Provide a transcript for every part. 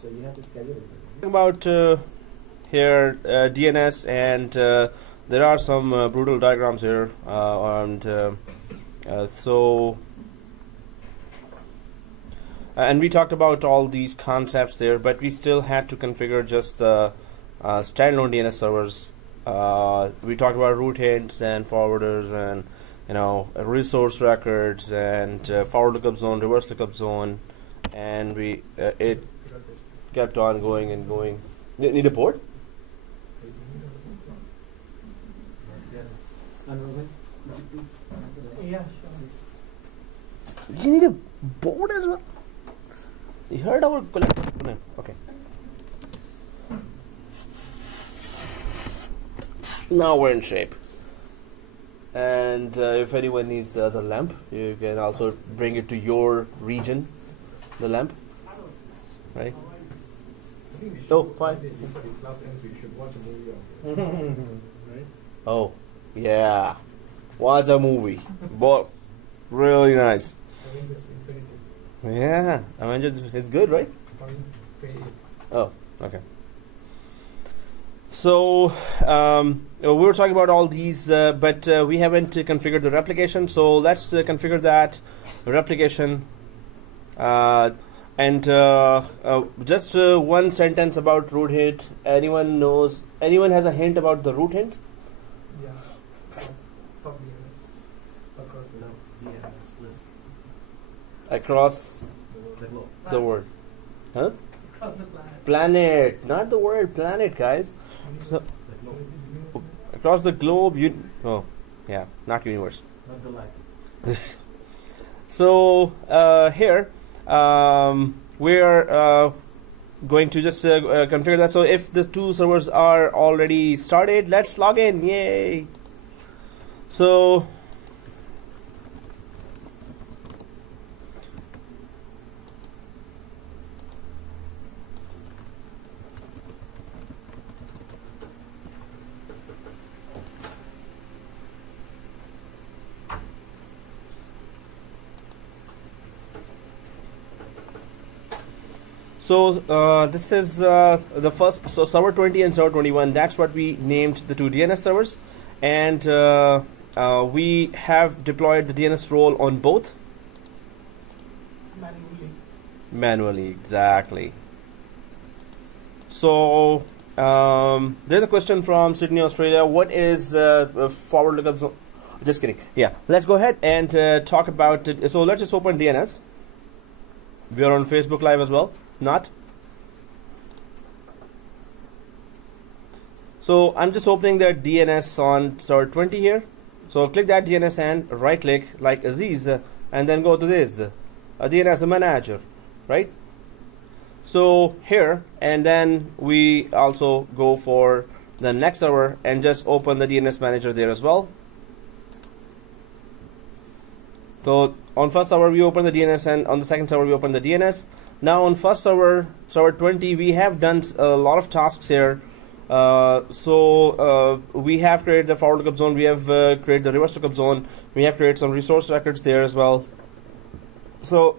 So you have to schedule it. About here DNS, and there are some brutal diagrams here, and we talked about all these concepts there, but we still had to configure just the standalone DNS servers. We talked about root hints and forwarders, and resource records, and forward lookup zone, reverse lookup zone, and we it kept on going and going. Need a board? Yeah, sure. You need a board as well? You heard our collective? Okay. Now we're in shape. And if anyone needs the other lamp, you can also bring it to your region, the lamp. Right? Oh, fine. Before this class ends, we should watch a movie. Right? Oh, yeah. Watch a movie. Both really nice. Yeah, Avengers is good, right? Oh, okay. So we were talking about all these, but we haven't configured the replication. So let's configure that replication. And just one sentence about root hint. Anyone knows? Anyone has a hint about the root hint? Yeah. Probably across the DNS list. Across the world. Huh? Across the planet. Planet, not the word planet, guys. So, across the globe, oh, yeah, not universe. Not the light. So here we're going to just configure that. So if the two servers are already started, let's log in. Yay! So this is the first, so server 20 and server 21, that's what we named the two DNS servers, and we have deployed the DNS role on both. Manually, exactly. So there's a question from Sydney, Australia. What is forward lookup zone? Just kidding. Yeah, let's go ahead and talk about it. So let's just open DNS. We are on Facebook Live as well. Not. So I'm just opening the DNS on server 20 here. So click that DNS and right click like Aziz, and then go to this DNS manager, right? So here, and then we also go for the next server and just open the DNS manager there as well. So on first server we open the DNS, and on the second server we open the DNS. Now on first server, server 20, we have done a lot of tasks here. We have created the forward lookup zone, we have created the reverse lookup zone, we have created some resource records there as well. So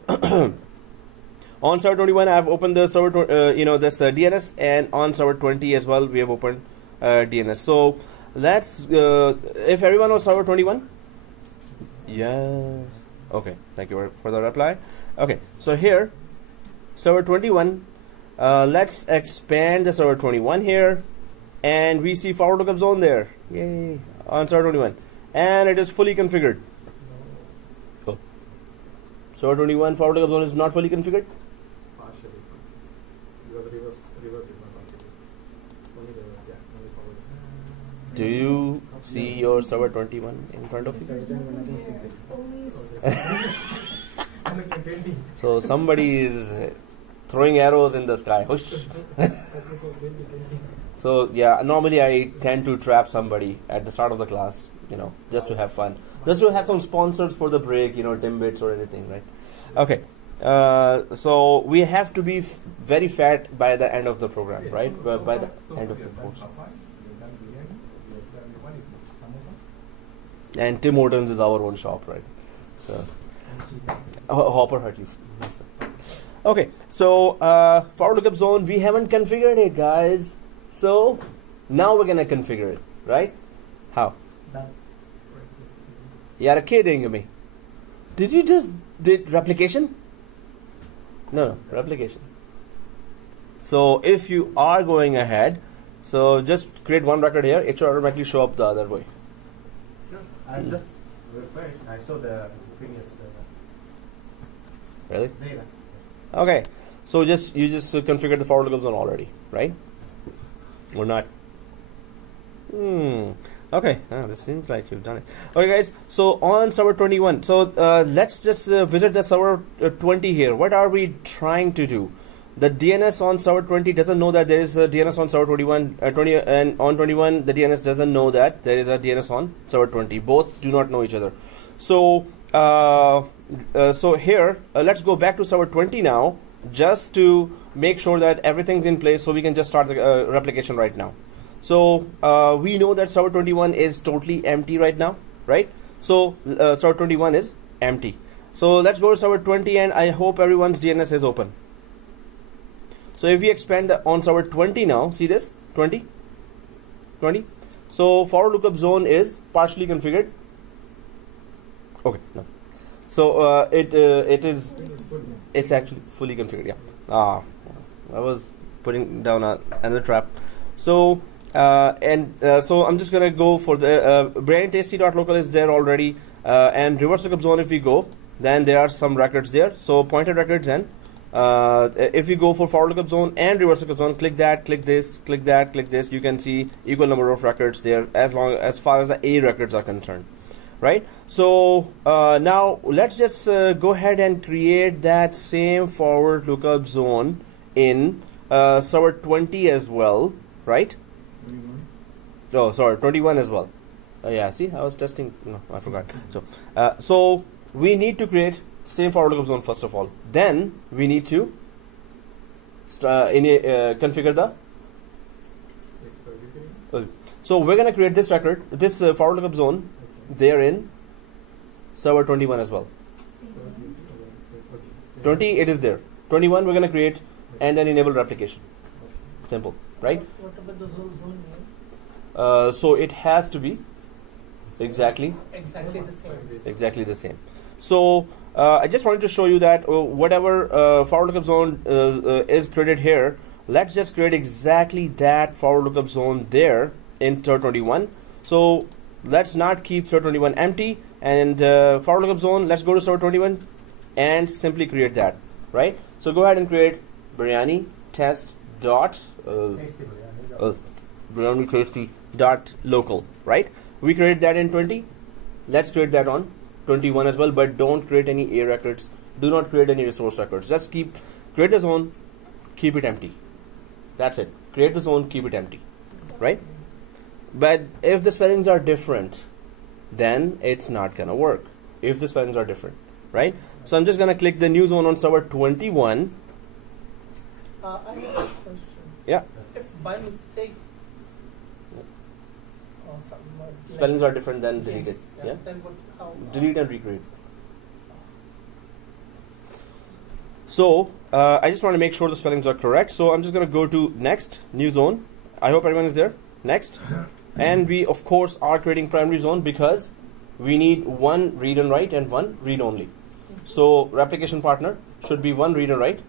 on server 21, I have opened the server, this DNS, and on server 20 as well, we have opened DNS. So let's, if everyone was server 21, yeah, okay, thank you for the reply. Okay, so here, server 21, let's expand the server 21 here, and we see forward lookup zone there. Yay, on server 21, and it is fully configured. Oh. Server 21 forward lookup zone is not fully configured. Partially, because reverse is not configured. Only forward is. Do you see your server 21 in front of you? So somebody is throwing arrows in the sky. Whoosh. So yeah, normally I tend to trap somebody at the start of the class, just to have fun, just to have some sponsors for the break, Timbits or anything, right? Okay. So we have to be very fat by the end of the program, right? By the end of the course. And Tim Hortons is our own shop, right? So Hopper Hut. Okay, so forward lookup zone, we haven't configured it, guys. So now we're gonna configure it, right? How? Done. You're kidding me. Did you just did replication? No, replication. So if you are going ahead, so just create one record here, it should automatically show up the other way. I just refreshed. I saw the previous Really? data. Okay. So you just configured the forward lookup zone already, right? Or not? Okay. This seems like you've done it. Okay, guys. So on server 21. So let's just visit the server 20 here. What are we trying to do? The DNS on server 20 doesn't know that there is a DNS on server 21, 20, and on 21 the DNS doesn't know that there is a DNS on server 20. Both do not know each other. So so here let's go back to server 20 now, just to make sure that everything's in place, so we can just start the replication right now. So we know that server 21 is totally empty right now, right? So server 21 is empty. So let's go to server 20, and I hope everyone's DNS is open. So if we expand on server 20 now, see this 20. So forward lookup zone is partially configured. Okay, no. So it's actually fully configured. Yeah. I was putting down another trap. So so I'm just gonna go for the braintasty.local is there already, and reverse lookup zone. If we go, then there are some records there. So pointed records, and if you go for forward lookup zone and reverse lookup zone, click that, click this, click that, click this. You can see equal number of records there as far as the A records are concerned, right? So now let's just go ahead and create that same forward lookup zone in server 20 as well, right? 21. Oh, sorry, 21 as well. Yeah, see, I was testing. No, I forgot. So we need to create same forward lookup zone first of all. Then we need to configure the. So we're gonna create this record, this forward lookup zone, there in server 21 as well. 20 it is there. 21 we're gonna create and then enable replication. Simple, right? What about the zone name? So it has to be exactly the same. So I just wanted to show you that whatever forward lookup zone is created here, let's just create exactly that forward lookup zone there in server 21. So let's not keep server 21 empty, and forward lookup zone, let's go to server 21 and simply create that, right? So go ahead and create biryani test dot biryani tasty dot local, right? We created that in 20. Let's create that on 21 as well, but don't create any A records. Do not create any resource records. Just create the zone, keep it empty. That's it. Create the zone, keep it empty, right? But if the spellings are different, then it's not gonna work. If the spellings are different, right? So I'm just gonna click the new zone on server 21. I have a question. Yeah. If by mistake or Spellings are different, then delete it. yes, Yeah. Then how? Delete and recreate. So I just want to make sure the spellings are correct. So I'm just going to go to next, new zone. I hope everyone is there. Next. And we of course are creating primary zone because we need one read and write and one read only. So replication partner should be one read and write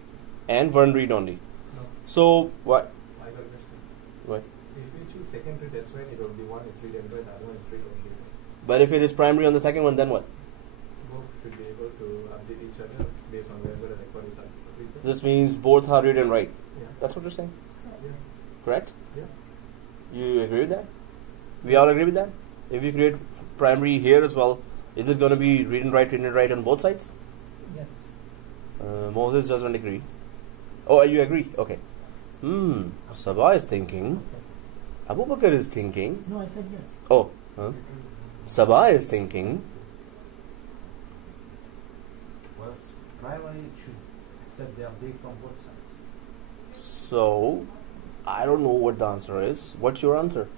and one read only. No. So what? I got a question. What? If you choose secondary, that's when it will be one is read and write, the other one is read only. But if it is primary on the second one, then what? Both should be able to update each other based on wherever the record is updated. This means both are read and write. Yeah. That's what you're saying, Yeah. correct? Yeah. You agree with that? We all agree with that? If you create primary here as well, is it going to be read and write on both sides? Yes. Moses doesn't agree. Oh, you agree? Okay. Sabah is thinking. Abu Bakr is thinking. No, I said yes. Oh, huh? Sabah is thinking. Well, primary should accept the update from both sides. So, I don't know what the answer is. What's your answer?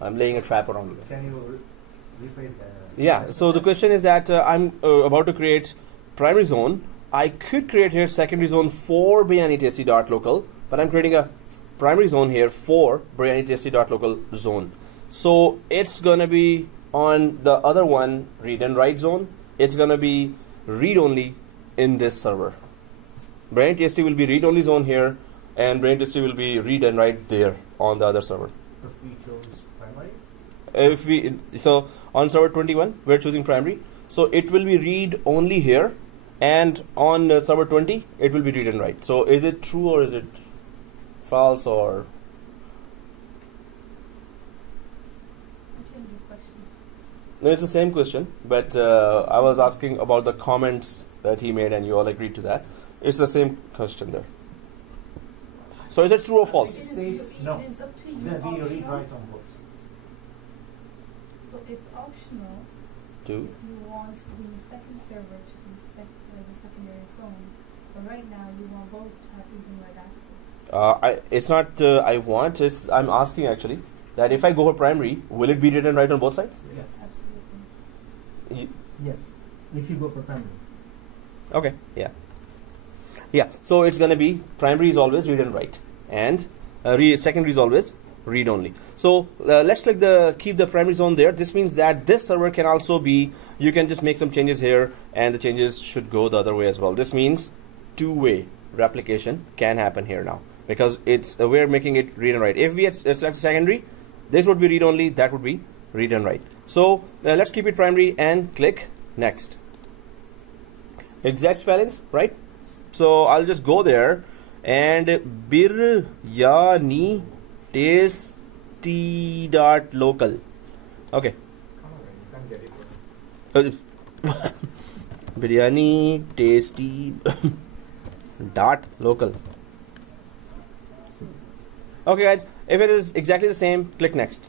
I'm laying a trap around you. Can you rephrase that? Yeah, so the question is that I'm about to create primary zone I could create here secondary zone for biryani.tst.local, but I'm creating a primary zone here for biryani.tst.local zone. So it's gonna be on the other one, read and write zone. It's gonna be read only in this server. biryani.tst will be read only zone here, and biryani.tst will be read and write there on the other server. If we chose primary? If we so on server 21 we're choosing primary, so it will be read only here, and on server 20 it will be read and write. So is it true or is it false or? No, it's the same question, but I was asking about the comments that he made, and you all agreed to that. It's the same question there. So is it true or false? States no. It is up to you. Then we read Optional. write on both sides. So it's optional To if you want the second server to be the secondary zone. But right now you want both to have read and write access. it's not I want. It's I'm asking actually that if I go for primary, will it be read and write on both sides? Yes. Absolutely. Yes, if you go for primary. Okay, yeah. Yeah, so it's going to be primary is always read and write, and secondary is always read only. So let's click keep the primary zone there. This means that this server can also be, you can just make some changes here, and the changes should go the other way as well. This means two-way replication can happen here now, because it's we're making it read and write. If we select secondary, this would be read only, that would be read and write. So let's keep it primary and click next. Exact spellings, right? So I'll just go there and biryani tasty.local. Okay. Come on, you can't get it. Biryani tasty dot local. Okay guys, if it is exactly the same, click next.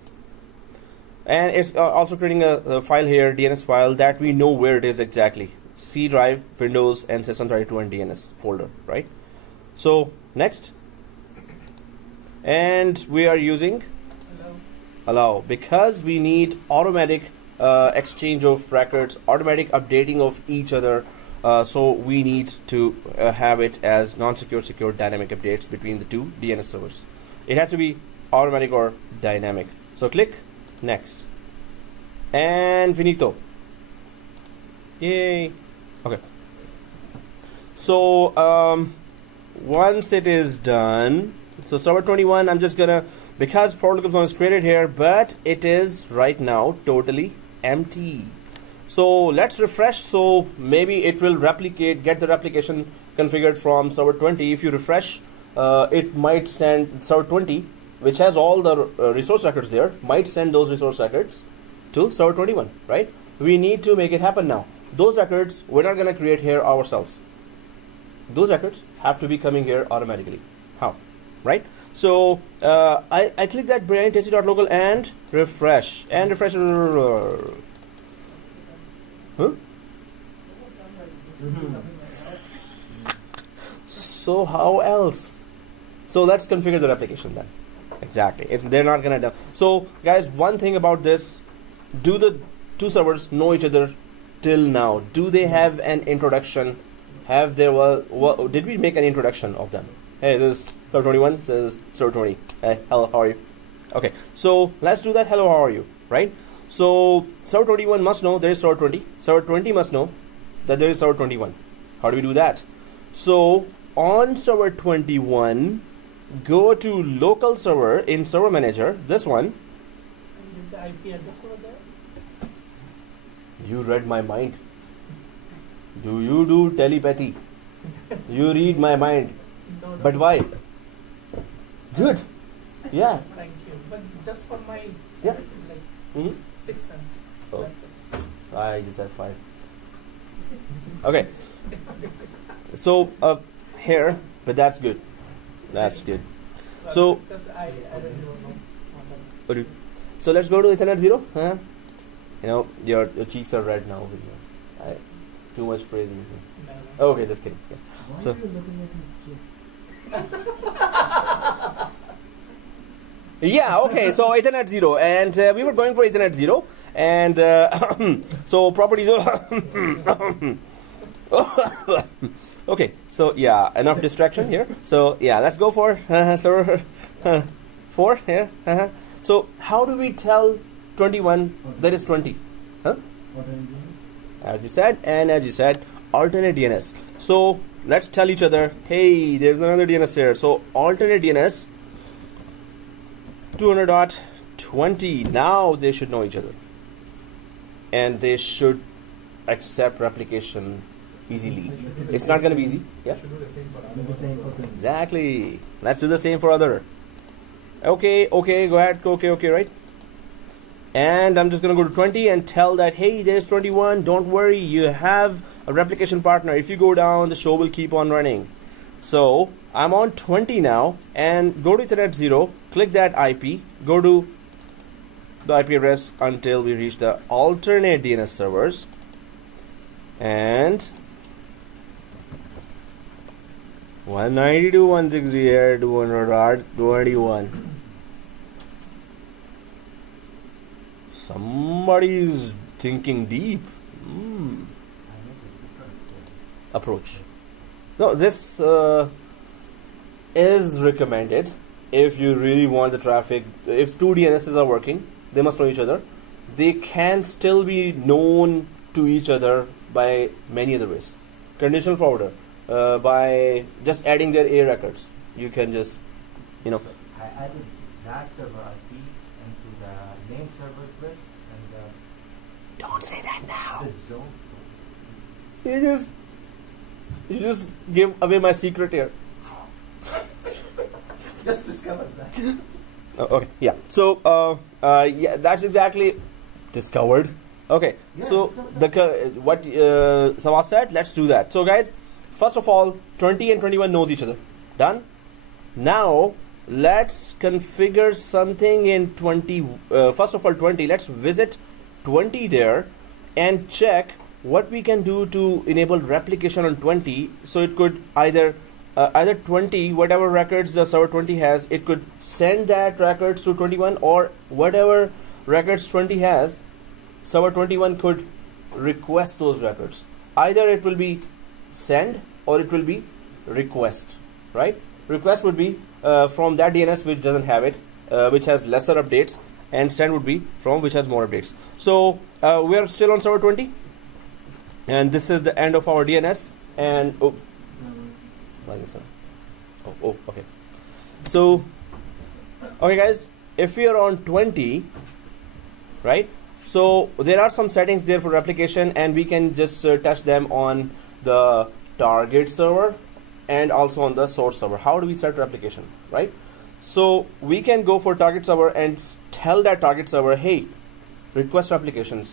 And it's also creating a file here, DNS file, that we know where it is exactly. C drive, Windows, and System32 and DNS folder, right? So next, and we are using allow because we need automatic exchange of records, automatic updating of each other. So we need to have it as non-secure, secure, dynamic updates between the two DNS servers. It has to be automatic or dynamic. So click next, and finito. Yay. Okay. So once it is done, so server 21, I'm just gonna, because protocol zone is created here, but it is right now totally empty. So let's refresh. So maybe it will replicate, get the replication configured from server 20. If you refresh, it might send server 20, which has all the resource records there, might send those resource records to server 21, right? We need to make it happen now. Those records we're not going to create here ourselves. Those records have to be coming here automatically. How? Right? So I click that biryani.tst.local and refresh. And refresh. Huh? So how else? So let's configure the replication then. Exactly. They're not going to. So guys, one thing about this, do the two servers know each other till now? Do they have an introduction? Have there did we make an introduction of them? Hey, this is server 21, this is server 20. Hey, hello, how are you? Okay, so let's do that. Hello, how are you? Right? So server 21 must know there is server 20. Server 20 must know that there is server 21. How do we do that? So on server 21, go to local server in server manager, this one. And the IP address over there? You read my mind. Do you do telepathy? You read my mind. No. But why? Good. Yeah. Thank you. But just for my Yeah. like 6 cents. Oh. That's it. I just had 5. Okay. So here, but that's good. That's good. Well, So because I really don't know. so let's go to Ethernet 0. Huh? You know, your cheeks are red now. Too much praising. No. Oh, okay, just kidding. Yeah. Why So- are you looking at his chip? Yeah, okay, so Ethernet 0, and we were going for Ethernet 0, and so properties of Okay, so yeah, enough distraction here. So yeah, let's go for server 4 here. So how do we tell 21 that is 20? Huh? As you said, and as you said, alternate DNS. So let's tell each other, hey, there's another DNS here. So alternate DNS 200.20. Now they should know each other, and they should accept replication easily. It's not going to be easy. Yeah. Should do the same for Do the same for 20. Exactly. Let's do the same for other. Okay, go ahead. Okay, right? And I'm just going to go to 20 and tell that, hey, there's 21. Don't worry, you have a replication partner. If you go down, the show will keep on running. So I'm on 20 now, and go to Ethernet 0, click that IP, go to the IP address until we reach the alternate DNS servers, and 192.168.200.21. Somebody's thinking deep. Approach. No, this is recommended if you really want the traffic. If two DNSs are working, they must know each other. They can still be known to each other by many other ways. Conditional forwarder, by just adding their A records. You can just, I added that server IP into the name servers list and don't say that now. the zone. You just give away my secret here. Just discovered that. Okay, yeah. So, yeah, that's exactly discovered. Okay, Yeah, so discovered what Sawaz said, let's do that. So, guys, first of all, 20 and 21 knows each other. Done. Now, let's configure something in 20. First of all, 20. Let's visit 20 there and check what we can do to enable replication on 20. So it could either 20, whatever records the server 20 has, it could send that records to 21, or whatever records 20 has, server 21 could request those records. Either it will be send or it will be request, right? Request would be from that DNS which doesn't have it, which has lesser updates, and send would be from which has more updates. So we are still on server 20, and this is the end of our DNS. And okay. So, okay, guys, if we are on 20, right? So there are some settings there for replication, and we can just touch them on the target server and also on the source server. How do we set replication, right? So we can go for target server and tell that target server, hey, request replication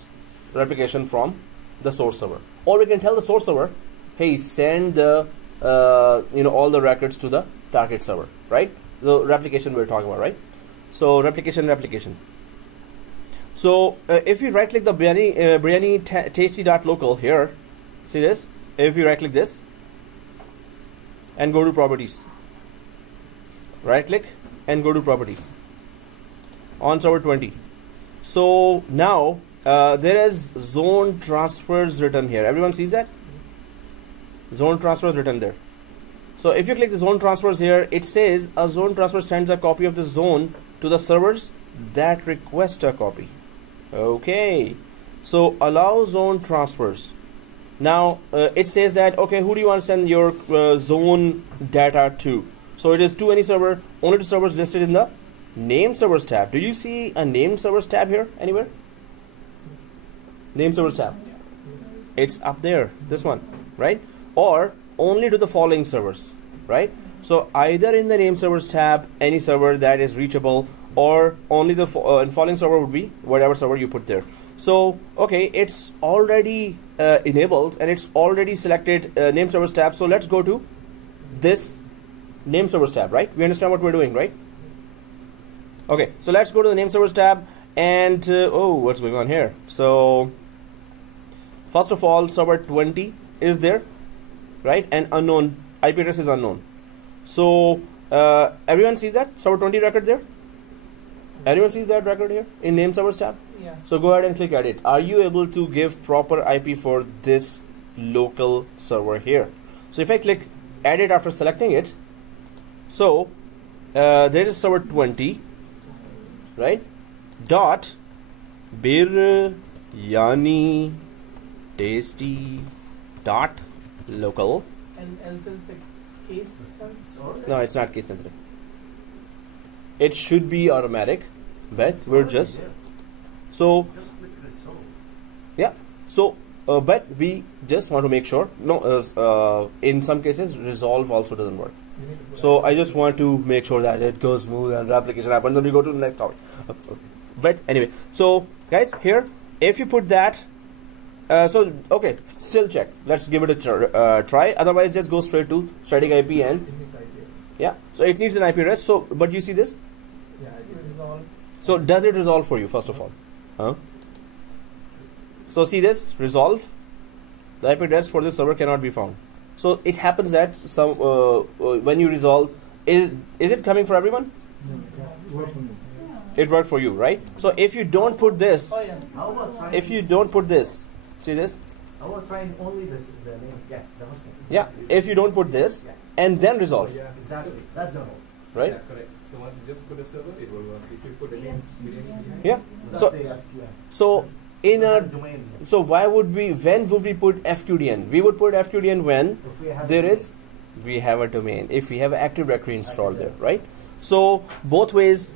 from the source server. Or we can tell the source server, hey, send the all the records to the target server, right? The replication we're talking about, right? So replication. So if you right click the biryani tasty.local here, see this? If you right click this and go to properties, right click and go to properties on server 20. So now there is zone transfers written here. Everyone sees that? Zone transfers written there. So if you click the zone transfers here, it says a zone transfer sends a copy of the zone to the servers that request a copy. Okay, so allow zone transfers. Now it says that, okay, who do you want to send your zone data to? So it is to any server, only to servers listed in the name servers tab. Do you see a name servers tab here anywhere? Name servers tab. It's up there, this one, right? Or only to the following servers, right? So either in the name servers tab, any server that is reachable, or only the following server would be whatever server you put there. So okay, it's already enabled and it's already selected name servers tab. So let's go to this name servers tab, right? We understand what we're doing, right? Okay, so let's go to the name servers tab and oh, what's going on here? So first of all, server 20 is there, right? And unknown IP address is unknown. So everyone sees that server 20 record there? Everyone sees that record here in name servers tab? Yeah. So go ahead and click edit. Are you able to give proper IP for this local server here? So if I click edit after selecting it, so there is server 20, right? Dot biryani tasty dot local. And is this the case sensitive? No, it's not case sensitive. It should be automatic, but we're just so Just click resolve. yeah. So but we just want to make sure. No, in some cases resolve also doesn't work. You need to put So I access. just want to make sure that it goes smooth and the application happens, and we go to the next topic. But anyway, so guys, here if you put that, so okay, still check. Let's give it a try. Otherwise, just go straight to static IP and It needs idea. yeah. So it needs an IP address. So but you see this. Yeah, it is. Resolve. So does it resolve for you first of all? Huh? So see this resolve. The IP address for this server cannot be found. So it happens that some when you resolve, is it coming for everyone? Work for me. It worked for you, right? So if you don't put this, Oh yes. How about trying? if you don't put this, see this? How about trying only this, the name? Yeah, the host name. Yeah. If you don't put this Yeah, and then resolve, Oh, yeah. exactly. That's the whole. right? Yeah, correct. So once you just put a server, it will work. If you put a name behind, Yeah. Without So- the FQN. So in a domain. so why would we? When would we put FQDN? We would put FQDN when If we have there is we have a domain. If we have an Active Directory installed there, right? So both ways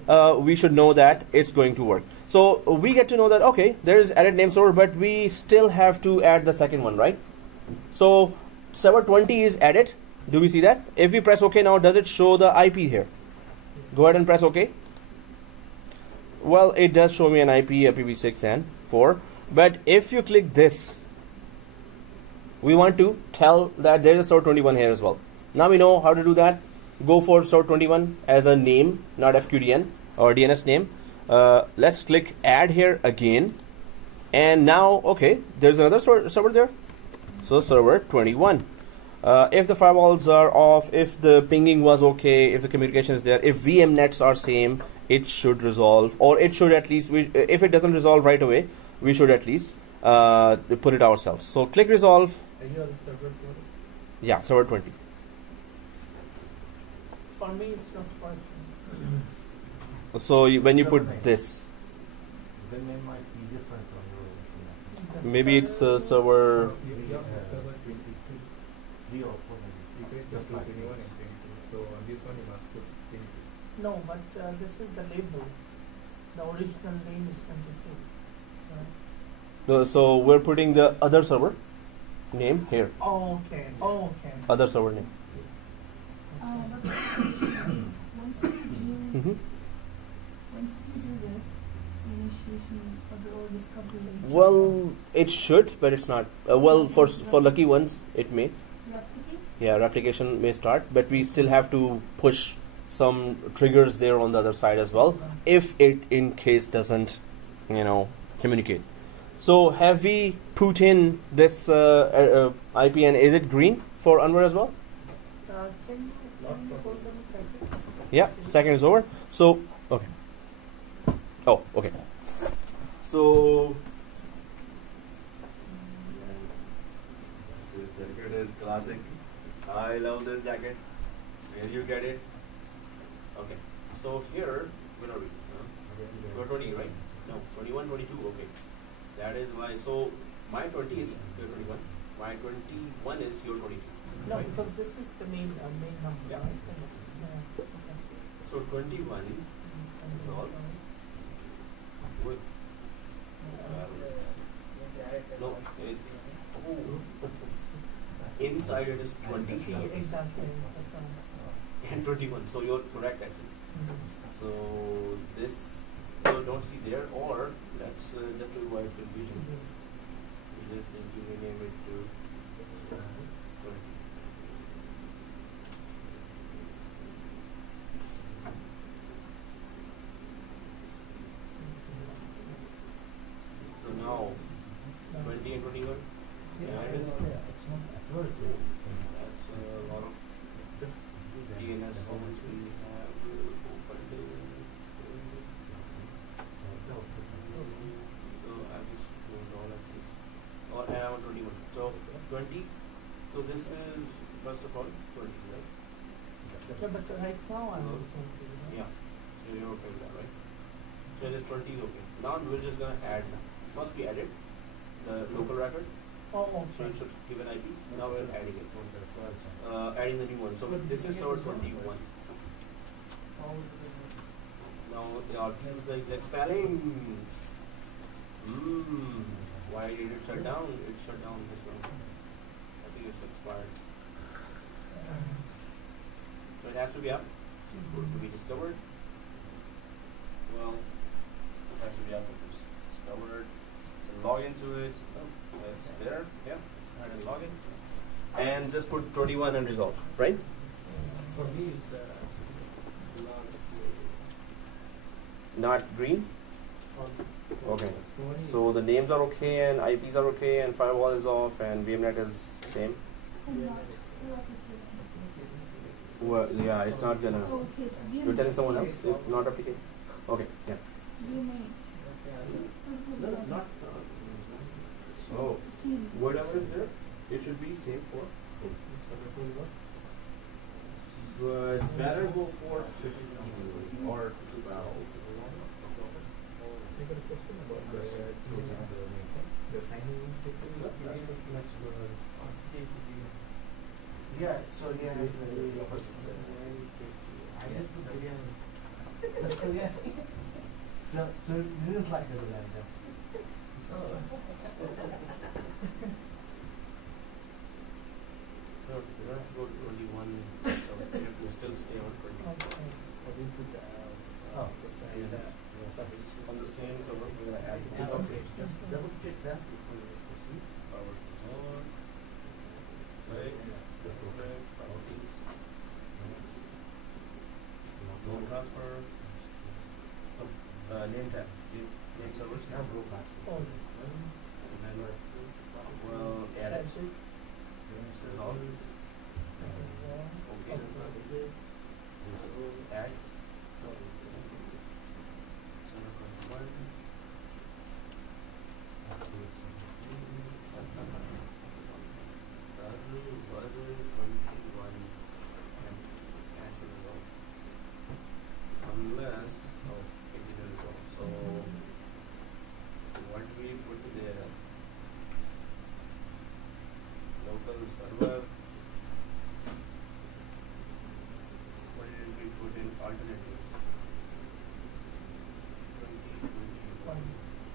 we should know that it's going to work. So we get to know that okay, there is added name server, but we still have to add the second one, right? So server 20 is added. Do we see that? If we press OK now, does it show the IP here? Go ahead and press OK. Well, it does show me an IP, IPv6 and 4. But if you click this, we want to tell that there is server 21 here as well. Now we know how to do that. Go for server 21 as a name, not FQDN or DNS name. Let's click add here again. And now, okay, there's another server there. So server 21. If the firewalls are off, if the pinging was okay, if the communication is there, if VM nets are same, it should resolve, or it should at least, if it doesn't resolve right away, we should at least put it ourselves. So click resolve. Are you on server 20? Yeah, server 20. For me, it's not working. So when you Server put name. this, The name might be different on your machine. The maybe it's server. yours is server 23. 3 or 4 maybe. You can just put 21 and 22. So on this one, you must put 22. No, but this is the label. The original name is 22. Right? So we're putting the other server name here. Oh, okay. Oh, okay. Other server name. But once you do Mm-hmm. once you do this initiation of the old discovery, Well, it should, but it's not. Well, for lucky ones, it may. replicate. Yeah, replication may start, but we still have to push some triggers there on the other side as well, if it in case doesn't, communicate. So have we put in this IP, and is it green for Anwar as well? Can you hold on a second? Yeah, second is over. So okay. Oh, okay. So this jacket is classic. I love this jacket. Where you get it? Okay. So here, where are we? You're 20, right? No, 21, 22. Okay. That is why. So my 20 is your 21. My 21 is your 22. No, Right. because this is the main number. Yeah. Right? Yeah. Okay. So 21 all. with no, it's inside it is 20 Exactly. and 21. So you're correct actually. So this you don't see there, or let's just to avoid confusion, we just need to rename it to 20. So now 20 and 21. Yeah, it is. it's not authoritative. That's a lot of Just DNS service we have opened. So I just don't know like this. Or I am 21. So 20 But right now I'm No. looking to Yeah. So you're okay with that, right? So this 20 is okay. Now we're just gonna add now. First we added the local record, Oh, so okay. it should give an IP. Now we're adding it. Adding the new one. So this is server 21. Now this is the exact spelling. Why did it shut down? It shut down just now. I think it's expired. So it has to be up. To be discovered. Well, it has to be up. It's discovered. So log into it. Oh, it's there. Yeah. And log in. And just put 21 and resolve. Right? For me, it's Not green. Okay. So the names are okay and IPs are okay and firewall is off and VMNet is same. Well, yeah, it's not gonna. Oh, okay, it's view. You're telling someone else? It's not applicable? Okay, yeah. View name. no, not. Oh, 15. whatever is there, it should be same for. But better go for 15 or 12. I got a question about the signing statement. Yeah, so yeah, it's so you didn't like the design, No, you don't have to go to 21. So you have to still stay on 20. Okay. I didn't put the sign On the same cover, we're gonna add the Okay, just double check that before you proceed. power on. Right. Loan transfer. Name tag. Name servers. now go back. Oh, And then we'll add it. that's it. Resolve. Okay. Add. Server 21. Unless, oh, it didn't resolve. So, what we put there, local server, what did we put in alternative? 2021.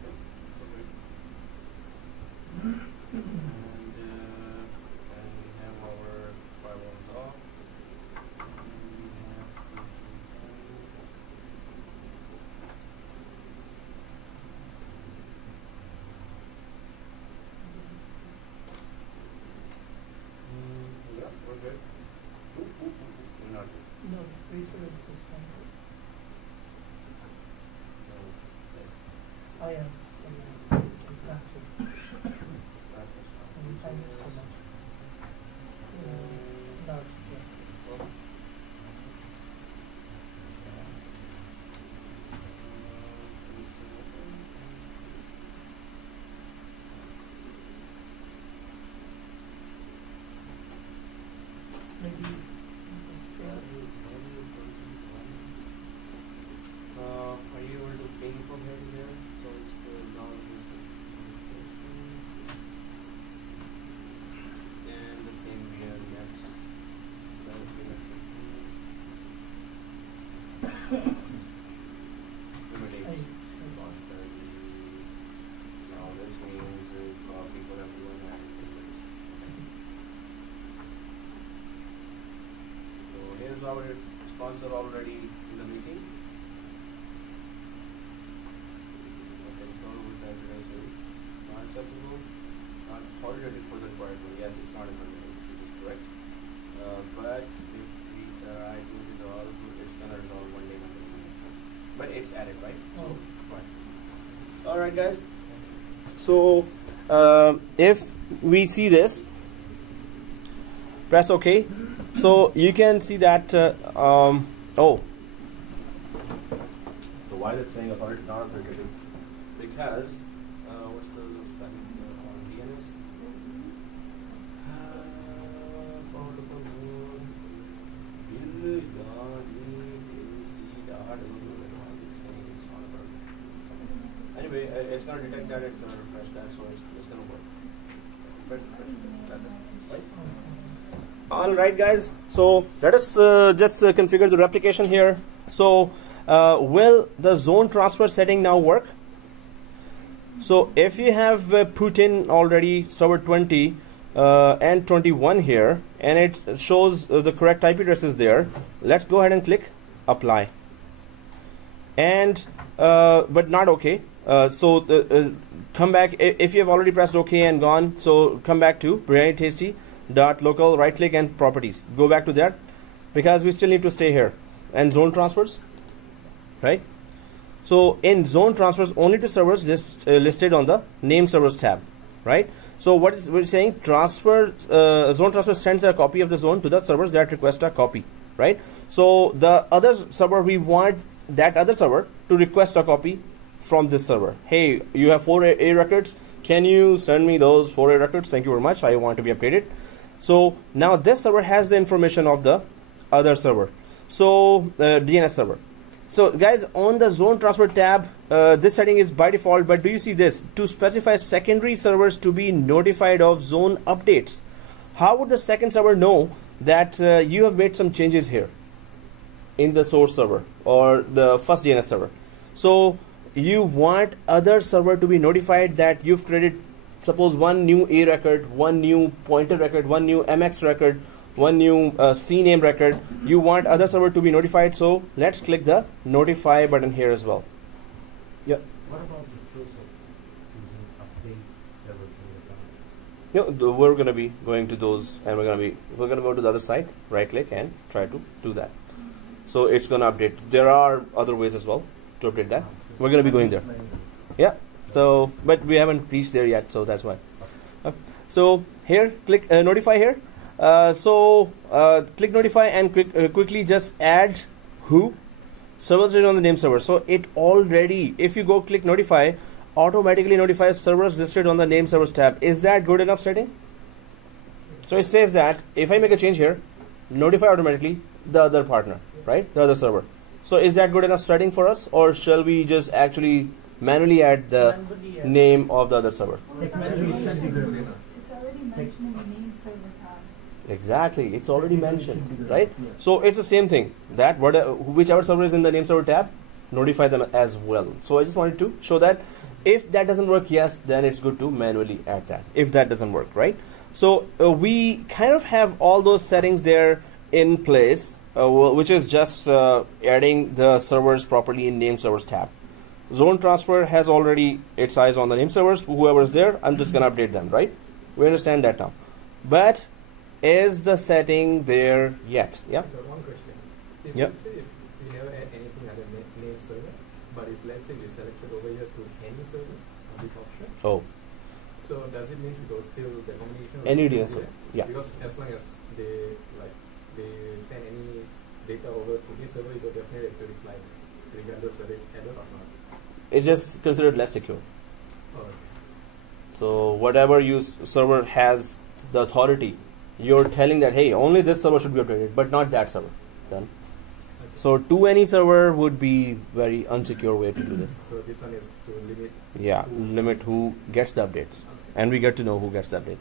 Yep, okay. And we have our firewalls off. We have yeah, we're good. We're not good. No, prefer is this one. No, yes, Oh, yes. Exactly. not this one. Thank you so much. That's okay. Well, Maybe this one. are you able to ping from here to there? So it's the down and the same VM next. Eight. So this means coffee for everyone and so here's our sponsor already in the meeting. Okay, so with that is not accessible, not already for the required one. Yes, it's not in the meeting, this is correct. But if we try to resolve, it's gonna resolve one day. But it's added, right? Oh. So, alright guys. So if we see this, press OK. So you can see that oh. So why is it saying authority not authoritative? Because what's the spelling on DNS? Anyway, it's going to detect that, it's going to refresh that, so it's going to work. That's it. Right? All right, guys. So let us just configure the replication here. So will the zone transfer setting now work? So if you have put in already server 20 and 21 here, and it shows the correct IP addresses there, let's go ahead and click apply. And but not OK. So come back if you have already pressed OK and gone. So come back to biryani-tasty.local, right click and properties. Go back to that because we still need to stay here and zone transfers, right? So in zone transfers only to servers listed on the name servers tab, right? So what is we're saying? Zone transfer sends a copy of the zone to the servers that request a copy, right? So the other server, we want that other server to request a copy from this server. Hey, you have 4 A records. Can you send me those 4 A records? Thank you very much. I want to be updated. So now this server has the information of the other server. So DNS server. So guys, on the zone transfer tab, this setting is by default, but do you see this? To specify secondary servers to be notified of zone updates. How would the second server know that you have made some changes here in the source server or the first DNS server? So you want other server to be notified that you've created, suppose, one new A record, one new pointer record, one new MX record, one new CNAME record. You want other server to be notified, so let's click the notify button here as well. Yep. What about the choice of choosing update server to the You know, we're going to be going to those, and we're going to go to the other side, right click and try to do that. So it's going to update. There are other ways as well to update that. We're going to be going there. Yeah. So, but we haven't reached there yet, so that's why. So here, click notify here. Click notify and quickly just add who servers listed on the name server. So it already, if you go click notify, automatically notifies servers listed on the name servers tab. Is that good enough setting? So it says that if I make a change here, notify automatically the other partner, right? The other server. So is that good enough setting for us, or shall we just actually manually add the name of the other server? It's manually It's already mentioned in the name server tab. Exactly, it's already mentioned, right? So it's the same thing, that whichever server is in the name server tab, notify them as well. So I just wanted to show that. If that doesn't work, yes, then it's good to manually add that, if that doesn't work, right? So we kind of have all those settings there in place, which is just adding the servers properly in name servers tab. Zone transfer has already its eyes on the name servers. Whoever's there, I'm just going to update them, right? We understand that now. But is the setting there yet? Yeah. One question. If Yep. let's say if we have anything other name server, but if let's say we selected over here to any server on this option, Oh, so does it mean it goes still the combination? Any still DNS server, there? yeah. Because as long as they send any data over to this server, it will definitely have to reply, regardless whether it's added or not. it's just considered less secure. Or So whatever server has the authority, you're telling that, hey, only this server should be updated, but not that server. Done. So to any server would be very unsecure way to do this. so this one is to limit. Yeah, limit who gets the updates, and we get to know who gets the update.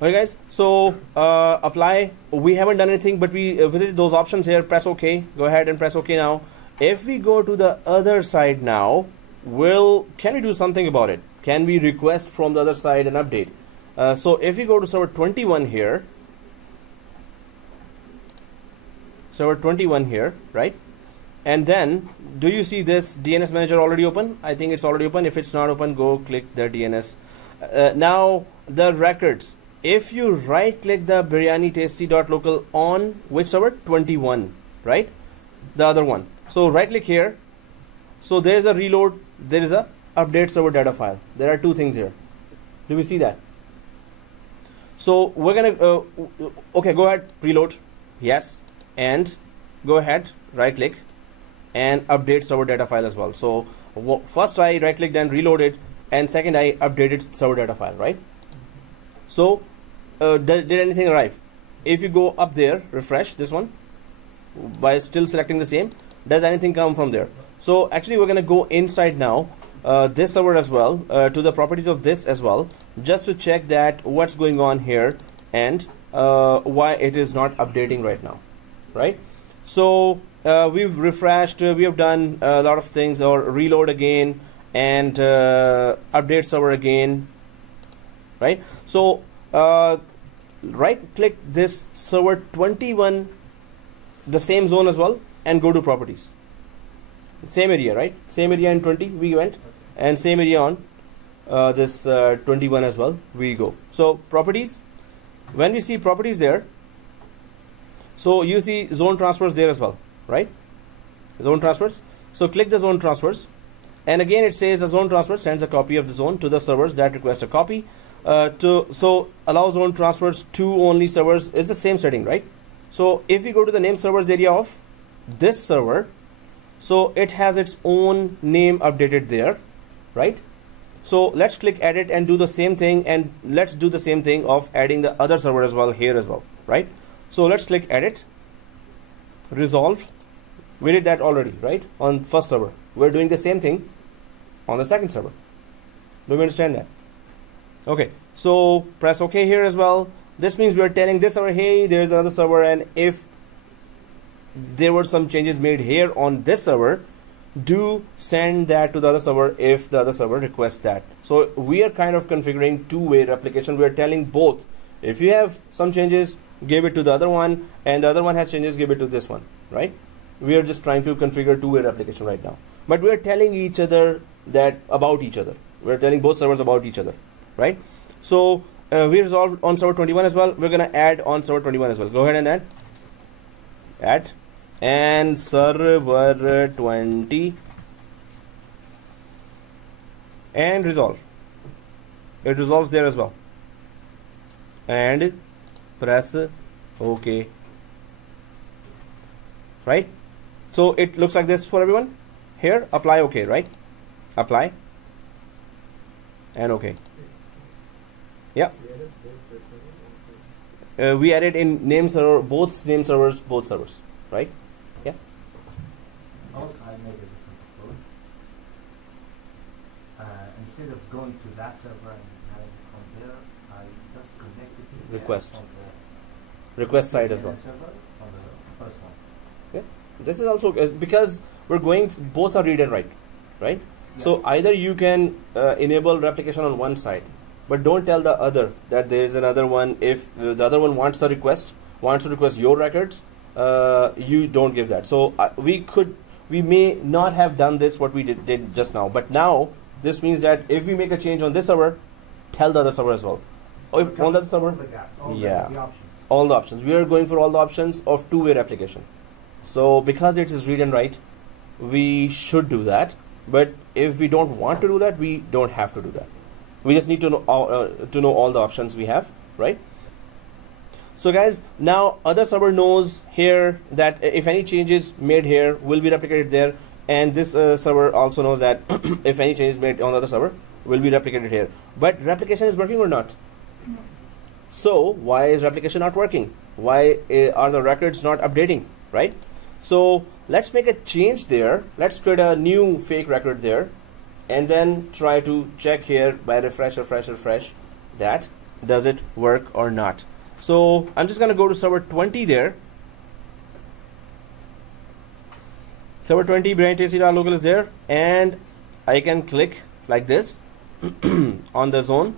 Okay, guys. So apply. We haven't done anything, but we visited those options here. Press OK. Go ahead and press OK now. If we go to the other side now, can we do something about it? Can we request from the other side an update? So if we go to server 21 here, right? And then, do you see this DNS manager already open? I think it's already open. If it's not open, go click the DNS. Now, the records. If you right click the biryani-tasty.local on which server? 21, right? The other one. So right click here. So there is a reload. There is a update server data file. There are two things here. Do we see that? So we're gonna okay, go ahead, reload. Yes, and go ahead, right click and update server data file as well. So first I right clicked and reloaded, and second I updated server data file, right? So did anything arrive? If you go up there, refresh this one by still selecting the same, Does anything come from there? So actually we're going to go inside now this server as well, to the properties of this as well, just to check that what's going on here and why it is not updating right now, right? So we've refreshed, we have done a lot of things, or reload again and update server again, right? So right click this server 21, the same zone as well, and go to properties. Same area, right? Same area in 20 we went, and same area on this 21 as well we go. So properties, when we see properties there, so you see zone transfers there as well, right? Zone transfers. So click the zone transfers, and again it says a zone transfer sends a copy of the zone to the servers that request a copy. So allow zone transfers to only servers. It's the same setting, right? So if we go to the name servers area of this server, so it has its own name updated there, right? So let's click edit and do the same thing, and let's do the same thing of adding the other server as well here as well, right? So let's click edit, resolve. We did that already, right? On first server. We're doing the same thing on the second server. Do you understand that? Okay, so press OK here as well. This means we're telling this server, hey, there's another server, and if there were some changes made here on this server, do send that to the other server if the other server requests that. So we are kind of configuring two-way replication. We are telling both, if you have some changes, give it to the other one, and the other one has changes, give it to this one, right? We are just trying to configure two-way replication right now. But we are telling each other that about each other. We are telling both servers about each other, right? So we resolved on server 21 as well. We're going to add on server 21 as well. Go ahead and add. And server 20 and resolve. It resolves there as well, and press OK, right? So it looks like this for everyone. Here apply OK, right? Apply and OK. Yeah, we added in name server, both name servers, both servers, right? Yeah. Also, I made a different code. Instead of going to that server and having it from there, I just connected to Request. on the Request side as well. server on the first one. Yeah. This is also because we're going, both are read and write, right? Yeah. So either you can enable replication on one side, but don't tell the other that there is another one. If the other one wants to request your records, you don't give that. So we may not have done this what we did just now, but now this means that if we make a change on this server, tell the other server as well. Or if on that server, yeah, the options. all the options. We are going for all the options of two-way replication. So because it is read and write, we should do that. But if we don't want to do that, we don't have to do that. We just need to know all the options we have, right? So guys, now other server knows here that if any changes made here will be replicated there, and this server also knows that if any changes made on the other server will be replicated here. But replication is working or not? No. So why is replication not working? Why are the records not updating, right? So let's make a change there. Let's create a new fake record there, and then try to check here by refresh that does it work or not. So I'm just going to go to server 20 there. Server 20 Day13 is there, and I can click like this on the zone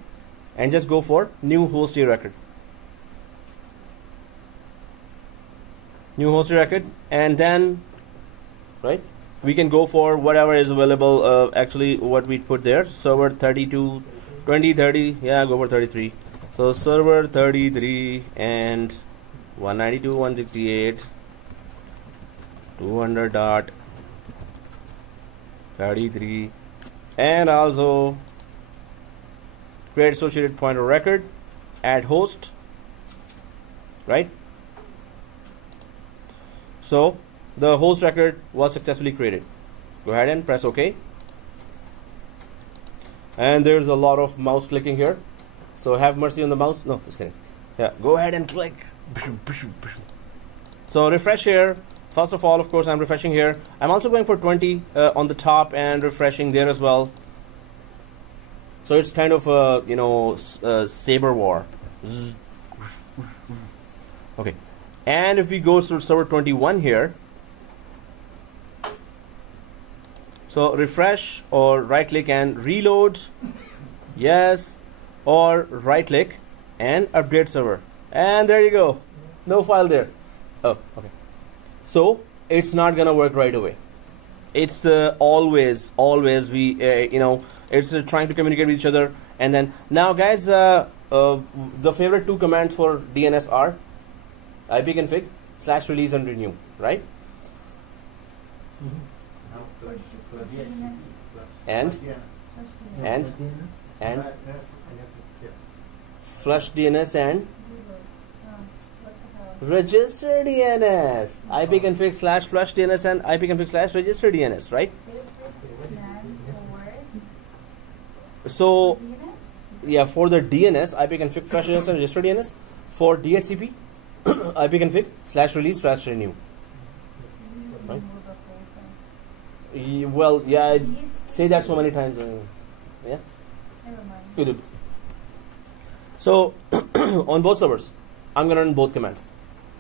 and just go for new host record. New host record, and then right we can go for whatever is available. Actually what we put there, server 32 20 30, yeah, go for 33. So server 33 and 192.168 200.33, and also create associated pointer record, add host, right? So the host record was successfully created. Go ahead and press OK. And there's a lot of mouse clicking here, so have mercy on the mouse. No, just kidding. Yeah, go ahead and click. So refresh here, First of all, of course, I'm refreshing here. I'm also going for 20 on the top and refreshing there as well. So it's kind of a, you know, saber war. Zzz. Okay. And if we go to server 21 here, so refresh or right click and reload, yes, or right click and update server. And there you go. No file there. Oh, okay. So it's not gonna work right away. It's always we you know, it's trying to communicate with each other. And then now, guys, the favorite two commands for DNS are ipconfig /release and renew, right? Now for DHCP. And flush DNS and register DNS. ipconfig /flush DNS and ipconfig /register DNS, right? So yeah, for the DNS, ipconfig /DNS and register DNS. For DHCP, ipconfig /release /renew. Right? Well, yeah, I say that so many times. Yeah. Good. So on both servers, I'm gonna run both commands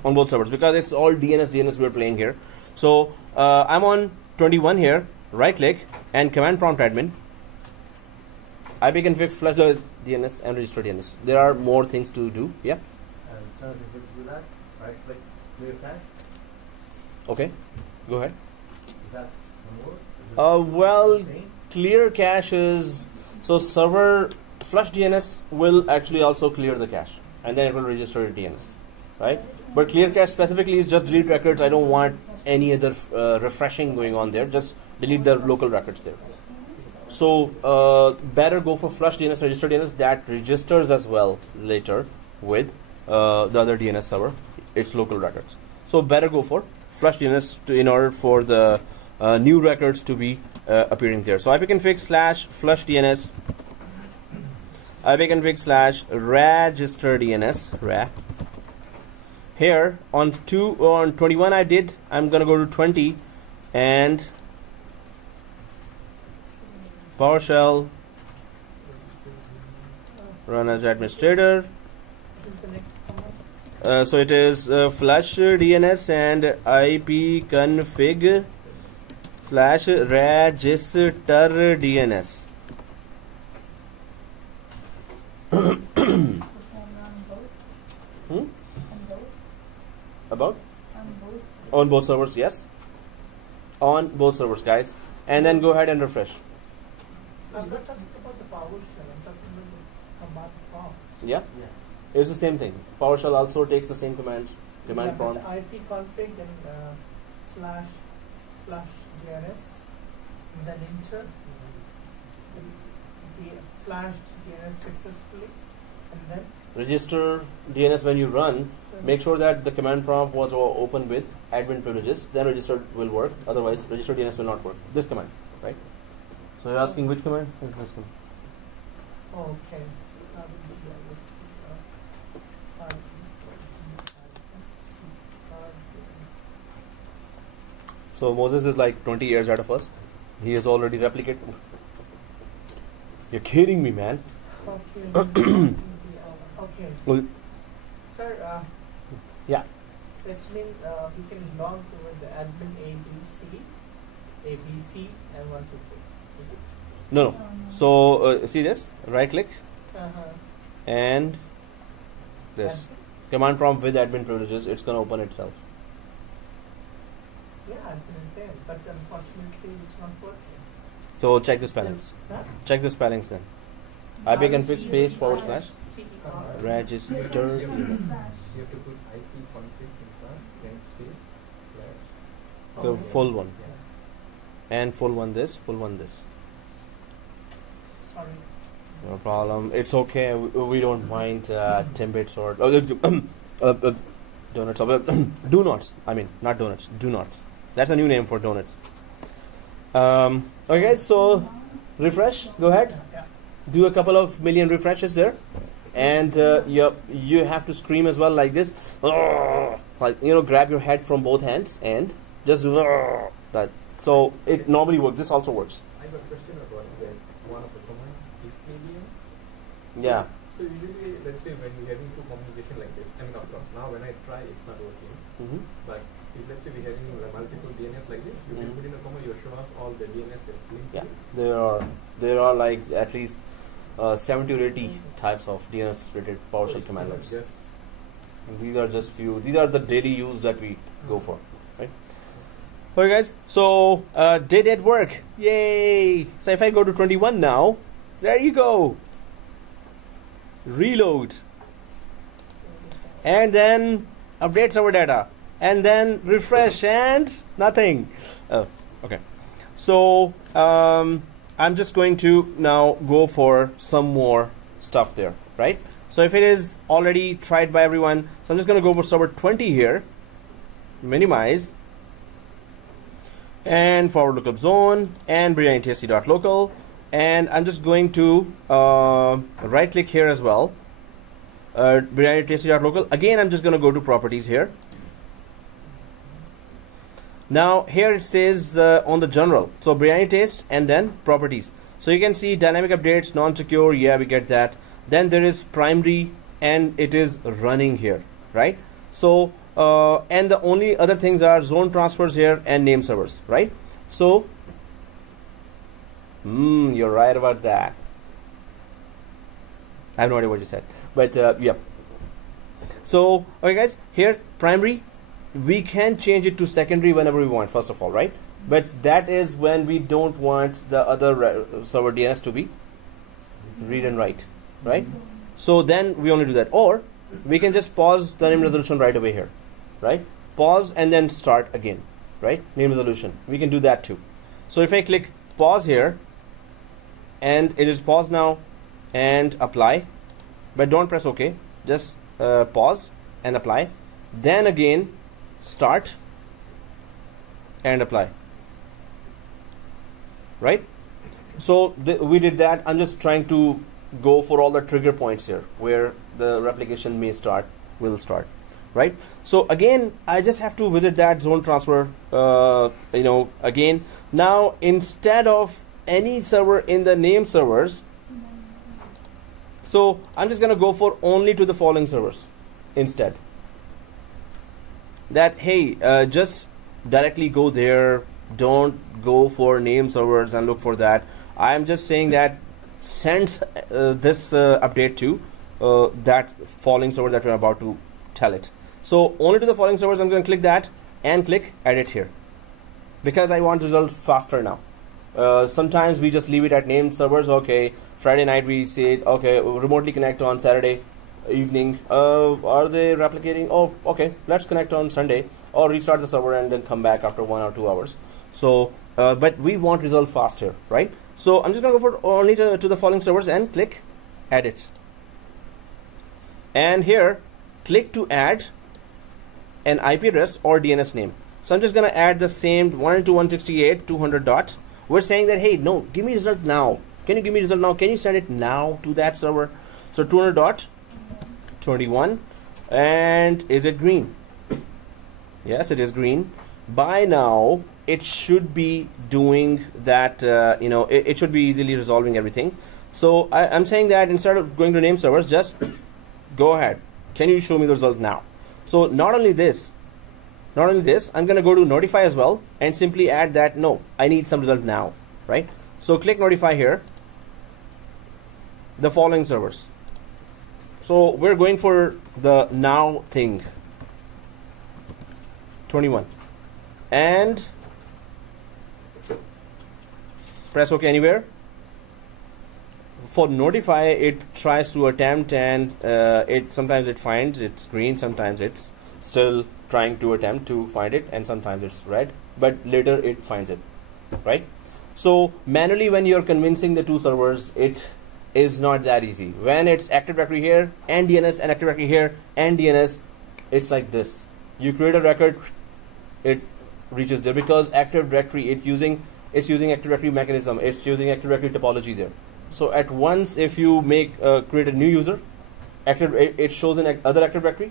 on both servers because it's all DNS we're playing here. So I'm on 21 here. Right click and command prompt admin. ipconfig flush the DNS and register DNS. There are more things to do. Yeah. And if you do that, right click clear cache. Okay. Go ahead. Is that more? Well, clear cache is so server flush DNS will actually also clear the cache and then it will register DNS, right? But clear cache specifically is just delete records. I don't want any other refreshing going on there. Just delete the local records there. So better go for flush DNS, register DNS that registers as well later with the other DNS server, its local records. So better go for flush DNS in order for the new records to be appearing there. So ipconfig /flush DNS, ipconfig /register DNS, Here on 21 I'm gonna go to 20 and PowerShell run as administrator. So it is flush DNS and ipconfig /register DNS. About? On both servers, yes. On both servers, guys. And then go ahead and refresh. I'm not talking about the PowerShell, I'm talking about the command prompt. Yeah, Yeah. it's the same thing. PowerShell also takes the same command prompt. ipconfig and /flush DNS, and then enter. The flashed DNS successfully, and then Register DNS when you run. Make sure that the command prompt was open with admin privileges. Then register will work. Otherwise, register DNS will not work. This command, right? So you're asking which command? This command. okay. So Moses is like 20 years out of us. He has already replicated. You're kidding me, man. Okay. Okay. Well, Sir, yeah. that means we can log with the admin ABC, and 1, 2, 3. Is it? No. So see this? Right click Uh-huh. and this command prompt with admin privileges. It's gonna open itself. Yeah, admin is there, but unfortunately it's not working. So check the spellings. Huh? Check the spellings then. ipconfig / register. You have to put ipconfig in front, then space /. So Okay. full one. Yeah. And full one this, full one this. Sorry. No problem. It's okay. We don't mind Timbits or donuts. Do nots. I mean, not donuts. Do nots. That's a new name for donuts. Okay, guys. So refresh. Go ahead. Yeah. Do a couple of million refreshes there, and you have to scream as well like this. like grab your head from both hands and just do that. So it normally works. This also works. I have a question about that. One of the command is KDMs. Yeah. So usually, let's say when we're having two communication like this, I mean, of course, now when I try, it's not working. Mm-hmm. But if let's say we're having multiple DNS like this, you can put in a comma, you show us all the DNS that's linked. Yeah, to it. there are like at least 70 or 80 types of DNS related PowerShell command lines. Just And these are just few. These are the daily use that we go for, right? Okay, guys. So did it work? Yay! So if I go to 21 now, there you go. Reload, and then update server data, and then refresh, and nothing. Oh, okay. So I'm just going to now go for some more stuff there, right? So if it is already tried by everyone, so I'm just going to go for server 20 here, minimize, and forward lookup zone, and biryani.tsc.local, and I'm just going to right click here as well, biryani.tsc.local. Again, I'm just going to go to properties here. Now here it says on the general, so biryani taste and then properties. So you can see dynamic updates, non-secure, yeah, we get that. Then there is primary, and it is running here, right? So and the only other things are zone transfers here and name servers, right? So you're right about that. I have no idea what you said, but yeah. So okay, guys, here primary, we can change it to secondary whenever we want, first of all, right? But that is when we don't want the other server DNS to be read and write, right? So then we only do that. Or we can just pause the name resolution right away here, right? Pause and then start again, right? Name resolution. We can do that too. So if I click pause here, and it is paused now, and apply, but don't press OK. Just pause and apply. Then again, start and apply, right? So we did that. I'm just trying to go for all the trigger points here where the replication may start, will start, right? So again, I just have to visit that zone transfer, again. Now instead of any server in the name servers, so I'm just going to go for only to the following servers instead. That hey, just directly go there, don't go for name servers and look for that. I'm just saying that send this update to that following server that we're about to tell it. So only to the following servers, I'm going to click that and click edit here, because I want result faster now. Sometimes we just leave it at name servers. Okay, Friday night we say okay, remotely connect on Saturday evening. Are they replicating? Oh, okay, let's connect on Sunday, or restart the server and then come back after 1 or 2 hours. So but we want result faster, right? So I'm just gonna go for only to the following servers and click edit, and here click to add an IP address or DNS name. So I'm just gonna add the same 192.168.200 dot. We're saying that hey, no, give me result now. Can you give me result now? Can you send it now to that server? So 200.21, and is it green? Yes, it is green. By now it should be doing that. It should be easily resolving everything. So I'm saying that instead of going to name servers, just go ahead. Can you show me the result now? So not only this, I'm going to go to notify as well and simply add that no, I need some result now, right? So click notify here, the following servers. So we're going for the now thing, 21, and press OK anywhere. For notify, it tries to attempt, and sometimes it finds it's green, sometimes it's still trying to attempt to find it, and sometimes it's red, but later it finds it, right? So manually, when you're convincing the two servers, it is not that easy. When it's Active Directory here and DNS, and Active Directory here and DNS, it's like this. You create a record, it reaches there, because Active Directory it's using Active Directory mechanism, it's using Active Directory topology there. So at once, if you create a new user, it shows in other Active Directory,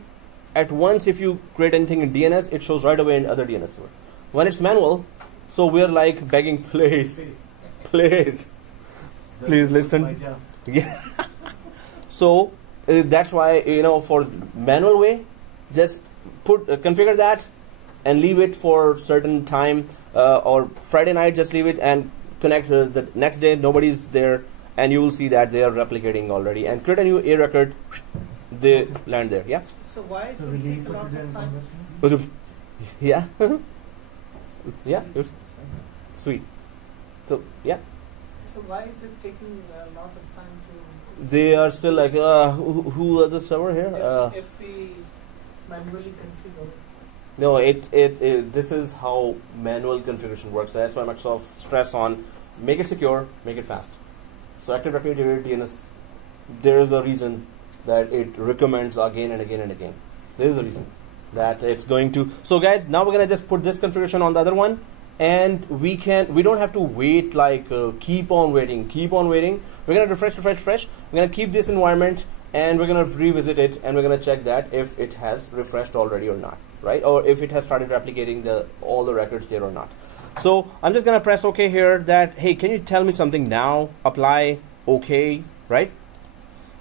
at once if you create anything in DNS, it shows right away in other DNS server. When it's manual, so we're like begging, please, please, please listen. Yeah. So that's why, you know, for manual way, just put configure that and leave it for certain time, or Friday night, just leave it and connect the next day. Nobody's there, and you will see that they are replicating already. And create a new A record, they land there. Yeah. So why it So will will you take a put lot it in of time? conversion? Yeah. Yeah. It's sweet. So yeah, So why is it taking a lot of time to? they are still like, who are the server here? If we manually configure. No, it this is how manual configuration works. That's why Microsoft stress on make it secure, make it fast. So Active Directory DNS, there is a reason that it recommends again and again and again. There is a reason that it's going to. So guys, now we're gonna just put this configuration on the other one, and we don't have to wait like keep on waiting. We're gonna refresh. We're gonna keep this environment, and we're gonna revisit it, and we're gonna check that if it has refreshed already or not, right? Or if it has started replicating all the records there or not. So I'm just gonna press OK here. That, hey, can you tell me something now? Apply OK, right?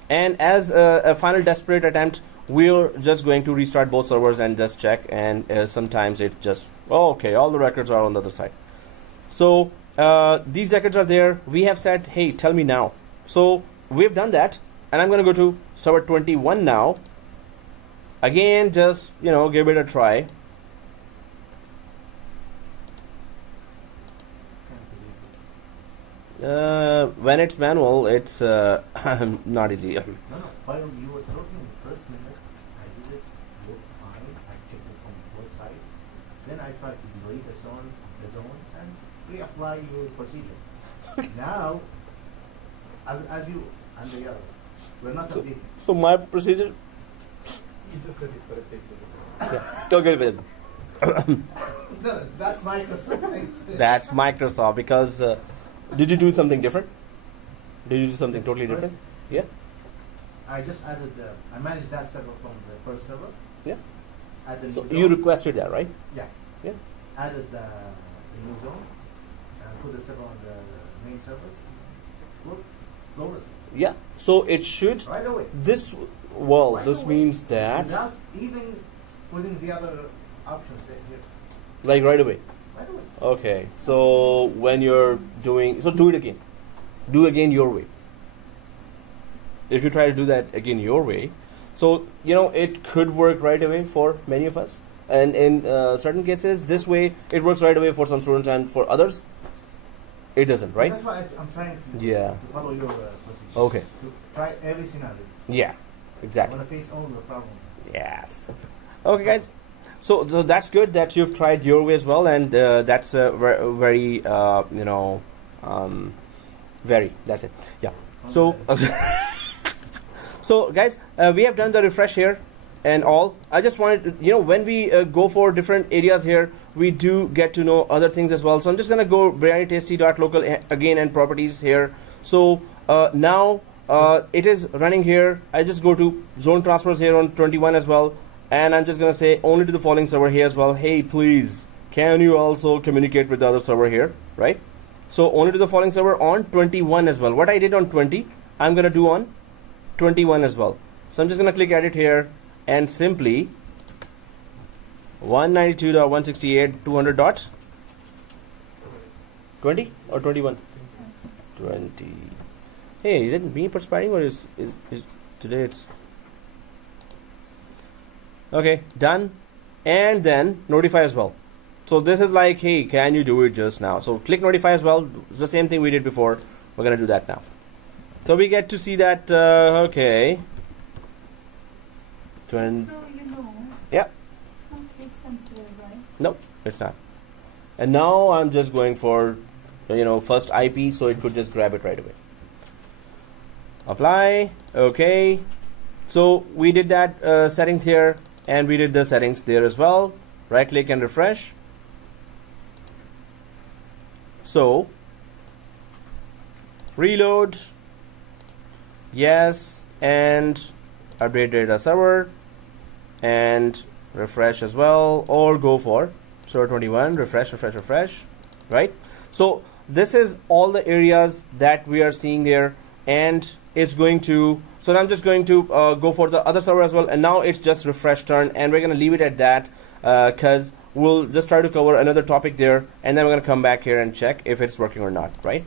And as a final desperate attempt, we're just going to restart both servers and just check. And sometimes it just, oh, okay, all the records are on the other side. So these records are there. We have said, hey, tell me now. So we've done that, and I'm going to go to server 21 now. Again, just, you know, give it a try. When it's manual, it's not easy. No, while you were talking the first minute, I did it, looked fine, I checked it from both sides. Then I tried to delete the zone, and reapply your procedure. Now, as you and the others, we're not updating. So my procedure. You just said it's for a take. Yeah. Okay, with it. No, that's Microsoft. That's Microsoft, because did you do something different? Did you do something totally different? Yeah. I just added I managed that server from the first server. Yeah. Added So new you zone. requested that, right? Yeah. Yeah. Added the new zone and put the server on the main servers. Look, flawless. Yeah. So it should. Right away. This, well, Right this away. means that, Without even putting the other options there here. like right away. Right away. Okay. So when you're doing, so do it again. Do again your way. If you try to do that again your way, so you know it could work right away for many of us, and in certain cases, this way it works right away for some students, and for others, it doesn't, right? That's why I'm trying to, Yeah. to follow your procedure. Okay. To try every scenario. Yeah. I Exactly. want to face all the problems. Yes. Okay, guys. So that's good that you've tried your way as well, and that's very you know, very. That's it. Yeah. So. So guys, we have done the refresh here and all. I just wanted, you know, when we go for different areas here, we do get to know other things as well. So I'm just gonna go biryanitasty.local again and properties here. So now it is running here. I just go to zone transfers here on 21 as well, and I'm just gonna say only to the following server here as well. Hey, please, can you also communicate with the other server here, right? So only to the following server on 21 as well. What I did on 20, I'm gonna do on 21 as well. So I'm just gonna click edit here and simply 192.168.200.20 or 21. 20. Hey, is it me perspiring or is today it's okay? Done, and then notify as well. So this is like, hey, can you do it just now? So click notify as well. It's the same thing we did before. We're gonna do that now. So we get to see that, okay. So, you know, Yeah, it's not case sensitive, right? no, it's not. And now I'm just going for, you know, first IP, so it could just grab it right away. Apply, okay. So we did that settings here, and we did the settings there as well. Right click and refresh. So, reload. Yes, and update data server. and refresh as well, or go for server 21, refresh, right? So this is all the areas that we are seeing there, and it's going to, so now I'm just going to go for the other server as well, and now it's just refresh turn, and we're going to leave it at that because we'll just try to cover another topic there, and then we're going to come back here and check if it's working or not, right?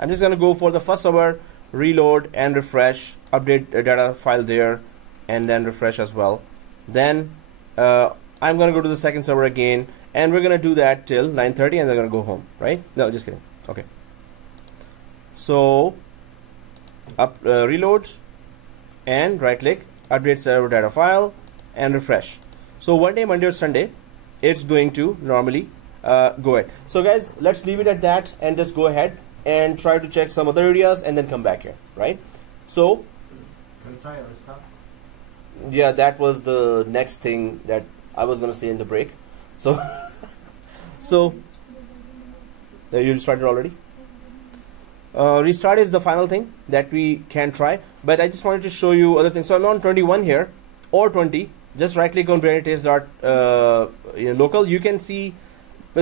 I'm just going to go for the first server, reload and refresh, update a data file there, and then refresh as well. Then I'm going to go to the second server again, and we're going to do that till 9:30, and they're going to go home, right? No, just kidding. Okay. So reload and right click, update server data file, and refresh. So one day, Monday or Sunday, it's going to normally go ahead. So guys, let's leave it at that and just go ahead and try to check some other areas and then come back here, right? So Can we try a restart? yeah, that was the next thing that I was going to say in the break. So so you started already. Restart is the final thing that we can try, but I just wanted to show you other things. So I'm on 21 here or 20. Just right click on local. You can see,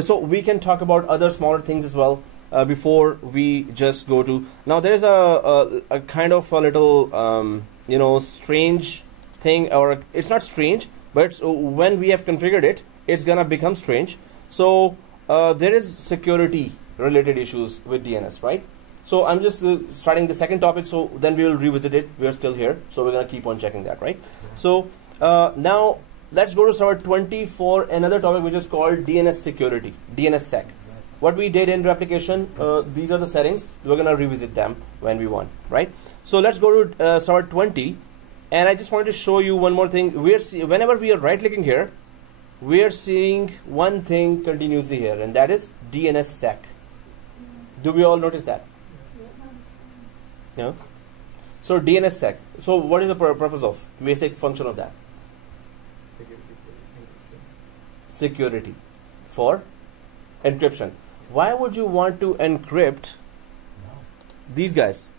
so we can talk about other smaller things as well before we just go to. Now there's a kind of a little strange thing, or it's not strange, but when we have configured it, it's gonna become strange. So there is security related issues with DNS, right? So I'm just starting the second topic, so then we will revisit it. We are still here, so we're gonna keep on checking that, right? So now let's go to server 20 for another topic which is called DNS security, DNSSEC. What we did in the application, these are the settings. We're gonna revisit them when we want, right? So let's go to server 20, and I just wanted to show you one more thing. Whenever we are right clicking here, we are seeing one thing continuously here, and that is DNSSEC. Do we all notice that? Yeah. So DNSSEC. So what is the purpose of, basic function of that? Security for encryption. Why would you want to encrypt these guys?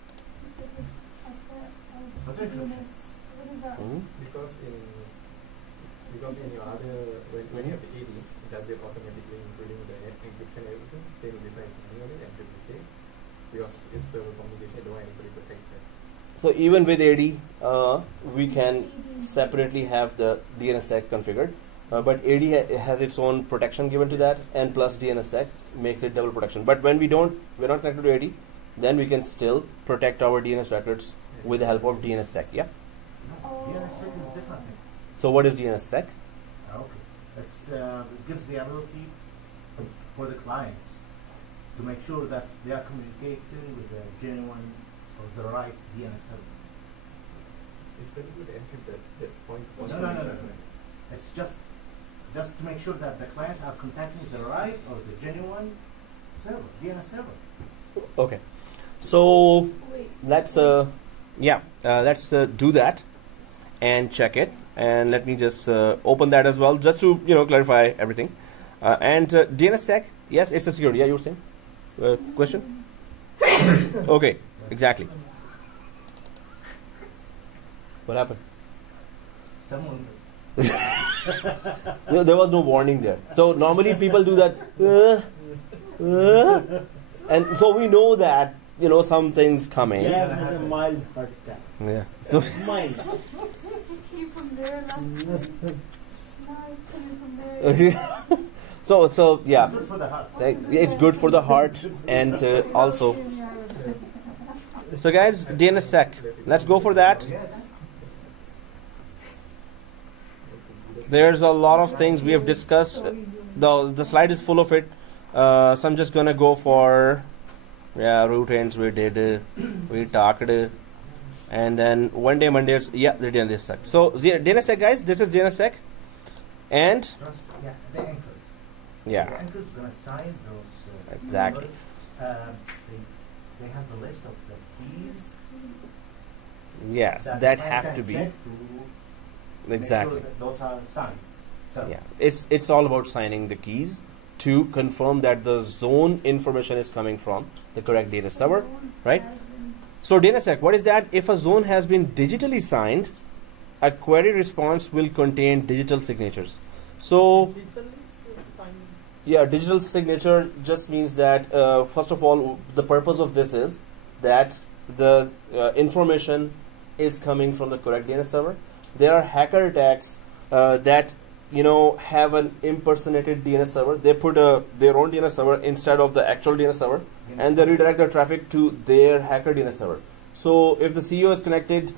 Because in your other, when you have the AD, it does it automatically, including the encryption and everything. They will decide manually and encrypt the same, because it's server communication. Don't want anybody to protect that. So even with AD, we can separately have the DNSSEC configured, but AD has its own protection given to that, and plus DNSSEC makes it double protection. But when we're not connected to AD, then we can still protect our DNS records with the help of DNSSEC. Yeah. No, DNSSEC is different. So what is DNSSEC? Okay, it gives the ability for the clients to make sure that they are communicating with the genuine or the right DNS server. It's very good to encrypt that point. No. It's just to make sure that the clients are contacting the right or the genuine server, DNS server. Okay. So let's do that and check it. And let me just open that as well, just to clarify everything. And DNSSEC, yes, it's a security. Yeah, you were saying? Question? Okay, exactly. What happened? Someone. There was no warning there. So normally people do that, and so we know that something's coming. Yes, it's a mild heart attack. Yeah. So Mild. Came from there last time. Now it's coming from there. so yeah, It's good for the heart. it's good for the heart, and also. So guys, DNSSEC. Let's go for that. There's a lot of things we have discussed. The slide is full of it. So I'm just gonna go for root ends. We did, we talked, and then one day Mondays. Yeah, the DNSSEC. So DNSSEC, guys, this is DNSSEC, and The anchors. yeah, The anchors gonna sign those. exactly. They have the list of the keys. Yes, the that clients have can to be check to exactly. make sure that those are signed. So Yeah, it's all about signing the keys to confirm that the zone information is coming from the correct data server, right? So DNSSEC, what is that? If a zone has been digitally signed, a query response will contain digital signatures. So yeah, digital signature just means that first of all, the purpose of this is that the information is coming from the correct DNS server. There are hacker attacks that have an impersonated DNS server. They put their own DNS server instead of the actual DNS server, and they redirect their traffic to their hacker DNS server. So if the CEO is connecting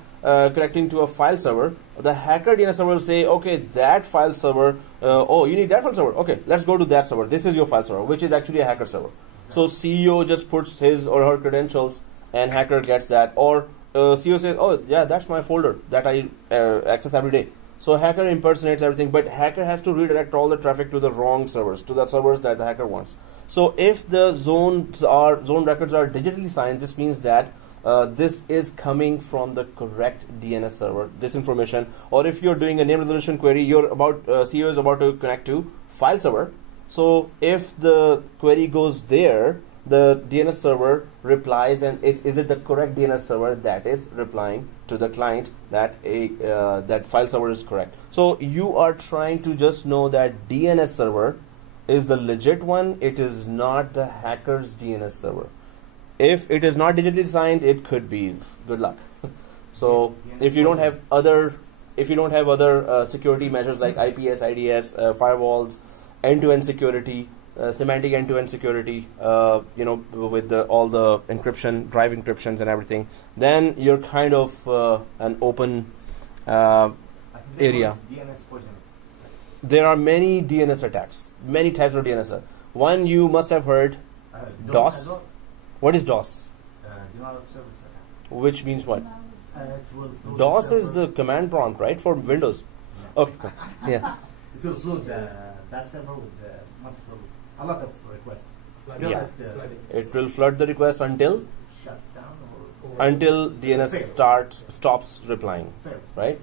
to a file server, the hacker DNS server will say, okay, that file server, oh, you need that file server? Okay, let's go to that server. This is your file server, which is actually a hacker server. So CEO just puts his or her credentials, and hacker gets that. Or CEO says, oh, yeah, that's my folder that I access every day. So hacker impersonates everything, but hacker has to redirect all the traffic to the wrong servers, to the servers that the hacker wants. So if the zone records are digitally signed, this means that this is coming from the correct DNS server, this information. Or if you're doing a name resolution query, CEO is about to connect to file server. So if the query goes there, the DNS server replies, and is it the correct DNS server that is replying to the client that that file server is correct. So you are trying to just know that DNS server is the legit one. It is not the hacker's DNS server. If it is not digitally signed, it could be. Good luck. So if you don't have other security measures like IPS, IDS, firewalls, end-to-end security, semantic end-to-end security, with all the encryption, drive encryptions and everything, then you're kind of an open area. There are many DNS attacks, many types of DNS. One you must have heard, DOS. What is DOS? Denial of service attack. Which means what? DOS is the command prompt, right, for Windows? Yeah. Okay. Yeah. It will flood that server with a lot of requests. Yeah. It will flood the request until Shut down until DNS stops replying, right?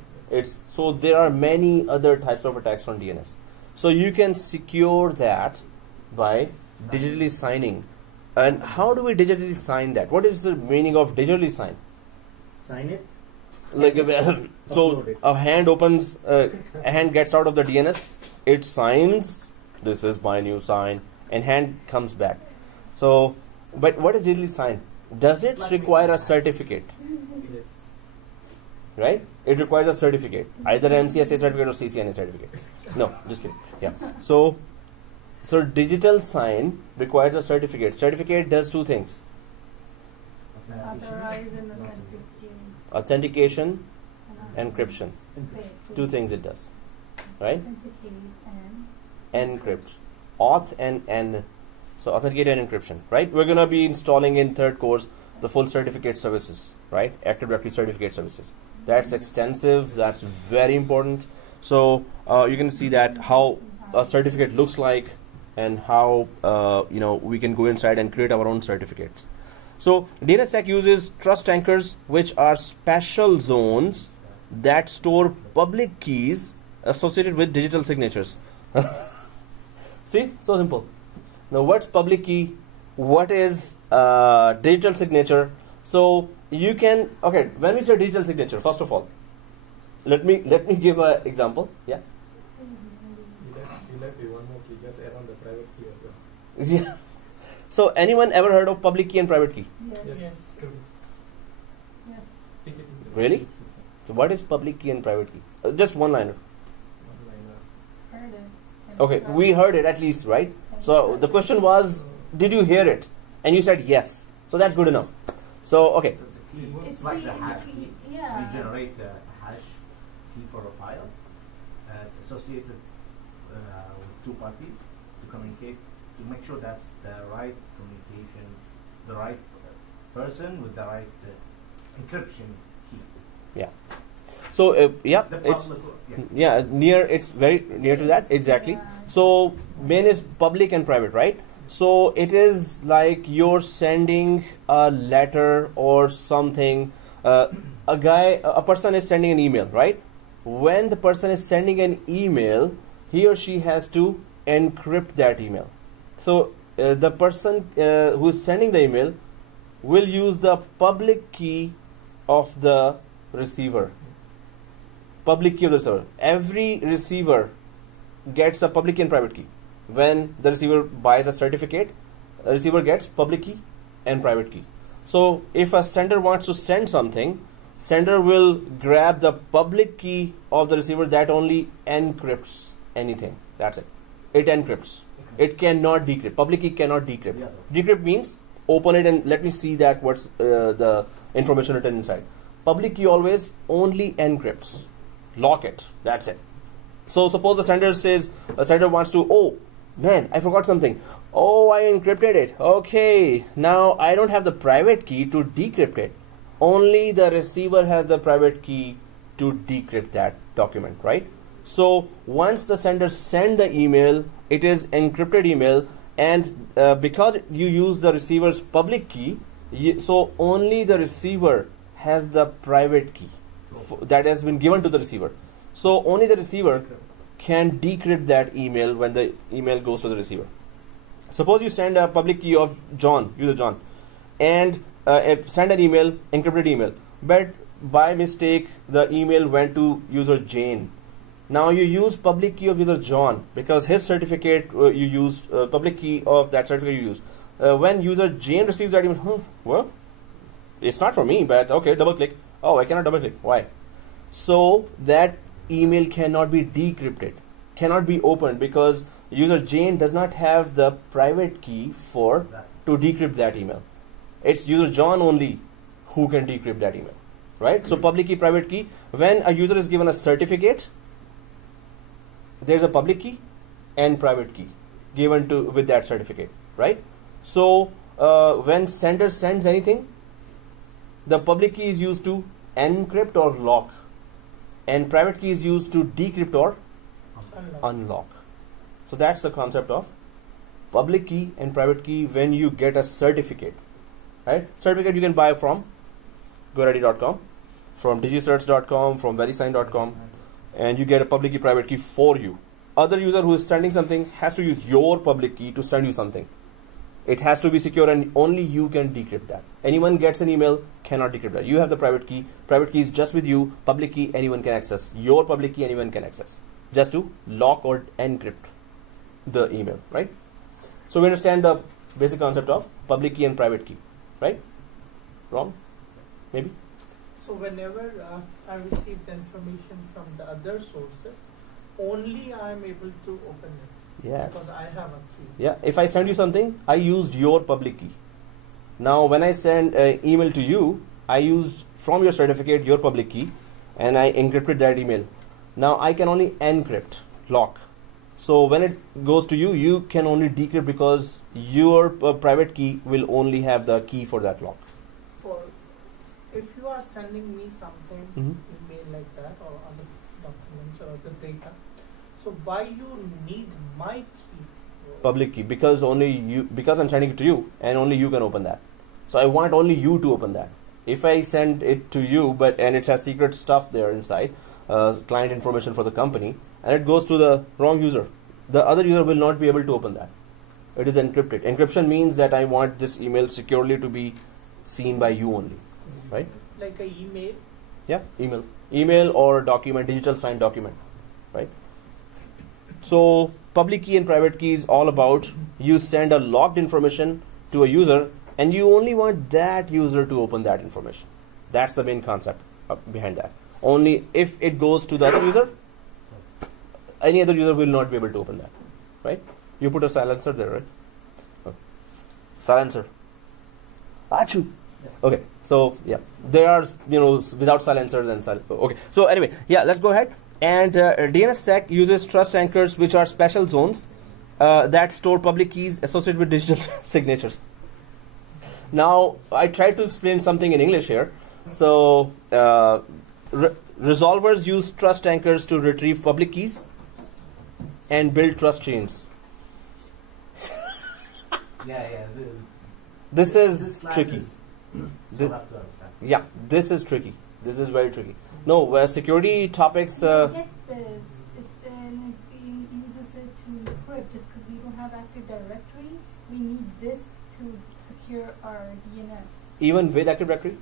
So there are many other types of attacks on DNS. So you can secure that by digitally signing. And how do we digitally sign that? What is the meaning of digitally sign? Sign it. Like so, a hand opens, a hand gets out of the DNS, it signs, this is my new sign, and hand comes back. So, but what is digitally sign? Does it require a certificate? Yes. Right? It requires a certificate, either MCSA certificate or CCNA certificate. No, just kidding. Yeah. So digital sign requires a certificate. Certificate does two things: Authorize and authenticate. authentication, encryption. Two things it does, right? Authenticate and Encrypt, auth and n. So authenticate and encryption, right? We're gonna be installing in third course the full certificate services, right? Active Directory certificate services. That's extensive. That's very important. So you can see that how a certificate looks like, and how we can go inside and create our own certificates. So DNSSEC uses trust anchors, which are special zones that store public keys associated with digital signatures. See, so simple. Now, what's public key? What is digital signature? So you can, okay, when we say digital signature, first of all, let me give an example. Yeah. You left with one more key. Just add on the private key as well. Yeah. So anyone ever heard of public key and private key? yes. Yes. Yes. Take it in the Really? system. So what is public key and private key? Just one liner. One liner. Heard it. And Okay, tried we it. heard it at least, right? And So tried the it. question was, did you hear it? And you said yes. So that's good enough. So okay. So it's a key. It's It's like the the hash key. yeah. We generate a hash key for a file. It's associated with two parties to communicate, to make sure that's the right communication, the right person with the right encryption key. So yeah, The it's public, it's very near to that, exactly. Yeah. So main is public and private, right? So it is like you're sending a letter or something. A person is sending an email, right? When the person is sending an email, he or she has to encrypt that email. So the person who is sending the email will use the public key of the receiver. public key of the server. Every receiver gets a public key and private key. When the receiver buys a certificate, the receiver gets public key and private key. So if a sender wants to send something, sender will grab the public key of the receiver that only encrypts anything. That's it. It encrypts. It cannot decrypt. Public key cannot decrypt. Yeah. Decrypt means open it and let me see that what's the information written inside. Public key always only encrypts. Lock it. That's it. So suppose the sender wants to, oh man, I forgot something. Oh, I encrypted it. Okay, now I don't have the private key to decrypt it. Only the receiver has the private key to decrypt that document, right? So once the sender sends the email, it is encrypted email, and because you use the receiver's public key, so only the receiver has the private key that has been given to the receiver. So only the receiver can decrypt that email when the email goes to the receiver. Suppose you send a public key of John, user John, and send an email, encrypted email, but by mistake the email went to user Jane. Now you use public key of user John because his certificate you use public key of that certificate you use. When user Jane receives that email, well, it's not for me, but okay, double click. Oh, I cannot double click. Why? So that email cannot be decrypted, cannot be opened because user Jane does not have the private key to decrypt that email. It's user John only who can decrypt that email, right? So public key, private key. When a user is given a certificate, there's a public key and private key given with that certificate, right? So when sender sends anything, the public key is used to encrypt or lock, and private key is used to decrypt or unlock. So that's the concept of public key and private key when you get a certificate, right? Certificate you can buy from GoReady.com, from digicerts.com, from verisign.com, and you get a public key, private key for you. Other user who is sending something has to use your public key to send you something. It has to be secure and only you can decrypt that. Anyone gets an email, cannot decrypt that. You have the private key is just with you, public key anyone can access. Your public key anyone can access. Just to lock or encrypt the email, right? So we understand the basic concept of public key and private key, right? Wrong? Maybe? So whenever I receive the information from the other sources, only I am able to open it. Yes. Because I have a key. Yeah, if I send you something, I used your public key. Now when I send an email to you, I used from your certificate your public key and I encrypted that email. Now I can only encrypt, lock. So when it goes to you, you can only decrypt because your private key will only have the key for that lock. If you are sending me something, email like that or other documents or the data, so why you need my key? Public key, because I'm sending it to you and only you can open that. So I want only you to open that. If I send it to you and it has secret stuff there inside, client information for the company, and it goes to the wrong user, the other user will not be able to open that. It is encrypted. Encryption means that I want this email securely to be seen by you only, right? Like an email? Yeah, email or document, digital signed document, right? So public key and private key is all about you send a locked information to a user and you only want that user to open that information. That's the main concept behind that. Only if it goes to the other user, any other user will not be able to open that, right? You put a silencer there, right? Oh. Silencer. Achoo. Okay, so yeah, there are, without silencers and okay. So anyway, yeah, let's go ahead. And DNSSEC uses trust anchors, which are special zones that store public keys associated with digital signatures. Now, I tried to explain something in English here. So, resolvers use trust anchors to retrieve public keys and build trust chains. This is tricky. Yeah, this is tricky. This is very tricky. No, security topics. I get this. It uses it to encrypt. Just because we don't have Active Directory, we need this to secure our DNS. even with Active Directory,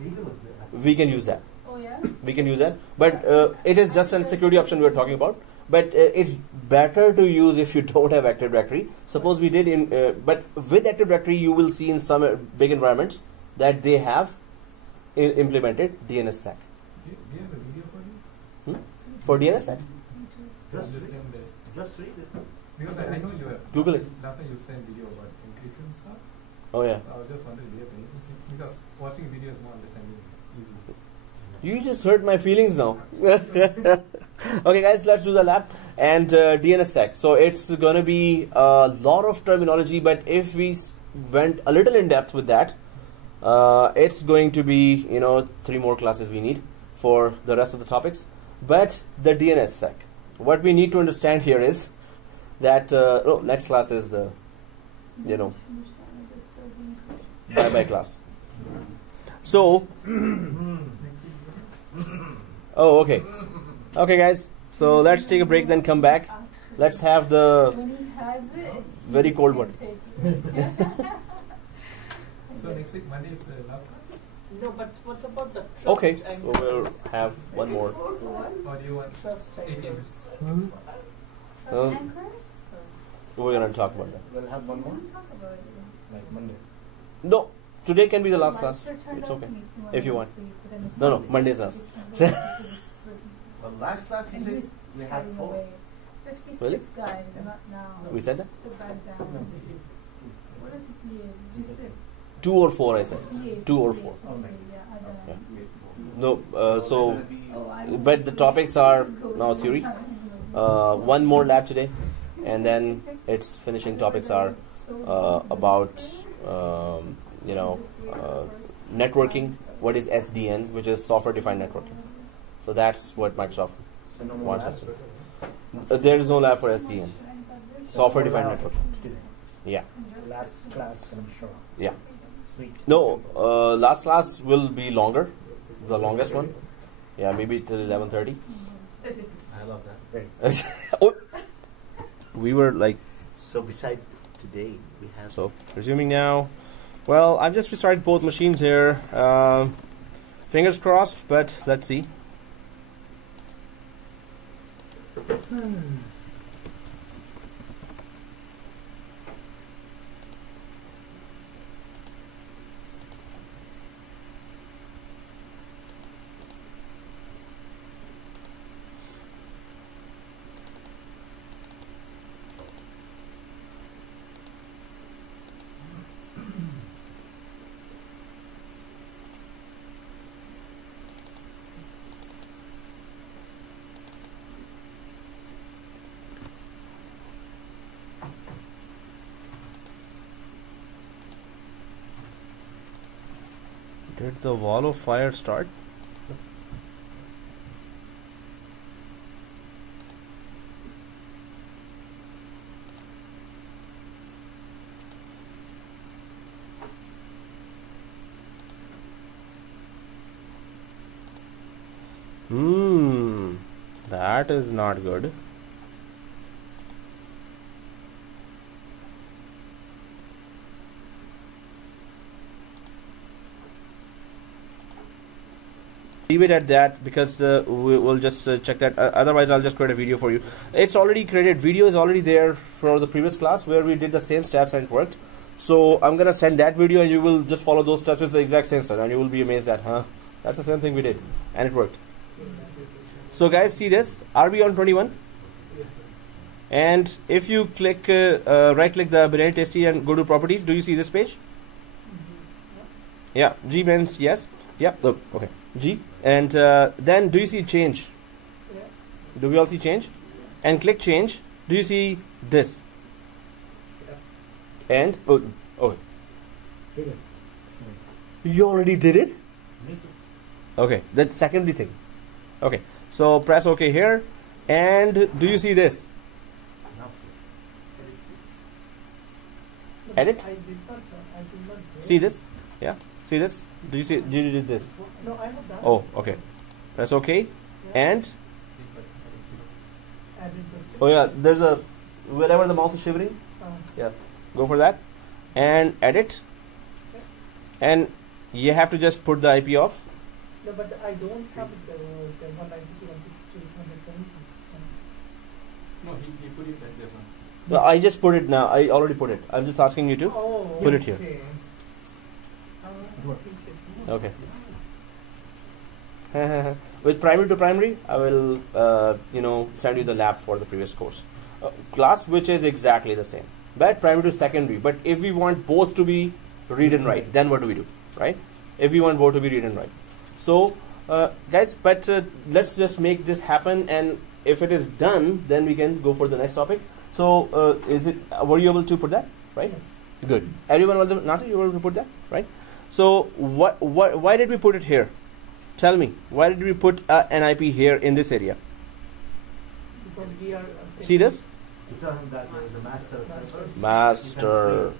we can use that. Oh yeah? We can use that, but it is just a security option we're talking about. But it's better to use if you don't have Active Directory. Suppose we did but with Active Directory, you will see in some big environments that they have implemented DNSSEC. Do you have a video for this? For DNSSEC. Just Understand that. just read it. Because I know you have. Google it. Last time you sent video about encryption stuff. Oh yeah. I was just wondering, do you have anything? Because watching video is more understanding easy. You just hurt my feelings now. Okay, guys, let's do the lab and DNSSEC. So it's going to be a lot of terminology, but if we went a little in depth with that, it's going to be 3 more classes we need for the rest of the topics. But the DNSSEC, what we need to understand here is that next class is the bye class. So oh, okay, guys. So let's take a break, then come back. Let's have the When he has it, very cold one. So next week, Monday is the last class? No, but what about the trust Okay, so anchors? we'll have one more. Or do you want Trust 8 anchors. games? Trust anchors? We're gonna talk about that. We'll have one more, Don't talk about it. like Monday. No, today can be the last class. Lights are turned It's off okay. and it's If you more want. sleep, but then it's No, Sunday. Monday's last. Well, last class you And said he's we had shouting 4. away. 56 Really? guys, not now. We said that? Sit back down. What if it's 56? 2 or 4, I said. 58, 2 or 58, 4. okay, yeah, I don't know. No, so Oh, I don't but the know. topics are Go now to theory. time. One more lab today, and then its finishing topics are about networking. What is SDN, which is software defined networking. So that's what Microsoft So no more wants us labs? to. There is no lab for SDN, software defined Lab networking. today. Yeah. Last class, I'm sure. Yeah. Sweet. No, Simple. last class will be longer, the longest one. Yeah, maybe till 11:30. I love that. Great. Oh, we were like, So beside today, we have so resuming now. Well, I've just restarted both machines here. Fingers crossed, but let's see. Did the wall of fire start? That is not good. Leave it at that because we'll just check that. Otherwise, I'll just create a video for you. It's already created. Video is already there for the previous class where we did the same steps and it worked. So I'm gonna send that video and you will just follow those steps. It's the exact same stuff and you will be amazed at, that's the same thing we did and it worked. So guys, see this? Are we on 21? Yes, sir. And if you click, right-click the binary tasty and go to properties, do you see this page? Yeah, G means yes. Yep. Yeah, okay. G. And then do you see change? Yeah. Do we all see change? And click change. Do you see this? Yeah. And okay. Did it. You already did it? Me too. Okay. That's secondary thing. Okay. So press OK here. And do you see this? Now, Edit? I did not. I did not. do See it. this? Yeah. See this? Do you see? Did you did this? No, I have done. Oh, okay. Press OK. Yeah. And Added the- oh yeah, there's a wherever the mouse is shivering. uh, Yeah. Go for that. And edit. And You have to just put the IP of. No, but I don't have the 192.168.120. No, he put it like this now. No, I just put it now. I already put it. I'm just asking you to Oh, put it here. okay. Okay. With primary to primary, I will send you the lab for the previous course class, which is exactly the same. But primary to secondary. But if we want both to be read and write, then what do we do, right? If we want both to be read and write, so guys, but let's just make this happen, and if it is done, then we can go for the next topic. So were you able to put that, right? Yes. Good. Everyone was Nasir, you were able to put that, right? So why did we put it here? Tell me, why did we put an IP here in this area? Because we are. See this? You tell him that there is a master server. Master.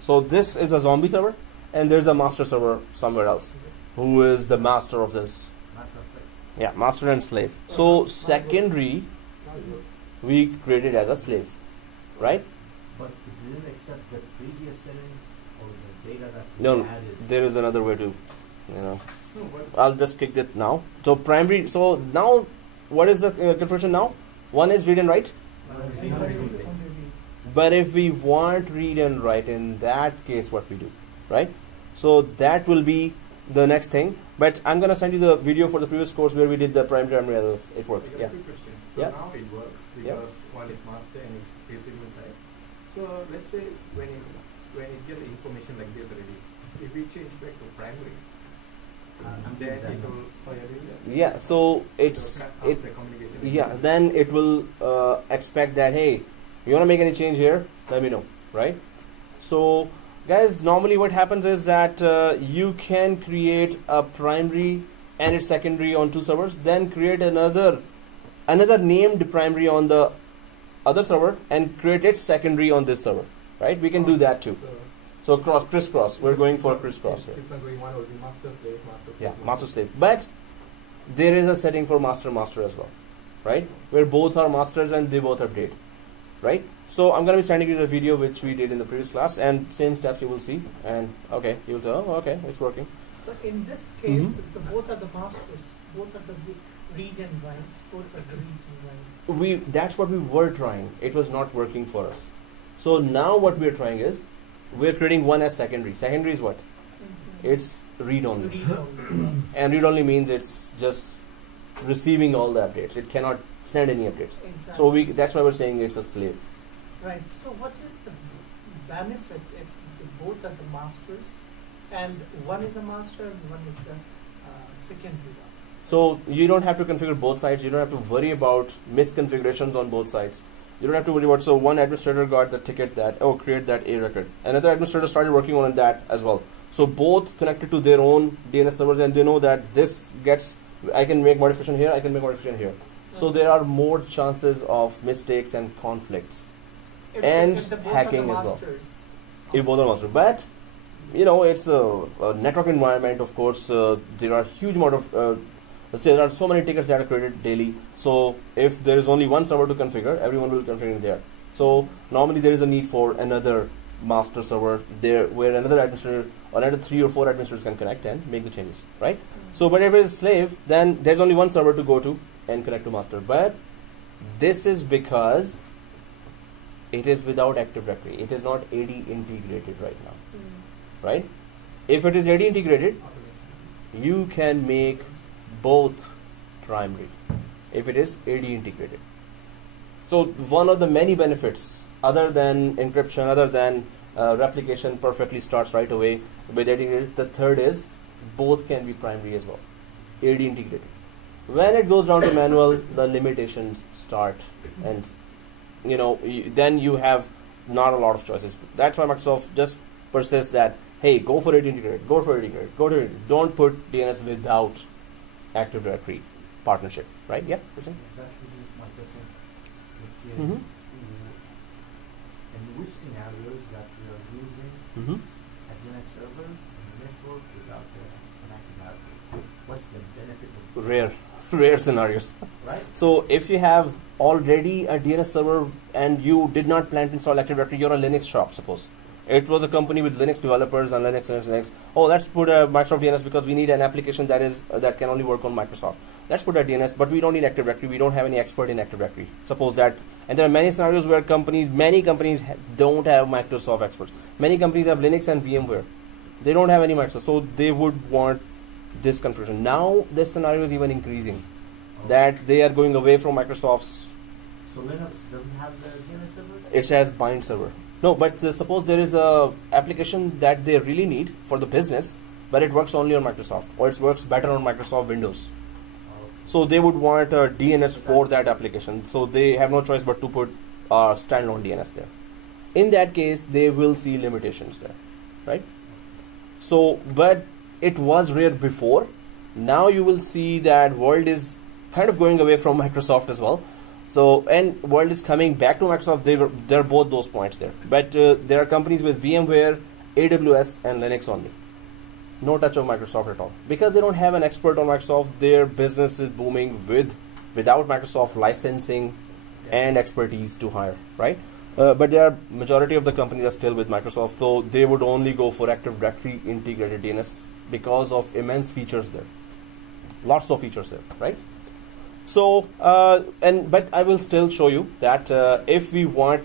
So this is a zombie server, and there's a master server somewhere else. Who is the master of this? Master slave. Yeah, master and slave. So secondary, Now it works. we created as a slave, right? But it didn't accept the previous settings or the data that we No, added. there is another way to, No, but I'll just kick it now. So primary. So now, what is the conversion now? One is read and write. But if we want read and write, in that case, what we do, right? So that will be the next thing. But I'm gonna send you the video for the previous course where we did the primary. It worked. I got Yeah. a quick question. So Yeah. now it works Yeah. because one is master and it's receiving side. So let's say when it get the information like this already, if we change back to primary, then it will. Oh, yeah, really? Yeah. So It it's will cut out it. the communication. Yeah. Then it will expect that, hey, you wanna make any change here? Let me know, right? So guys, normally what happens is that you can create a primary and its secondary on two servers, then create another named primary on the other server and create its secondary on this server, right? We can do that too. So crisscross. We're going for crisscross here. Keeps on going. One will be master slave, master slave. Yeah, master slave. But there is a setting for master as well, right? Where both are masters and they both update, right? So I'm going to be sending you the video which we did in the previous class, and same steps you will see. And okay, you'll say, oh, okay, it's working. So in this case, both are the masters, both are the read and write, both are the read and write. That's what we were trying. It was not working for us. So now what we're trying is we're creating one as secondary. Secondary is what? It's read only. Read only. And read only means it's just receiving all the updates. It cannot send any updates. Exactly. So that's why we're saying it's a slave. Right. So what is the benefit if both are the masters and one is a master and one is the secondary one? So you don't have to configure both sides. You don't have to worry about misconfigurations on both sides. You don't have to worry about, so one administrator got the ticket that, create that A record. Another administrator started working on that as well. So both connected to their own DNS servers, and they know that I can make modification here, I can make modification here. So there are more chances of mistakes and conflicts. And if both hacking are the as well. masters. If both are masters. But, it's a network environment, of course. There are huge amount of, let's say there are so many tickets that are created daily. So if there is only one server to configure, everyone will configure there. So normally there is a need for another master server there where another administrator or another 3 or 4 administrators can connect and make the changes, right? So but if it is slave, then there's only one server to go to and connect to master. But this is because it is without Active Directory. It is not AD integrated right now, right? If it is AD integrated, you can make both primary if it is AD integrated. So one of the many benefits other than encryption, other than replication perfectly starts right away with AD integrated, the third is both can be primary as well, AD integrated. When it goes down to manual, the limitations start, and then you have not a lot of choices. That's why Microsoft just persists that, hey, go for AD integrated, go for AD integrated, go to it. Don't put DNS without Active Directory partnership, right? Yeah. That would be my question, which is Mhm. in which scenarios that we are using a DNS server in the network without an Active Directory? What's the benefit of Rare scenarios. right? So if you have already a DNS server and you did not plan to install Active Directory, you're a Linux shop, suppose, It was a company with Linux developers and Linux. Oh, let's put a Microsoft DNS because we need an application that is that can only work on Microsoft. Let's put a DNS, but we don't need Active Directory. We don't have any expert in Active Directory. Suppose that, and there are many scenarios where many companies don't have Microsoft experts. Many companies have Linux and VMware. They don't have any Microsoft, so they would want this configuration. Now this scenario is even increasing, that they are going away from Microsoft's. So Linux doesn't have the DNS server? It has bind server. No, but suppose there is a application that they really need for the business, but it works only on Microsoft, or it works better on Microsoft Windows. So they would want a DNS for that application. So they have no choice but to put standalone DNS there. In that case, they will see limitations there, right? So, but it was rare before. Now you will see that world is kind of going away from Microsoft as well. So, and world is coming back to Microsoft. There are both those points there. But there are companies with VMware, AWS, and Linux only. No touch of Microsoft at all. Because they don't have an expert on Microsoft, their business is booming without Microsoft licensing and expertise to hire, right? But there are majority of the companies are still with Microsoft, so they would only go for Active Directory integrated DNS because of immense features there. Lots of features there, right? So, but I will still show you that if we want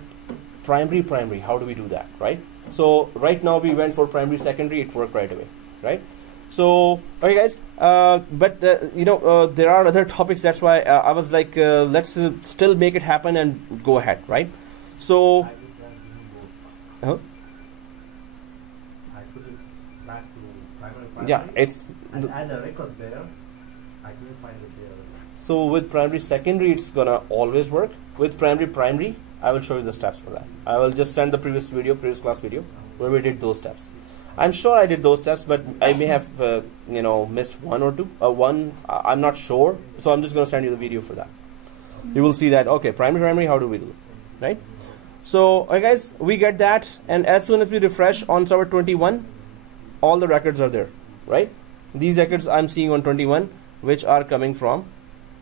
primary, how do we do that, right? So right now we went for primary, secondary, it worked right away, right? So, okay guys, but there are other topics, that's why I was like, let's still make it happen and go ahead, right? So, I put it back to primary. Yeah, it's and add a record there. I couldn't find it there. So with primary, secondary, it's gonna always work. With primary, I will show you the steps for that. I will just send the previous class video where we did those steps. I'm sure I did those steps, but I may have missed one or two. I'm not sure. So I'm just gonna send you the video for that. You will see that. Okay, primary, how do we do it, right? So, okay guys, we get that, and as soon as we refresh on server 21, all the records are there, right? These records I'm seeing on 21, which are coming from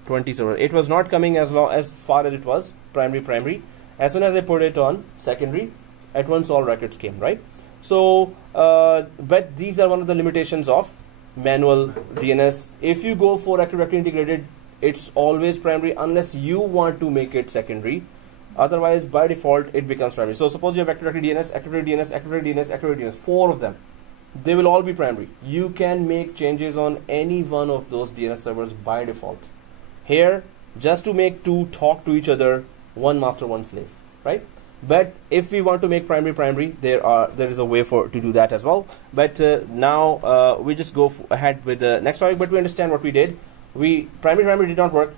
20 server. It was not coming as far as it was primary. As soon as I put it on secondary, at once all records came, right? So, but these are one of the limitations of manual DNS. If you go for Active Directory integrated, it's always primary unless you want to make it secondary. Otherwise, by default, it becomes primary. So suppose you have Active Directory DNS, Active Directory DNS, Active Directory DNS, Active Directory DNS, 4 of them. They will all be primary. You can make changes on any one of those DNS servers by default. Here, just to make two talk to each other, one master, one slave, right? But if we want to make primary, there is a way to do that as well. But now we just go ahead with the next topic. But we understand what we did. Primary did not work,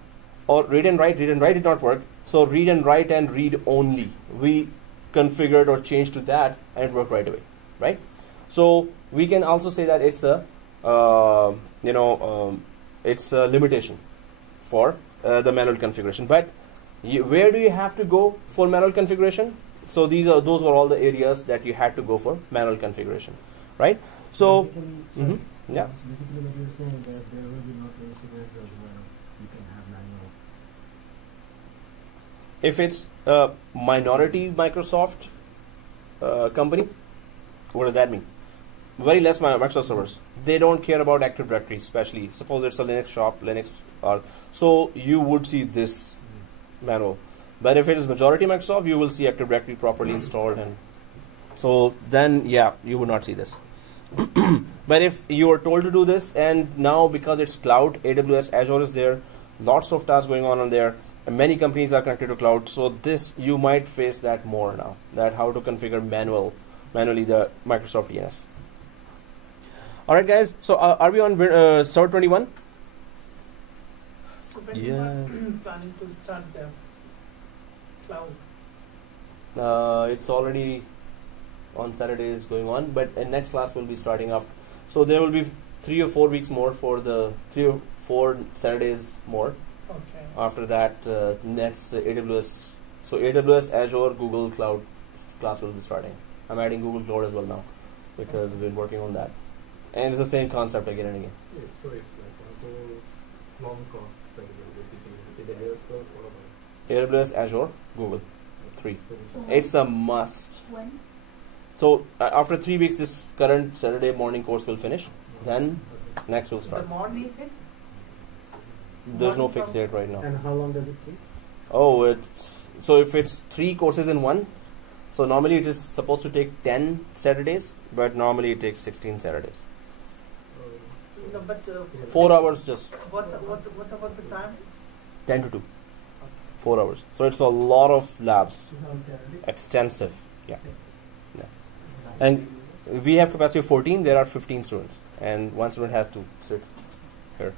or read and write did not work. So read and write and read only, we configured or changed to that, and it worked right away, right? So we can also say that it's a it's a limitation for the manual configuration. But where do you have to go for manual configuration? So those were all the areas that you had to go for manual configuration, right? So yeah. So basically what you're saying that there will be no scenarios where you can have manual. If it's a minority Microsoft company, what does that mean? Very less Microsoft servers. They don't care about Active Directory, especially. Suppose it's a Linux shop, so you would see this manual. But if it is majority Microsoft, you will see Active Directory properly installed, and so then yeah, you would not see this. But if you are told to do this, and now because it's cloud, AWS, Azure is there, lots of tasks going on there. And many companies are connected to cloud, so this you might face that more now. That how to configure manually the Microsoft DNS. All right, guys. So are we on server 21? So when you are planning to start the cloud? It's already on Saturdays going on, but next class will be starting up. So there will be 3 or 4 weeks more for the 3 or 4 Saturdays more. Okay. After that, next AWS. So AWS, Azure, Google Cloud class will be starting. I'm adding Google Cloud as well now because we've been working on that. And it's the same concept again and again. Yeah, so it's like one of those long course that you're teaching. AWS first, what about AWS, Azure, Google. 3. It's a must. When? So after 3 weeks, this current Saturday morning course will finish. Then next will start. The morning There's no fixed date right now. And how long does it take? Oh, so if it's 3 courses in one, so normally it is supposed to take 10 Saturdays, but normally it takes 16 Saturdays. No, but 4 hours just. what about the time? 10 to 2. 4 hours. So it's a lot of labs. It's on Saturday. Extensive. Yeah. And we have capacity of 14. There are 15 students, and one student has to sit here.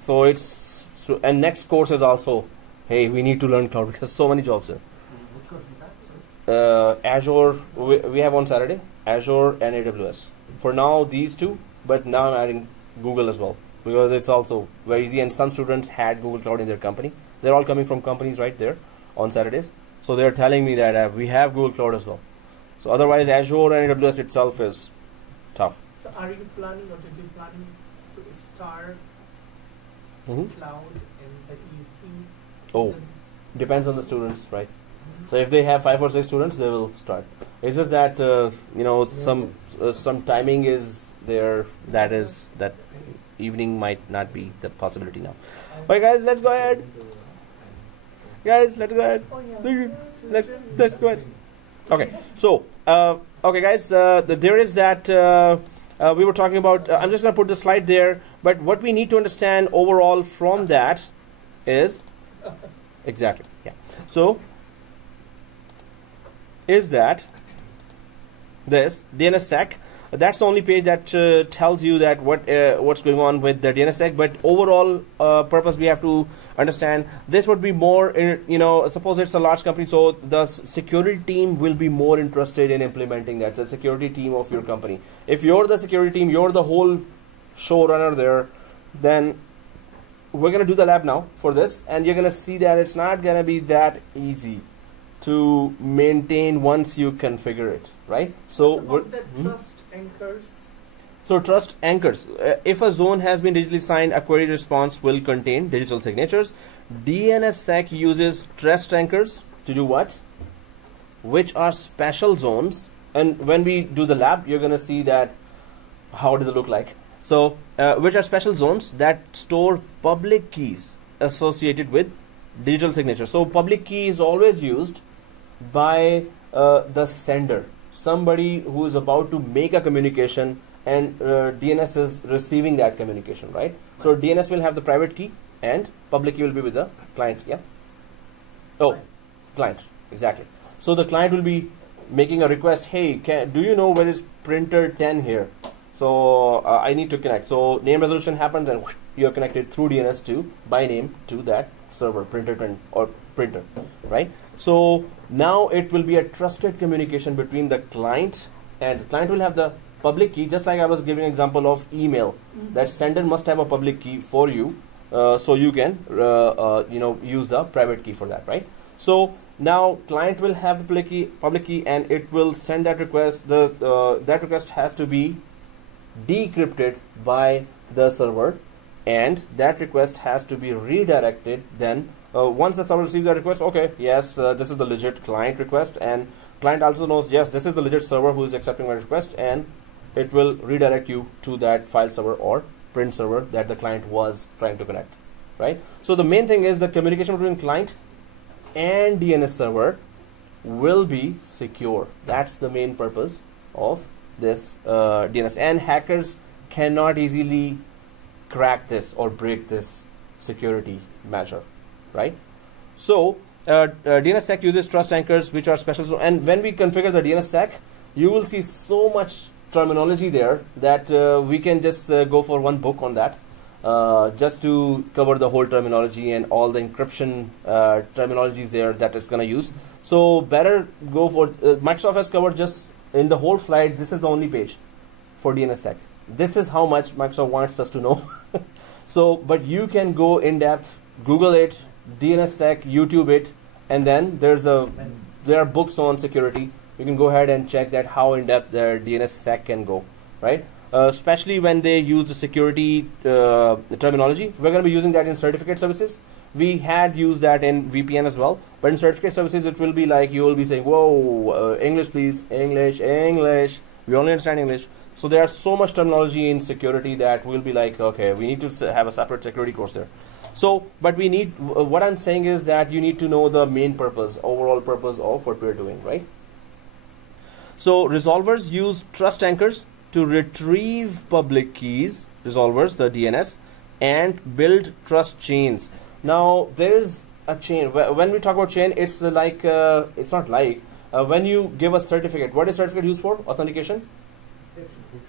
So it's and next course is also, hey, we need to learn cloud because so many jobs there. What course is that? Azure we have on Saturday. Azure and AWS. For now these two, but now I'm adding Google as well because it's also very easy. And some students had Google Cloud in their company. They're all coming from companies right there on Saturdays. So they're telling me that we have Google Cloud as well. So otherwise, Azure and AWS itself is tough. So are you planning or did you planning to start Mm-hmm. cloud in the evening? Oh, depends on the students, right? So if they have 5 or 6 students, they will start. It's just that some timing is there. That evening might not be the possibility now. Alright, guys, let's go ahead. Guys, let's go ahead. Oh, yeah. Let's go ahead. Okay, so okay, guys, there is that we were talking about. I'm just going to put the slide there. But what we need to understand overall from that is exactly, yeah. So is that this DNSSEC? That's the only page that tells you that what's going on with the DNSSEC. But overall purpose, we have to understand this would be more. Suppose it's a large company, so the security team will be more interested in implementing that. The security team of your company. If you're the security team, you're the whole showrunner there, then we're going to do the lab now for this, and you're going to see that it's not going to be that easy to maintain once you configure it, right? So what about the trust anchors? So trust anchors. If a zone has been digitally signed, a query response will contain digital signatures. DNSSEC uses trust anchors to do what? Which are special zones. And when we do the lab, you're going to see that how does it look like. So which are special zones that store public keys associated with digital signature. So public key is always used by the sender, somebody who is about to make a communication, and DNS is receiving that communication, right? So DNS will have the private key and public key will be with the client. Yeah. Oh, client, exactly. So the client will be making a request. Hey, do you know where is printer 10 here? So I need to connect. So name resolution happens and you're connected through DNS to by name to that server, printer 10 or printer, right? So now it will be a trusted communication between the client, and the client will have the public key, just like I was giving an example of email. That sender must have a public key for you, so you can use the private key for that, right? So now client will have the public key, and it will send that request. That request has to be decrypted by the server, and that request has to be redirected. Then once the server receives that request, okay, yes, this is the legit client request, and client also knows, yes, this is the legit server who is accepting my request, and it will redirect you to that file server or print server that the client was trying to connect, right? So the main thing is the communication between client and DNS server will be secure. That's the main purpose of this DNS, and hackers cannot easily crack this or break this security measure, right? So DNSSEC uses trust anchors, which are special. And when we configure the DNSSEC, you will see so much terminology there that we can just go for one book on that, just to cover the whole terminology and all the encryption terminologies there that it's going to use. So better go for Microsoft has covered just in the whole slide. This is the only page for DNSSEC. This is how much Microsoft wants us to know. So, but you can go in depth, Google it, DNSSEC, YouTube it, and then there are books on security. You can go ahead and check that how in depth their DNSSEC can go, right? Especially when they use the security terminology. We're going to be using that in certificate services. We had used that in VPN as well, but in certificate services it will be like you will be saying, whoa, English please, English, English, we only understand English. So there are so much terminology in security that we'll be like, okay, we need to have a separate security course there. So, but we need, what I'm saying is that you need to know the main purpose, overall purpose of what we're doing, right? So resolvers use trust anchors to retrieve public keys, resolvers, the DNS, and build trust chains. Now there is a chain. When we talk about chain, it's like, it's not like, when you give a certificate, what is certificate used for? Authentication?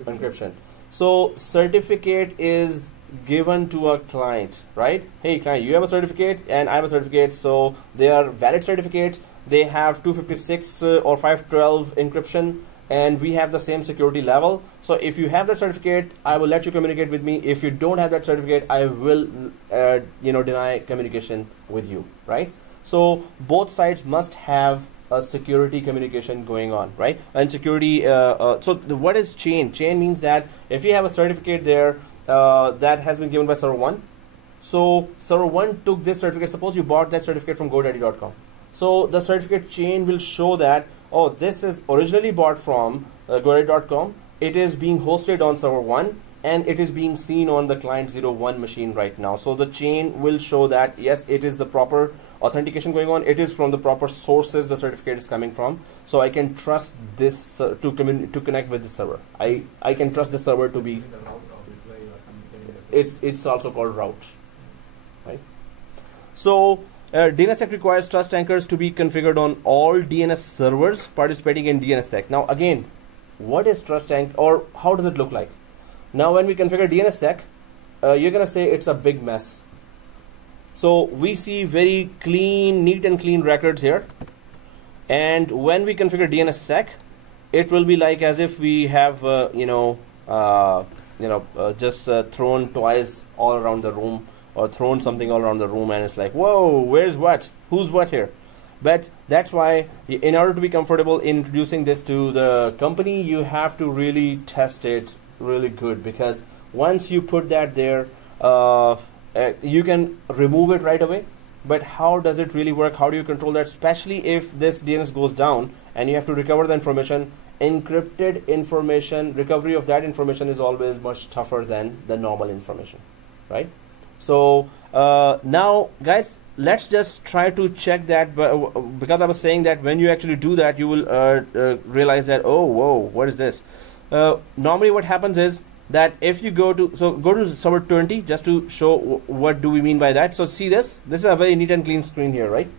Encryption. So certificate is given to a client, right? Hey client, you have a certificate and I have a certificate, so they are valid certificates. They have 256 or 512 encryption, and we have the same security level. So if you have that certificate, I will let you communicate with me. If you don't have that certificate, I will deny communication with you, right? So both sides must have a security communication going on, right? And security, what is chain? Chain means that if you have a certificate there that has been given by server 1, so server 1 took this certificate. Suppose you bought that certificate from GoDaddy.com. So the certificate chain will show that, oh, this is originally bought from GoDaddy.com. It is being hosted on server 1 and it is being seen on the client 01 machine right now. So the chain will show that, yes, it is the proper authentication going on. It is from the proper sources the certificate is coming from. So I can trust this to connect with the server. I can trust the server to be, it's also called route, right? So DNSSEC requires trust anchors to be configured on all DNS servers participating in DNSSEC. Now again, what is trust anchor, or how does it look like? Now when we configure DNSSEC, you're gonna say it's a big mess. So we see very clean, neat and clean records here. And when we configure DNSSEC, it will be like as if we have just thrown toys all around the room, or thrown something all around the room, and it's like, whoa, where's what? Who's what here? But that's why, in order to be comfortable in introducing this to the company, you have to really test it really good, because once you put that there, you can remove it right away. But how does it really work? How do you control that? Especially if this DNS goes down and you have to recover the information. Encrypted information, recovery of that information is always much tougher than the normal information, right? So now guys, let's just try to check that, because I was saying that when you actually do that, you will realize that, oh, whoa, what is this? Normally what happens is that if you go to server 20, just to show what do we mean by that. So see this is a very neat and clean screen here, right?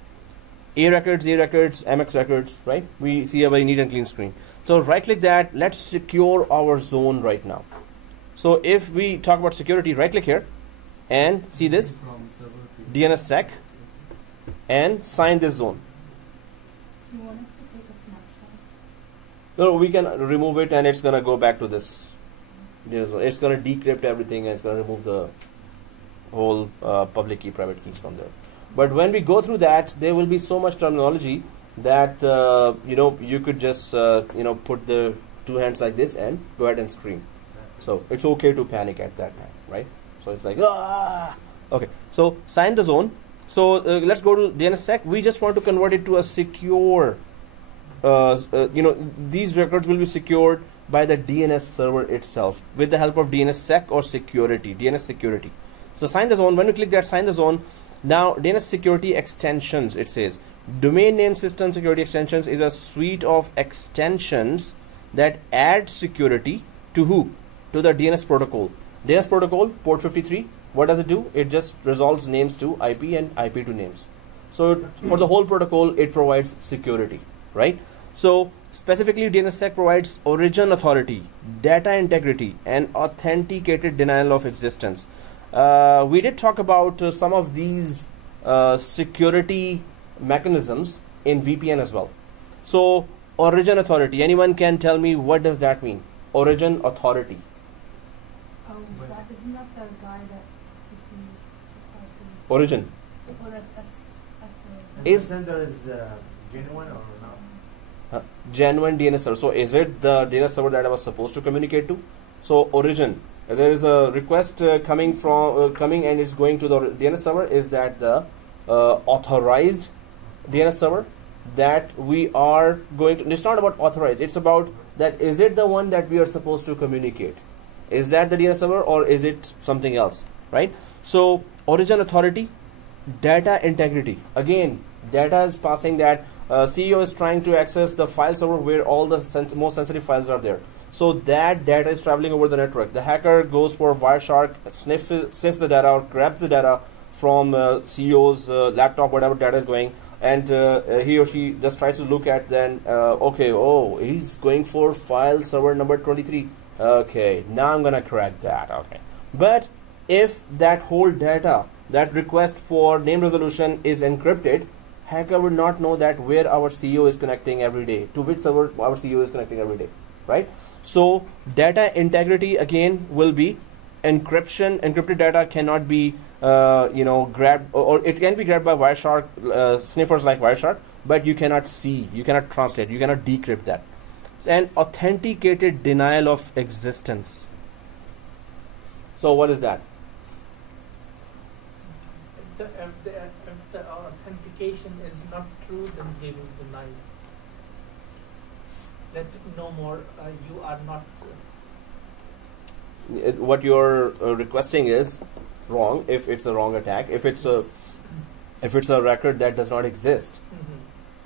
A records, MX records, right? We see a very neat and clean screen. So right click that, let's secure our zone right now. So if we talk about security, right click here and see this DNSSEC and sign this zone. Do you want us to take a snapshot? No, we can remove it and it's gonna go back to this. It's gonna decrypt everything and it's gonna remove the whole public key, private keys from there. But when we go through that, there will be so much terminology that you could just put the two hands like this and go ahead and scream. So it's okay to panic at that time, right? So it's like, ah! Okay, so sign the zone. So let's go to DNSSEC. We just want to convert it to a secure, these records will be secured by the DNS server itself with the help of DNSSEC or security, DNS security. So sign the zone. When you click that sign the zone, now DNS security extensions, it says domain name system security extensions is a suite of extensions that add security to who? To the DNS protocol. DNS protocol, port 53. What does it do? It just resolves names to IP and IP to names. So for the whole protocol, it provides security, right? So specifically, DNSSEC provides origin authority, data integrity, and authenticated denial of existence. We did talk about some of these security mechanisms in VPN as well. So origin authority, anyone can tell me what does that mean? Origin authority. Isn't that the guy that is the Origin. Oh, that's Is sender is genuine or not? Genuine DNS server. So is it the DNS server that I was supposed to communicate to? So origin, there is a request coming and it's going to the DNS server. Is that the authorized DNS server that we are going to? It's not about authorized. It's about that. Is it the one that we are supposed to communicate? Is that the DNS server or is it something else? Right. So origin authority, data integrity. Again, data is passing that. CEO is trying to access the file server where all the most sensitive files are there. So that data is traveling over the network. The hacker goes for Wireshark, sniffs the data or grabs the data from CEO's laptop, whatever data is going, and he or she just tries to look at then, okay, oh, he's going for file server number 23. Okay, now I'm going to crack that. Okay. But if that whole data, that request for name resolution is encrypted, hacker will not know that where our CEO is connecting every day, to which server our CEO is connecting every day, right? So data integrity again will be encryption. Encrypted data cannot be grabbed, or it can be grabbed by Wireshark sniffers like Wireshark, but you cannot see, you cannot translate, you cannot decrypt that. And authenticated denial of existence. So what is that? If the authentication is not true, then they will deny that no more, you are not. What you're requesting is wrong if it's a wrong attack. If it's a record that does not exist,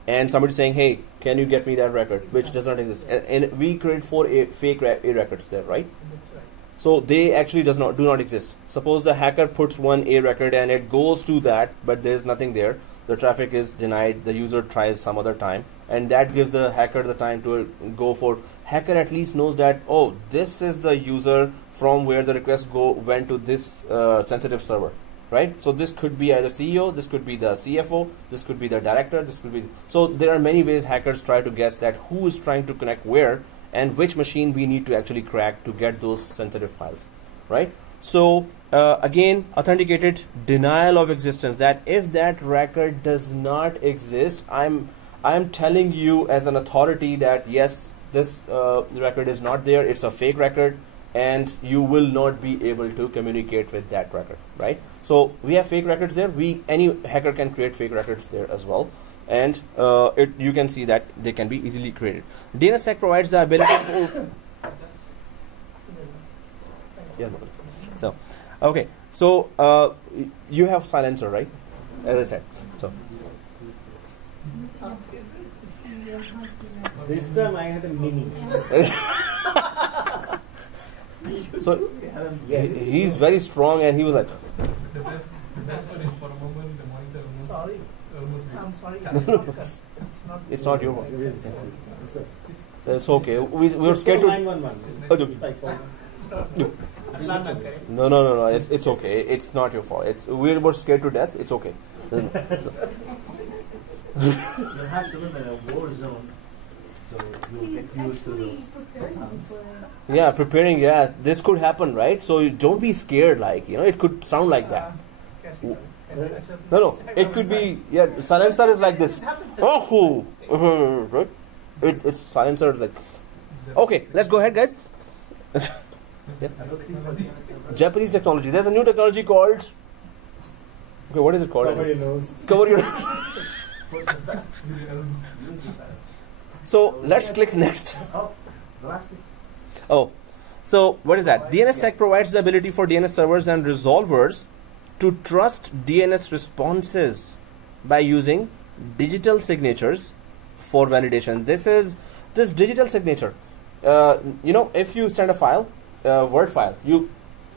and somebody saying, "Hey, can you get me that record?" which does not exist, and we create 4 fake A records there, right? That's right. So they actually do not exist. Suppose the hacker puts one A record and it goes to that, but there is nothing there. The traffic is denied. The user tries some other time, and that gives the hacker the time to go for. Hacker at least knows that, oh, this is the user from where the request went to this sensitive server, right? So this could be either CEO, this could be the CFO, this could be the director, this could be. So there are many ways hackers try to guess that who is trying to connect where and which machine we need to actually crack to get those sensitive files, right? So again, authenticated denial of existence, that if that record does not exist, I'm telling you as an authority that yes, this record is not there, it's a fake record, and you will not be able to communicate with that record, right? So we have fake records there. Any hacker can create fake records there as well, and you can see that they can be easily created. DNSSEC provides the ability to yeah. So okay, so you have silencer, right? As I said, so This time I had a mini. so he's very strong, and he was like, The best one is for a moment the monitor almost. Sorry. Almost I'm sorry. it's not your fault. It is. It's okay. We were scared to. 911. No. It's okay. It's not your fault. We were scared to death. It's okay. You have to live in a war zone, so you'll get used to those sounds. Yeah, preparing. Yeah, this could happen, right? So you don't be scared. Like, it could sound like that. No. It could be. Yeah, silencer is like this. Oh, right? It's silencer like. Okay, let's go ahead, guys. Yeah. Japanese technology. There's a new technology called. Okay, what is it called? Cover your nose. Cover your. So let's click next. Oh, so what is that? DNSSEC provides the ability for DNS servers and resolvers to trust DNS responses by using digital signatures for validation. This digital signature. If you send a file, Word file, you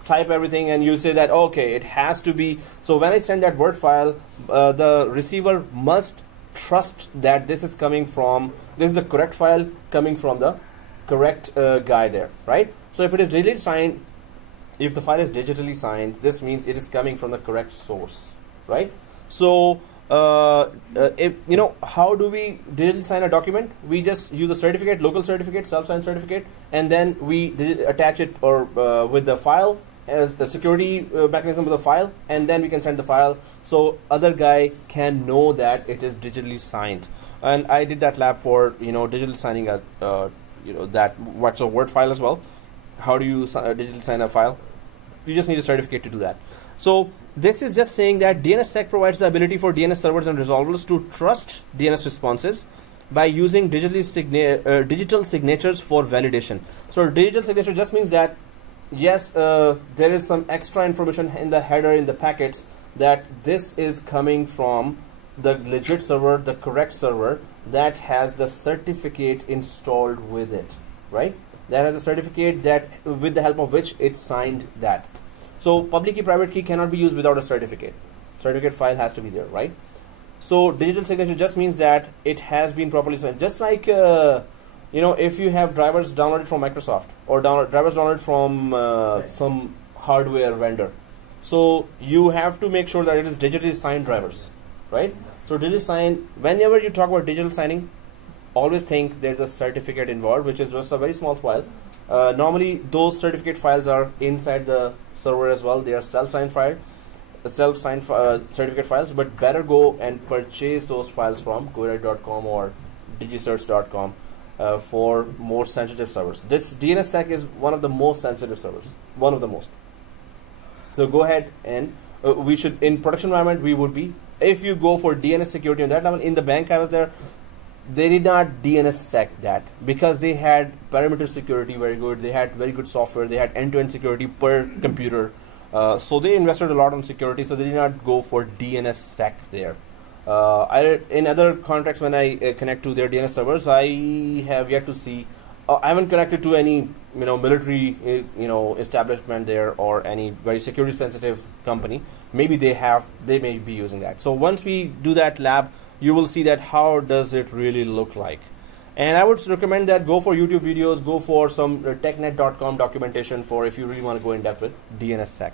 type everything and you say that okay, it has to be. So when I send that Word file, the receiver must trust that this is the correct file coming from the correct guy there, right? So if it is digitally signed, if the file is digitally signed, this means it is coming from the correct source, right? So how do we digitally sign a document? We just use a certificate, local certificate, self-signed certificate, and then we attach it with the file as the security mechanism with the file, and then we can send the file so other guy can know that it is digitally signed. And I did that lab for digital signing that what's a Word file as well. how do you digitally sign a file? You just need a certificate to do that. So this is just saying that DNSSEC provides the ability for DNS servers and resolvers to trust DNS responses by using digital signatures for validation. So digital signature just means that yes, there is some extra information in the header in the packets that this is coming from the legit server, the correct server that has the certificate installed with it, right? That has a certificate that with the help of which it signed that. So public key, private key cannot be used without a certificate. Certificate file has to be there, right? So digital signature just means that it has been properly signed. Just like if you have drivers downloaded from Microsoft or drivers downloaded from some hardware vendor, so you have to make sure that it is digitally signed drivers, right? So digital sign. Whenever you talk about digital signing, always think there's a certificate involved, which is just a very small file. Normally, those certificate files are inside the server as well. They are self-signed certificate files, but better go and purchase those files from GoDaddy.com or digisearch.com for more sensitive servers. This DNSSEC is one of the most sensitive servers, one of the most. So go ahead and we should, in production environment, we would be, if you go for DNS security on that level, in the bank I was there, they did not DNSSEC that because they had perimeter security very good, they had very good software, they had end-to-end security per computer. So they invested a lot on security, so they did not go for DNSSEC there. In other contracts, when I connect to their DNS servers, I have yet to see. I haven't connected to any military establishment there or any very security sensitive company. Maybe they may be using that. So once we do that lab, you will see that how does it really look like. And I would recommend that go for YouTube videos, go for some technet.com documentation for if you really want to go in depth with DNSSEC.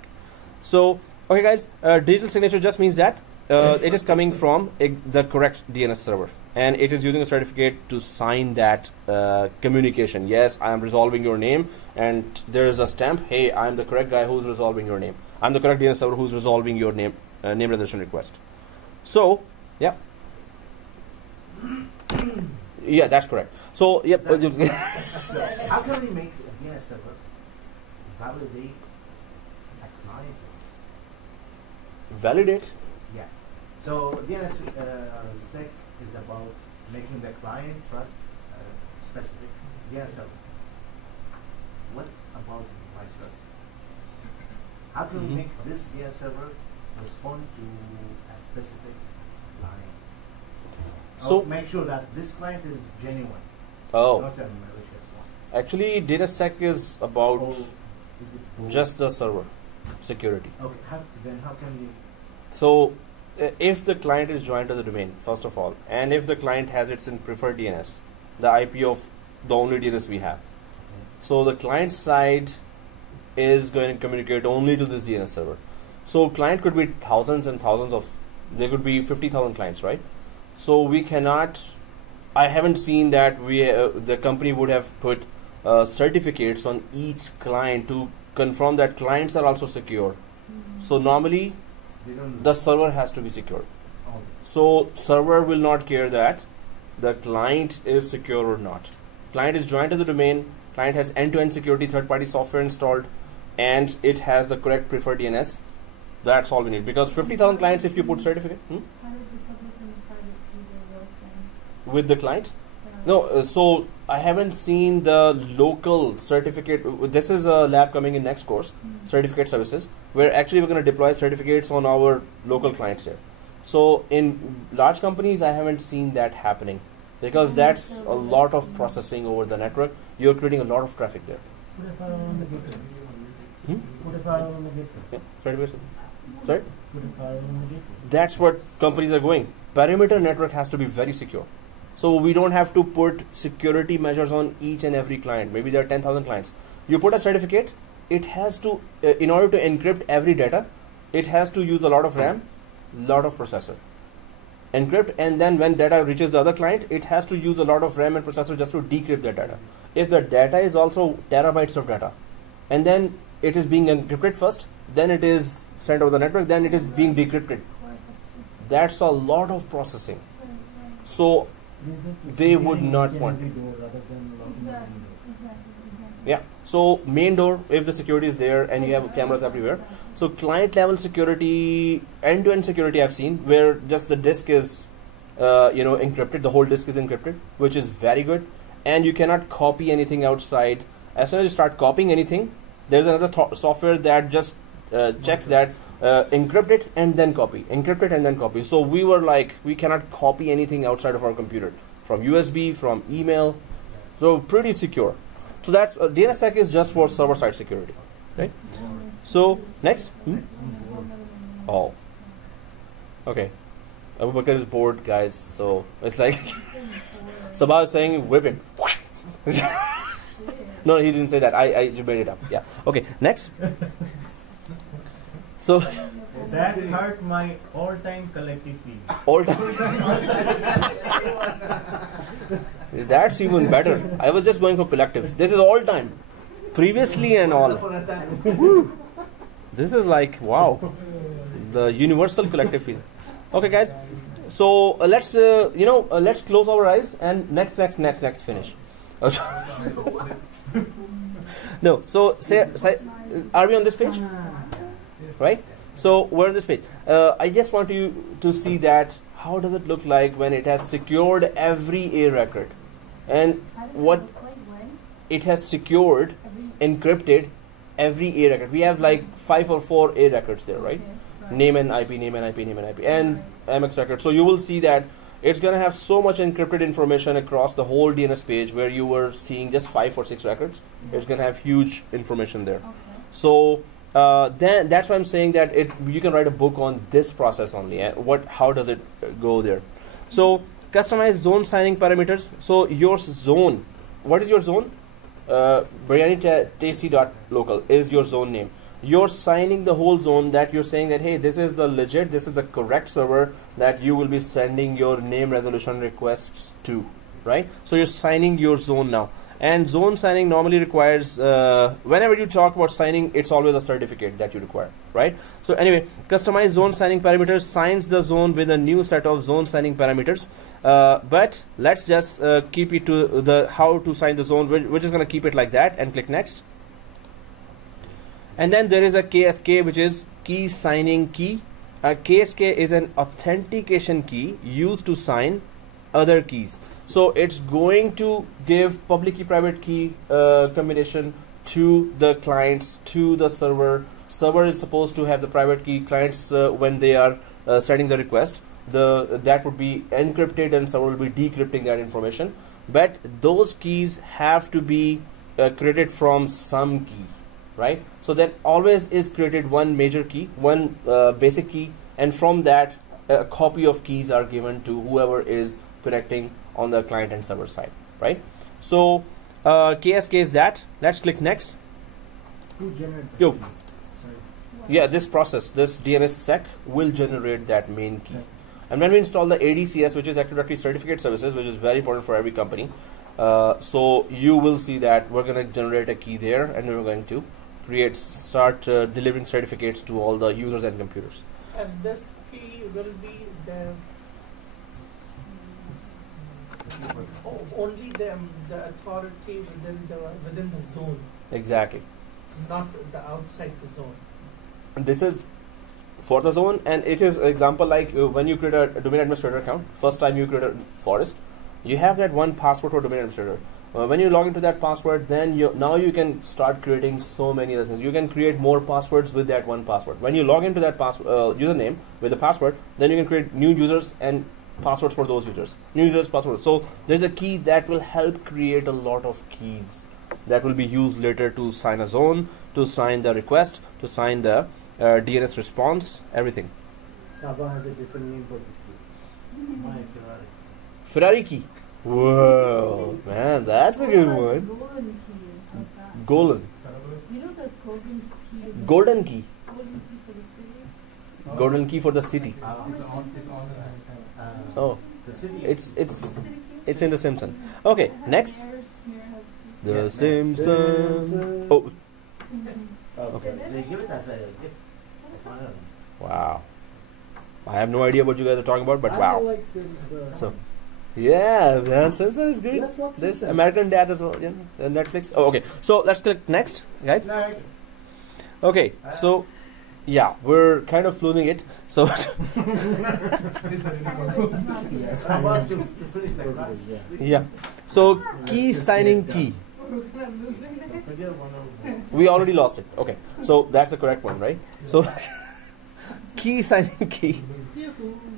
So, okay guys, digital signature just means that it is coming from the correct DNS server. And it is using a certificate to sign that communication. Yes, I am resolving your name. And there is a stamp, hey, I am the correct guy who's resolving your name. I'm the correct DNS server who's resolving your name resolution request. So, yeah. Yeah, that's correct. So, yep. So how can we make a DNS server validate a client? Validate? Yeah. So DNSSEC is about making the client trust specific DNS server. What about vice versa? How can we make this DNS server respond to a specific client? So make sure that this client is genuine, not a malicious one. Actually, DNSSEC is about just the server security. Okay, then how can we? So, if the client is joined to the domain, first of all, and if the client has its in preferred DNS, the IP of the only DNS we have, so the client side is going to communicate only to this DNS server. So, client could be thousands and thousands of, there could be 50,000 clients, right? So we cannot, I haven't seen that the company would have put certificates on each client to confirm that clients are also secure. So normally the server has to be secure. So server will not care that the client is secure or not. Client is joined to the domain, client has end-to-end security, third-party software installed, and it has the correct preferred DNS. That's all we need, because 50,000 clients, if you put certificate. With the client? No, so I haven't seen the local certificate. This is a lab coming in next course, certificate services, where actually we're going to deploy certificates on our local clients here. So in large companies, I haven't seen that happening because that's a lot of processing over the network. You're creating a lot of traffic there. Put a firewall on the gateway. Put a firewall on the gateway. Yeah, certificate. Sorry? Put a firewall on the gateway. That's what companies are going. Perimeter network has to be very secure. So we don't have to put security measures on each and every client. Maybe there are 10,000 clients. You put a certificate, it has to, in order to encrypt every data, it has to use a lot of RAM, lot of processor. Encrypt, and then when data reaches the other client, it has to use a lot of RAM and processor just to decrypt the data. If the data is also terabytes of data, and then it is being encrypted first, then it is sent over the network, then it is being decrypted. That's a lot of processing. So they would not want. Rather than Yeah. So main door, if the security is there and you have cameras everywhere. So client level security, end-to-end security I've seen where just the disk is encrypted, the whole disk is encrypted, which is very good, and you cannot copy anything outside. As soon as you start copying anything, there's another software that just checks that, encrypt it and then copy, encrypt it and then copy. So we were like, we cannot copy anything outside of our computer, from USB, from email, so pretty secure. So that's DNSSEC is just for server-side security, right? So next, oh, okay. Abu Bakr is bored, guys. So it's like Sabah is saying, whip him. No, he didn't say that. I made it up. Yeah. Okay. Next. So that hurt my all-time collective fee. All time. That's even better. I was just going for collective. This is all time. Previously and all. Woo. This is like, wow. The universal collective fee. Okay, guys. So let's let's close our eyes and next finish. No. So say, are we on this page? Right. So we're on this page. I just want you to see that how does it look like when it has secured every A record, and what it has secured, encrypted every A record. We have like 5 or 4 A records there, right? Name and IP, name and IP, name and IP, and MX record. So you will see that it's going to have so much encrypted information across the whole DNS page where you were seeing just 5 or 6 records. It's going to have huge information there. So then that's why I'm saying that you can write a book on this process only. How does it go there? So customize zone signing parameters. So your zone, what is your zone? biryani-tasty.local is your zone name. You're signing the whole zone that you're saying that, hey, this is the legit, this is the correct server that you will be sending your name resolution requests to, right? So you're signing your zone now. And zone signing normally requires, whenever you talk about signing, it's always a certificate that you require, right? So anyway, customize zone signing parameters signs the zone with a new set of zone signing parameters. But let's just keep it to the how to sign the zone. We're just going to keep it like that and click next. And then there is a KSK, which is key signing key. A KSK is an authentication key used to sign other keys. So it's going to give public key private key combination to the clients, to the server. Server is supposed to have the private key. Clients when they are sending the request, that would be encrypted and server will be decrypting that information. But those keys have to be created from some key, right? So that always is created one major key, one basic key, and from that a copy of keys are given to whoever is connecting on the client and server side, right? So KSK is that. Let's click next. Who generated Yo. that? Sorry. Yeah, this process, this DNSSEC will generate that main key. And when we install the ADCS, which is Active Directory Certificate Services, which is very important for every company, so you will see that we're going to generate a key there, and we're going to start delivering certificates to all the users and computers. And this key will be the only the authority within the zone, Exactly. not the outside the zone. And this is for the zone, and it is example like when you create a domain administrator account, first time you create a forest, you have that one password for domain administrator. When you log into that password, then now you can start creating so many other things. You can create more passwords with that one password. When you log into that username with the password, then you can create new users and passwords for those users. New users, passwords. So there's a key that will help create a lot of keys that will be used later to sign a zone, to sign the request, to sign the DNS response, everything. Sabah has a different name for this key. My Ferrari. Ferrari key. Whoa, man, that's a good one. Golden key. What's that? Golden. You know the golden key. Golden key. Golden key for the city. Golden key for the city. It's on Oh, The city. it's in The Simpsons. Okay, next. The Simpsons. Oh, Okay. They give it as a gift. wow. I have no idea what you guys are talking about, but I wow. like Sims, So, Yeah, man, Simpson is great. That's what There's Simpson. American Dad as well. Yeah, Netflix. Oh, okay. So let's click next, guys. Next. Okay, so yeah, we're kind of losing it. So This is not Yes. How about to finish like that? yeah, so key signing key. We're gonna lose it. Forget one of We already lost it. Okay, so that's the correct one, right? So key signing key.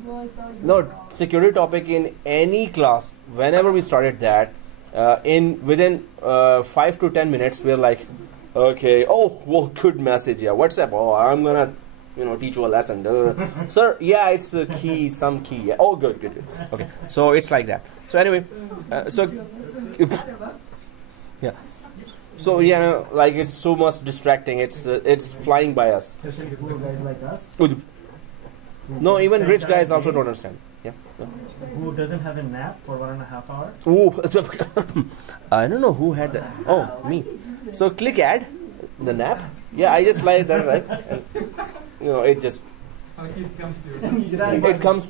Well, it's all No, wrong. security topic in any class. Whenever we started that, within 5 to 10 minutes, we're like, okay, oh, well, good message. Yeah, WhatsApp. Oh, I'm gonna, teach you a lesson. Sir, yeah, it's a key, some key. Yeah. Oh, good. Okay, so it's like that. So anyway, yeah. So yeah, like it's so much distracting. It's flying by us. Especially poor guys like us. No, even rich guys also don't understand. Yeah. Who doesn't have a nap for 1.5 hours? Ooh, I don't know who had that. Oh, me. So click add the nap. Yeah, I just like that, right? And, it just It comes to you. it comes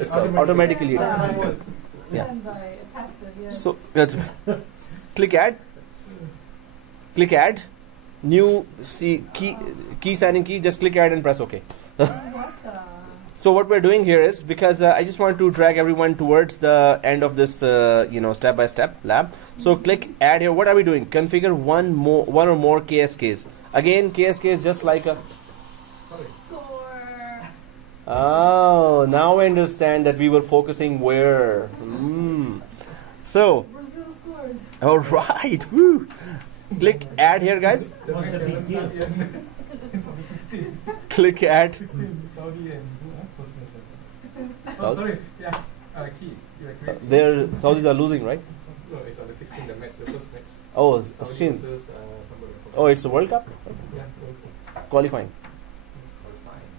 it's automatically. Yes, Yeah. done by passive, yes. So that's click add, new key signing key. Just click add and press OK. What the? So what we're doing here is, because I just want to drag everyone towards the end of this, step-by-step lab. So click add here. What are we doing? Configure one or more KSKs. Again, KSK is just like a. Score. Oh, now I understand that we were focusing where. So, Brazil scores. all right. Woo. Click add here, guys. What's the big deal? Click add. Saudi and first match. Saudi? Sorry. Yeah. Key. You agree? Their Saudis are losing, right? No, it's on the 16th, the match, the first match. Oh, Saudi 16. versus, somebody. Oh, it's a World Cup Yeah. qualifying.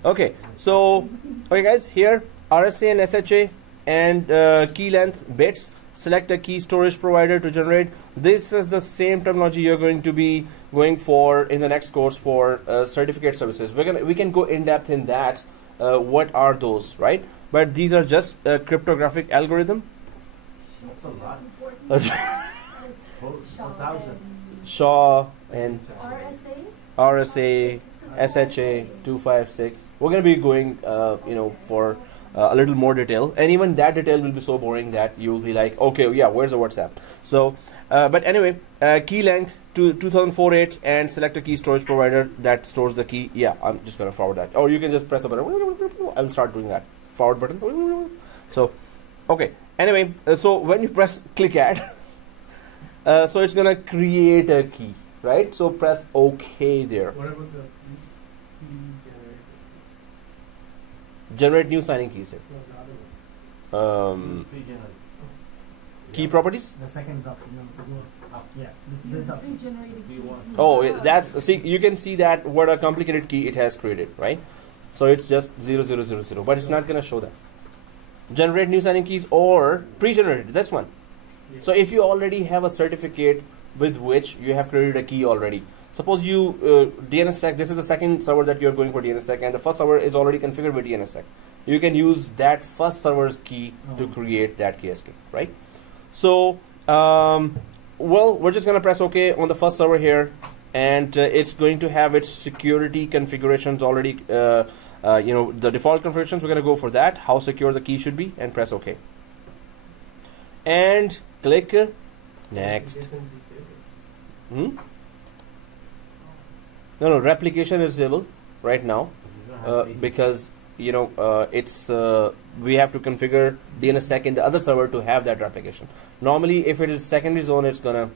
Okay, so guys, here RSA and SHA and key length bits. Select a key storage provider to generate. This is the same terminology you're going to be going for in the next course for certificate services. We can go in depth in that. What are those, right? But these are just cryptographic algorithm. That's a lot. Shaw 4,000. SHA and RSA. RSA, SHA 256. We're going to be going, for a little more detail, and even that detail will be so boring that you'll be like, okay, yeah, where's the WhatsApp? So, but anyway, key length to 2048 and select a key storage provider that stores the key. Yeah, I'm just going to forward that, or you can just press the button. I'll start doing that. Forward button. So, okay. Anyway, so when you press click add, so it's going to create a key, right? So press OK there. What about the Generate new signing keys here. Pre-generated. Key properties. The second document goes up. Yeah. This up. Regenerated key. Oh, that's, see, you can see that what a complicated key it has created, right? So it's just 0000, but it's not going to show that. Generate new signing keys or pre-generated, this one. So if you already have a certificate with which you have created a key already, suppose you DNSSEC, this is the second server that you're going for DNSSEC, and the first server is already configured with DNSSEC. You can use that first server's key to create that KSK, right? So, well, we're just going to press OK on the first server here, and it's going to have its security configurations already, the default configurations. We're going to go for that, how secure the key should be, and press OK. And click next. No, replication is disabled right now because it's we have to configure DNSSEC in the other server to have that replication. Normally, if it is secondary zone, it's gonna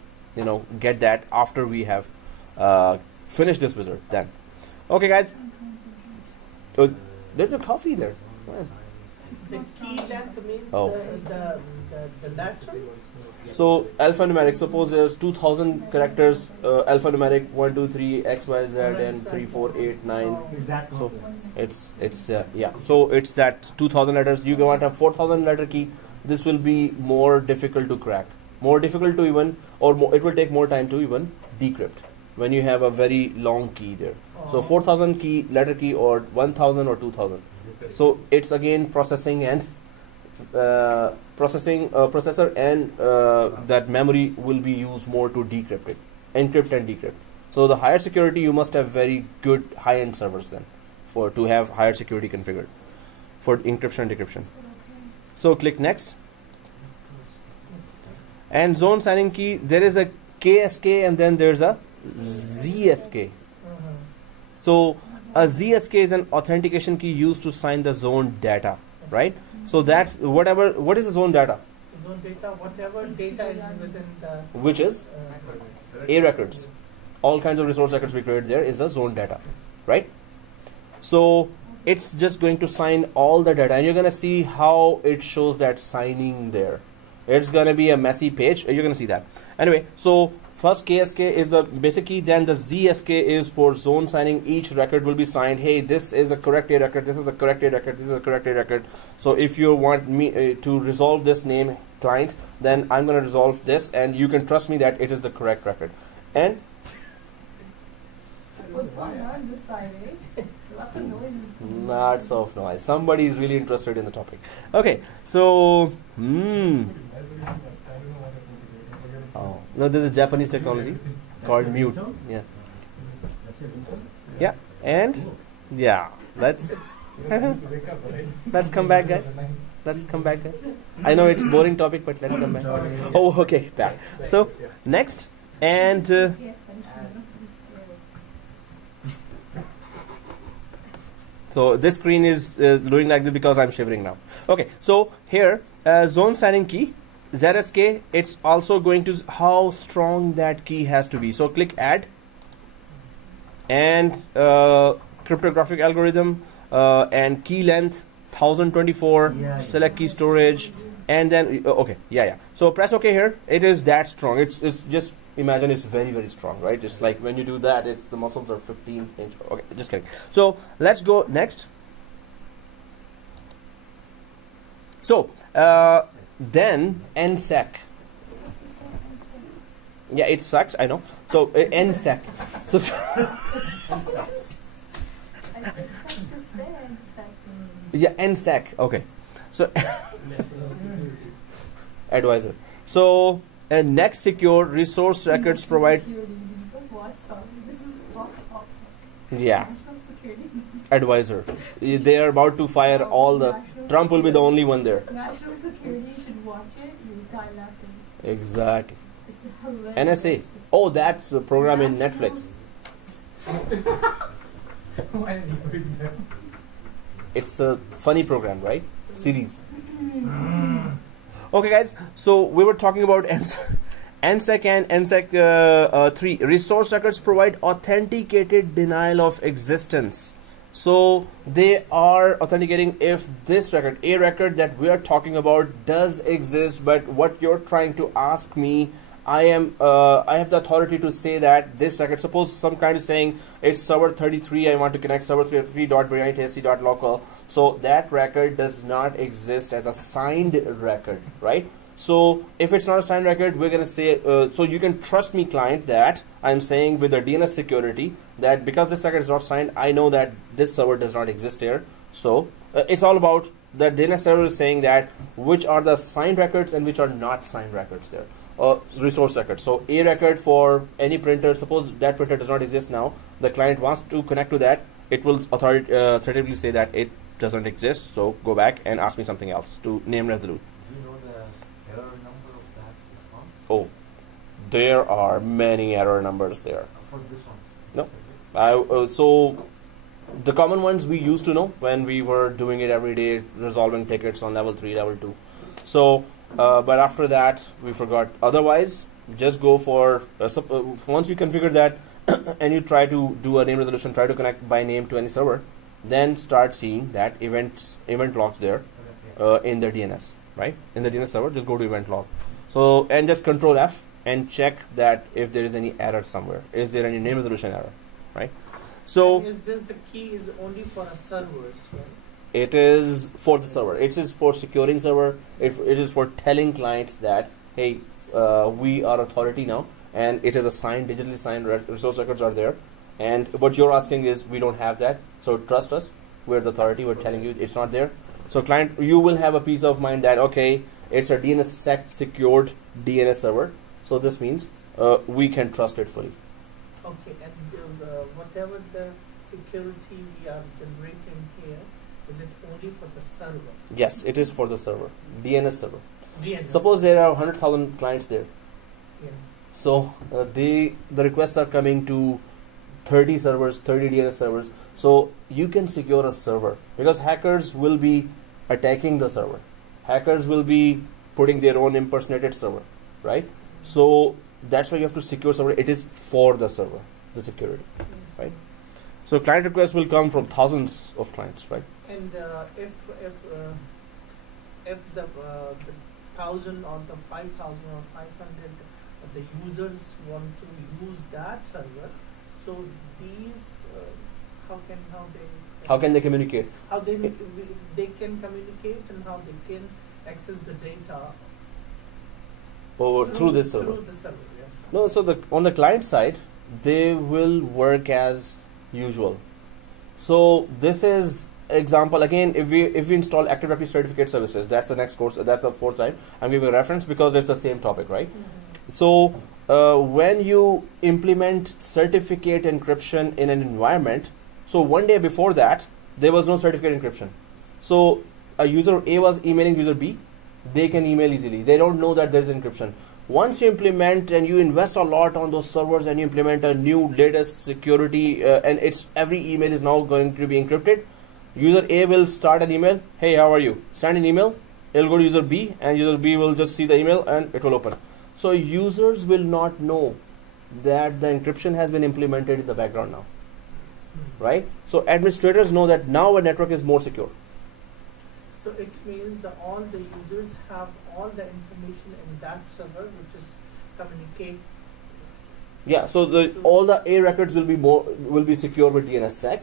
get that after we have finished this wizard. Then, okay, guys. There's a coffee there. Wow. The key length means Oh. the letter. So alphanumeric. Suppose there's 2,000 characters. Alphanumeric 1, 2, 3, X, Y, Z, and 3, 4, 8, 9. Is that So complex? it's yeah. So it's that 2,000 letters. You want a 4,000 letter key. This will be more difficult to crack. More difficult to even, or more, it will take more time to even decrypt when you have a very long key there. So 4,000 letter key or 1,000 or 2,000. So it's again processing and processor and that memory will be used more to decrypt it, encrypt and decrypt. So the higher security, you must have very good high-end servers then to have higher security configured for encryption and decryption. So click next. And zone signing key, there is a KSK and then there's a ZSK. So a ZSK is an authentication key used to sign the zone data, right? So that's what is the zone data? Zone data, whatever data is within the... Which is A records. All kinds of resource records we create there is a zone data, right? So it's just going to sign all the data, and you're going to see how it shows that signing there. It's going to be a messy page. You're going to see that. Anyway, so first KSK is the basic key, then the ZSK is for zone signing. Each record will be signed. Hey, this is a correct A record, this is a correct A record, this is a correct A record. So if you want me to resolve this name client, then I'm going to resolve this, and you can trust me that it is the correct record. And what's going on this side, eh? Lots of noises. Lots of noise. Somebody is really interested in the topic. Okay, so oh no, there's a Japanese technology called mute. Yeah, yeah, and yeah, let's come back, guys. Let's come back, guys. I know it's boring topic, but let's come back. Oh, okay, back. So next, and so this screen is looking like this because I'm shivering now. Okay, so here zone signing key ZSK. It's also going to how strong that key has to be. So click add, and cryptographic algorithm and key length 1024. Select key storage, and then okay, yeah. So press OK here. It is that strong. It's just imagine it's very, very strong, right? Just like when you do that, it's the muscles are 15 inch. Okay, just kidding. So let's go next. So then NSEC. Yeah, it sucks, I know. So NSEC. So yeah, NSEC. Okay. So advisor. So next secure resource records provide. Yeah. Advisor. They are about to fire all the. Trump will be the only one there. National security should watch it. You got nothing. Exactly. It's NSA. Oh, that's a program in Netflix. It's a funny program, right? Series. Okay, guys. So we were talking about NSEC and NSEC 3. Resource records provide authenticated denial of existence. So they are authenticating if this record, a record that we are talking about, does exist. But what you're trying to ask me, I have the authority to say that this record. Suppose some kind of saying it's server 33. I want to connect server 33.binary.tsc.local. So that record does not exist as a signed record, right? So if it's not a signed record, we're going to say, so you can trust me, client, that I'm saying with the DNS security that because this record is not signed, I know that this server does not exist here. So it's all about the DNS server is saying that which are the signed records and which are not signed records there. Resource records. So a record for any printer, suppose that printer does not exist now, the client wants to connect to that, it will authoritatively say that it doesn't exist, so go back and ask me something else to name resolute. Do you know the error number of that response? Oh, there are many error numbers there. For this one? No. So the common ones we used to know when we were doing it every day, resolving tickets on level 3, level 2. So, but after that, we forgot. Otherwise, just go for, once you configure that and you try to do a name resolution, try to connect by name to any server, then start seeing that event logs there in the DNS, right? In the DNS server, just go to event log. So, and just Control F and check that if there is any error somewhere. Is there any name resolution error, right? So, and is this the key is only for a servers, right? It is for the server. It is for securing server. It is for telling clients that, hey, we are authority now, and it is a signed, digitally signed resource records are there. And what you're asking is we don't have that, so trust us. We're the authority. We're telling you it's not there. So client, you will have a peace of mind that, okay, it's a DNSSEC secured DNS server. So this means we can trust it fully. Okay, and whatever the security we are generating here, is it only for the server? Yes, it is for the server, DNS server. DNS. Suppose there are 100,000 clients there. Yes. So the requests are coming to 30 servers, 30 DNS servers. So you can secure a server because hackers will be attacking the server. Hackers will be putting their own impersonated server, right? So that's why you have to secure server. It is for the server, the security, right? So client requests will come from thousands of clients, right? And if the 1,000 or the 5,000 or 500 of the users want to use that server, so these how can they communicate? How they can communicate and how they can access the data through this server. Through the server, yes. No, so on the client side, they will work as usual. So this is example again. If we install Active Directory certificate services, that's the next course. That's the fourth time I'm giving a reference because it's the same topic, right? Mm-hmm. So when you implement certificate encryption in an environment, so one day before that there was no certificate encryption. So a user A was emailing user B, they can email easily. They don't know that there's encryption. Once you implement and you invest a lot on those servers and you implement a new latest security and it's every email is now going to be encrypted, user A will start an email, hey, how are you? Send an email, it'll go to user B and user B will just see the email and it will open. So users will not know that the encryption has been implemented in the background now, right? So administrators know that now a network is more secure. So it means that all the users have all the information in that server, which is communicate. Yeah, so all the A records will be secure with DNSSEC,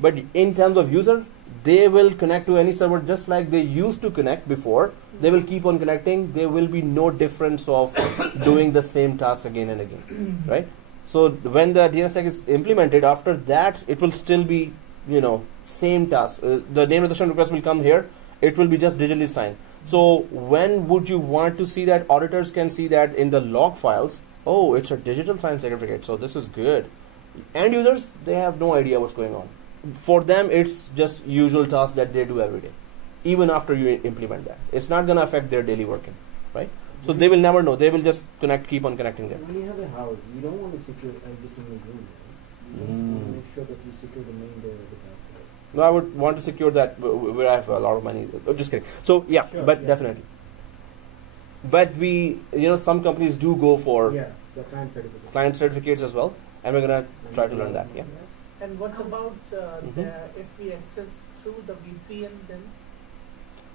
but in terms of user, they will connect to any server just like they used to connect before. They will keep on connecting. There will be no difference of doing the same task again and again, right? So when the DNSSEC is implemented, after that it will still be, same task. The name registration request will come here. It will be just digitally signed. So when would you want to see that? Auditors can see that in the log files. Oh, it's a digital signed certificate. So this is good. End users, they have no idea what's going on. For them, it's just usual tasks that they do every day. Even after you implement that, it's not going to affect their daily working, right? So they will never know. They will just keep on connecting them. When you have a house, you don't want to secure every single room, right? You just want to make sure that you secure the main door of the house. No, I would want to secure that where I have a lot of money. Just kidding. So yeah, Sure, but yeah. definitely. But we, some companies do go for Yeah, the client certificate. client certificates as well, and we're gonna try to learn that. Yeah. And what about if we access through the VPN then?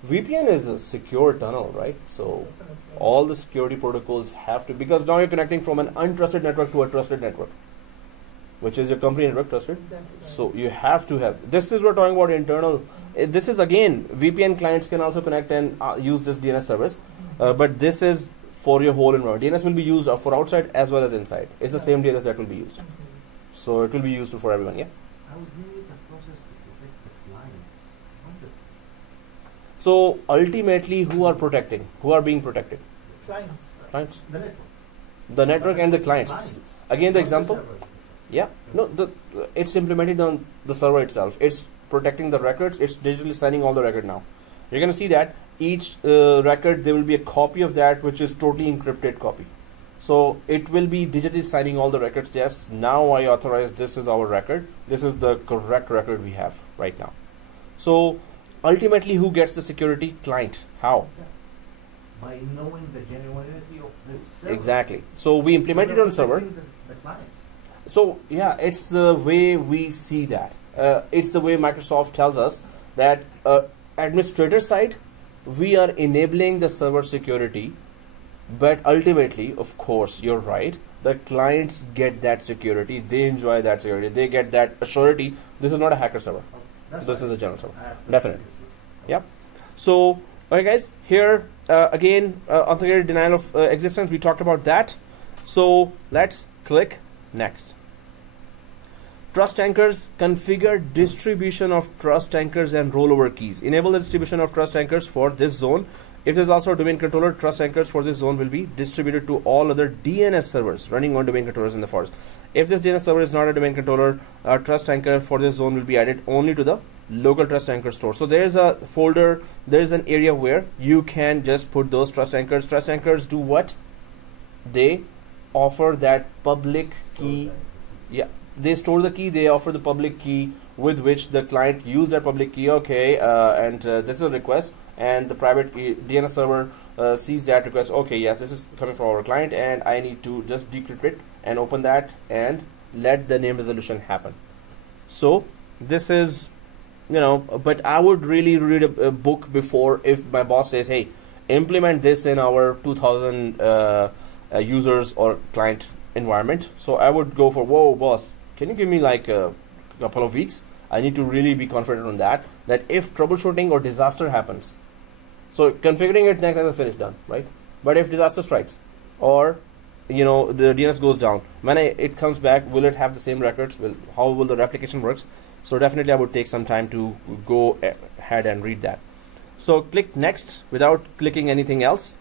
VPN is a secure tunnel, right? So Definitely. all the security protocols have to, because now you're connecting from an untrusted network to a trusted network, which is your company network trusted. That's right. So you have to have, this is we're talking about internal. This is again, VPN clients can also connect and use this DNS service, but this is for your whole environment. DNS will be used for outside as well as inside. It's the same DNS that will be used. So it will be useful for everyone, yeah? I would need the process to protect the clients. Not just So ultimately, who are protecting? Who are being protected? Clients. Clients. the network. The network and the clients. Again, the Not example. server. Yeah. No, it's implemented on the server itself. It's protecting the records. It's digitally signing all the record now. You're going to see that each record, there will be a copy of that, which is totally encrypted copy. So it will be digitally signing all the records. Yes, now I authorize this is our record. This is the correct record we have right now. So ultimately, who gets the security? Client. How? By knowing the genuinity of this server. Exactly. So we implement it on server. The clients. So yeah, it's the way we see that. It's the way Microsoft tells us that administrator side, we are enabling the server security, but ultimately, of course, you're right, the clients get that security, they enjoy that security, they get that assurity. This is not a hacker server. This is a general server. Definitely. Yep. So, okay guys, here again, authenticated denial of existence, we talked about that. So let's click next. Trust anchors, configure distribution of trust anchors and rollover keys. Enable the distribution of trust anchors for this zone. If there's also a domain controller, trust anchors for this zone will be distributed to all other DNS servers running on domain controllers in the forest. If this DNS server is not a domain controller, a trust anchor for this zone will be added only to the local trust anchor store. So there is a folder, there is an area where you can just put those trust anchors. Trust anchors do what? They offer that public key. Yeah, they store the key, they offer the public key with which the client use that public key. Okay, and this is a request, and the private DNS server sees that request. Okay, yes, this is coming from our client, and I need to just decrypt it and open that and let the name resolution happen. So this is, you know, but I would really read a book before. If my boss says, hey, implement this in our 2000 users or client environment, so I would go for, whoa boss, can you give me like a couple of weeks? I need to really be confident on that if troubleshooting or disaster happens, so configuring it next is finished, done, right? But if disaster strikes, or you know, the DNS goes down, when it comes back, will it have the same records? How will the replication works? So definitely I would take some time to go ahead and read that. So click next without clicking anything else.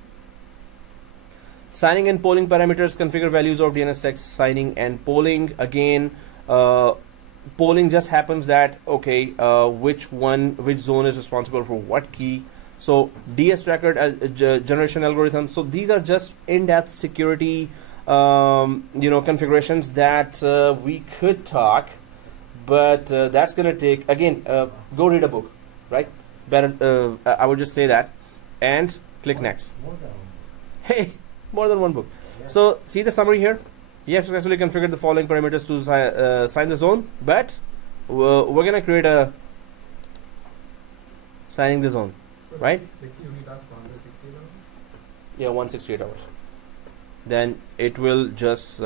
Signing and polling parameters, configure values of DNSSEC signing and polling. Again, polling just happens that, okay, which zone is responsible for what key. So DS record generation algorithm. So these are just in-depth security, you know, configurations that we could talk, but that's gonna take, again, go read a book, right? Better, I would just say that, and click next. Hey, more than one book. Yeah. So see the summary here. You have successfully configured the following parameters to sign the zone, but we're gonna create a signing the zone. So right? The key only lasts 168 hours? Yeah, 168 hours. Then it will just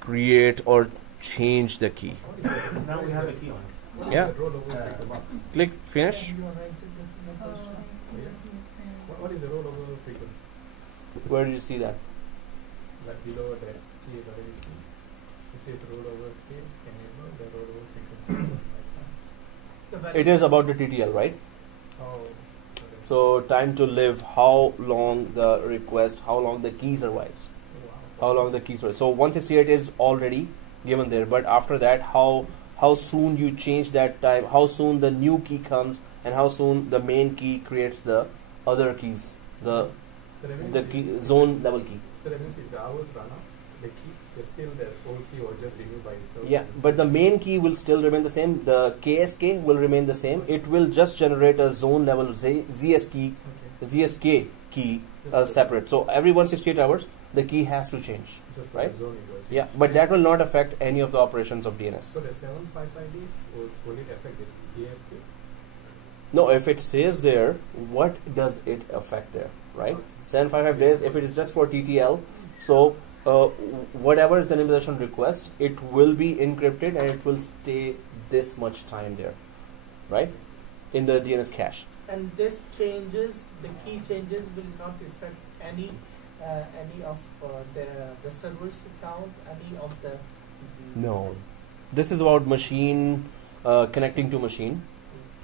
create or change the key. Now we have a key on it. Yeah. Click finish. What is the rollover frequency? Where did you see that? Like below the key variability. It says rollover speed, enable the rollover frequency. It is about the TTL, right? Oh. So time to live, how long the request, how long the key survives, how long the key survives. So 168 is already given there, but after that, how soon you change that time, how soon the new key comes, and how soon the main key creates the other keys, the key, zone level key. So that means if the hours run out, the key is still the old key or just removed by itself. Yeah, but the main key will still remain the same. The KSK will remain the same. It will just generate a zone level ZSK key separate. So every 168 hours, the key has to change, just right? Yeah, but that will not affect any of the operations of DNS. So the 755 days, will it affect the KSK? No, if it says there, what does it affect there, right? 755 days, if it is just for TTL, so whatever is the initialization request, it will be encrypted and it will stay this much time there, right? In the DNS cache. And this changes, the key changes will not affect any of the server's account, any of the... No. This is about machine connecting to machine.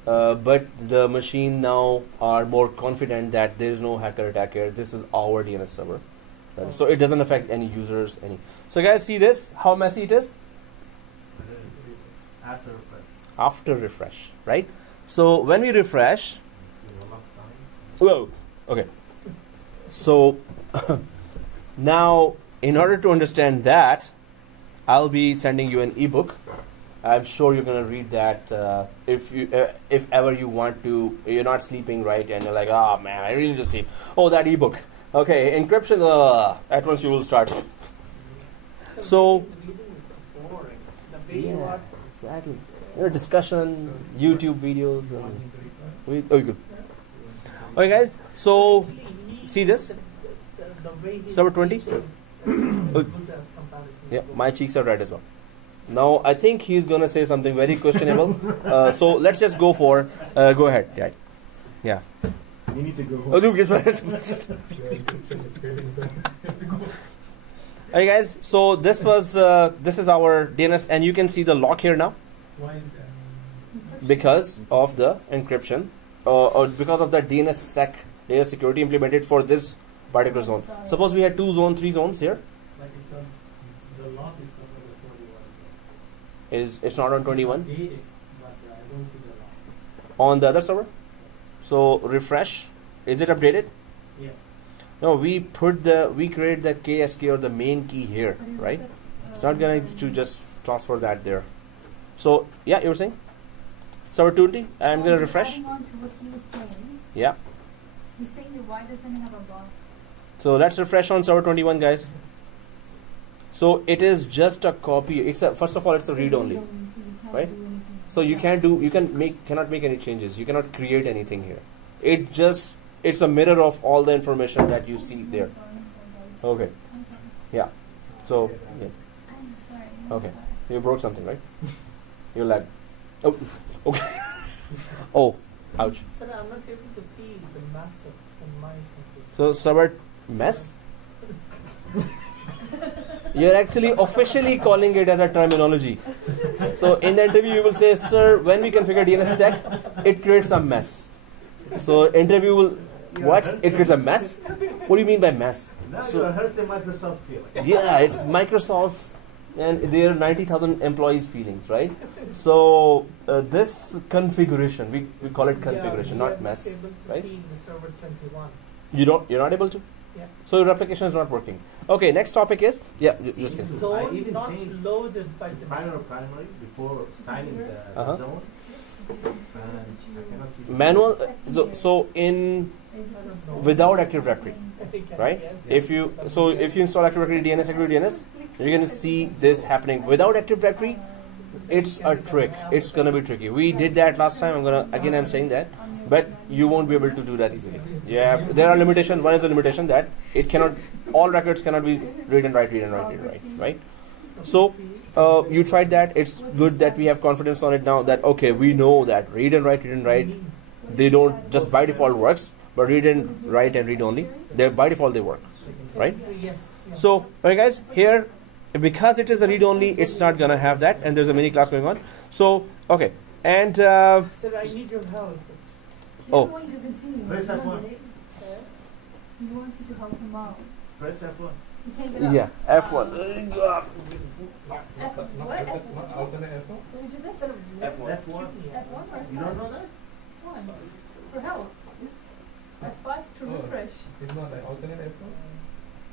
But the machine now are more confident that there is no hacker attack here. This is our DNS server. So it doesn't affect any users. So guys, see this? How messy it is? After refresh, right? So when we refresh... Whoa, okay. So now, in order to understand that, I'll be sending you an ebook. I'm sure you're gonna read that if ever you want to. You're not sleeping, right? And you're like, oh man, I really need to sleep. Oh, that ebook. Okay, encryption. At once you will start. So yeah, exactly. Discussion, YouTube videos. Good. Okay, guys. So see this. Server 20. Yeah, my cheeks are red as well. Now I think he's gonna say something very questionable. So let's just go for. Go ahead. Yeah. You need to go home. Alright guys, so this was this is our DNS, and you can see the lock here now Why is that? because of the encryption or because of the DNSSEC data security implemented for this particular zone. Suppose we had 2 zones, 3 zones here. Like it's not, the lock is not on the 21. It's not on 21 But I don't see the lock. on the other server. So refresh. Is it updated? Yes. No, we create the KSK or the main key here, right? It's not going to just transfer that there. So yeah, you were saying server 20. I'm going to refresh. Adding on to what he was saying, Yeah. he's saying that why doesn't it have a block? So let's refresh on server 21, guys. So it is just a copy. It's a, first of all, it's a read only, right? So you cannot make any changes. You cannot create anything here. It's a mirror of all the information that you see there. Okay. I'm sorry. Yeah. So yeah. I'm sorry. Okay. You broke something, right? You lagged. Oh. Okay. Oh. Ouch. Sir, I'm not able to see the mass in my computer. So server mess. You're actually officially calling it as a terminology. So in the interview you will say, sir, when we configure DNSSEC, it creates a mess. So interview will, what? It creates a mess? What do you mean by mess? Now So- you are hurting Microsoft feelings. Yeah, it's Microsoft and their 90,000 employees' feelings, right? So this configuration, we call it configuration, Yeah, not mess, able to right? see the server 21. You're not able to? Yeah. So your application is not working. Okay, next topic is, yeah, just kidding. Zone I even not changed loaded by the primary before signing the Uh-huh. zone. And I cannot see the Manual, so in I don't know. without Active Directory, I think I right? can. If you install Active Directory DNS, Active DNS, you're gonna see this happening. Without Active Directory, it's a trick. It's gonna be tricky. We did that last time. I'm saying that, but you won't be able to do that easily. Yeah, there are limitations. One is the limitation that it cannot, all records cannot be read and write, right? So you tried that. It's good that we have confidence on it now. That okay, we know that read and write, they don't just by default works, but read and write and read only. They by default they work, right? Yes. Yeah. So, alright guys, here because it is a read only, it's not gonna have that, and there's a mini class going on. So, okay, and Sir, I need your help. He Oh. doesn't want you to continue. Press He F1. wanted it. He wants you to help him out. press F1. You can't get up. yeah, F1. What? Alternate F1? What did you say? Sir, F1. F1 F1 or You don't know that? F1? For help. F5 to Oh. refresh. It's not like alternate F1?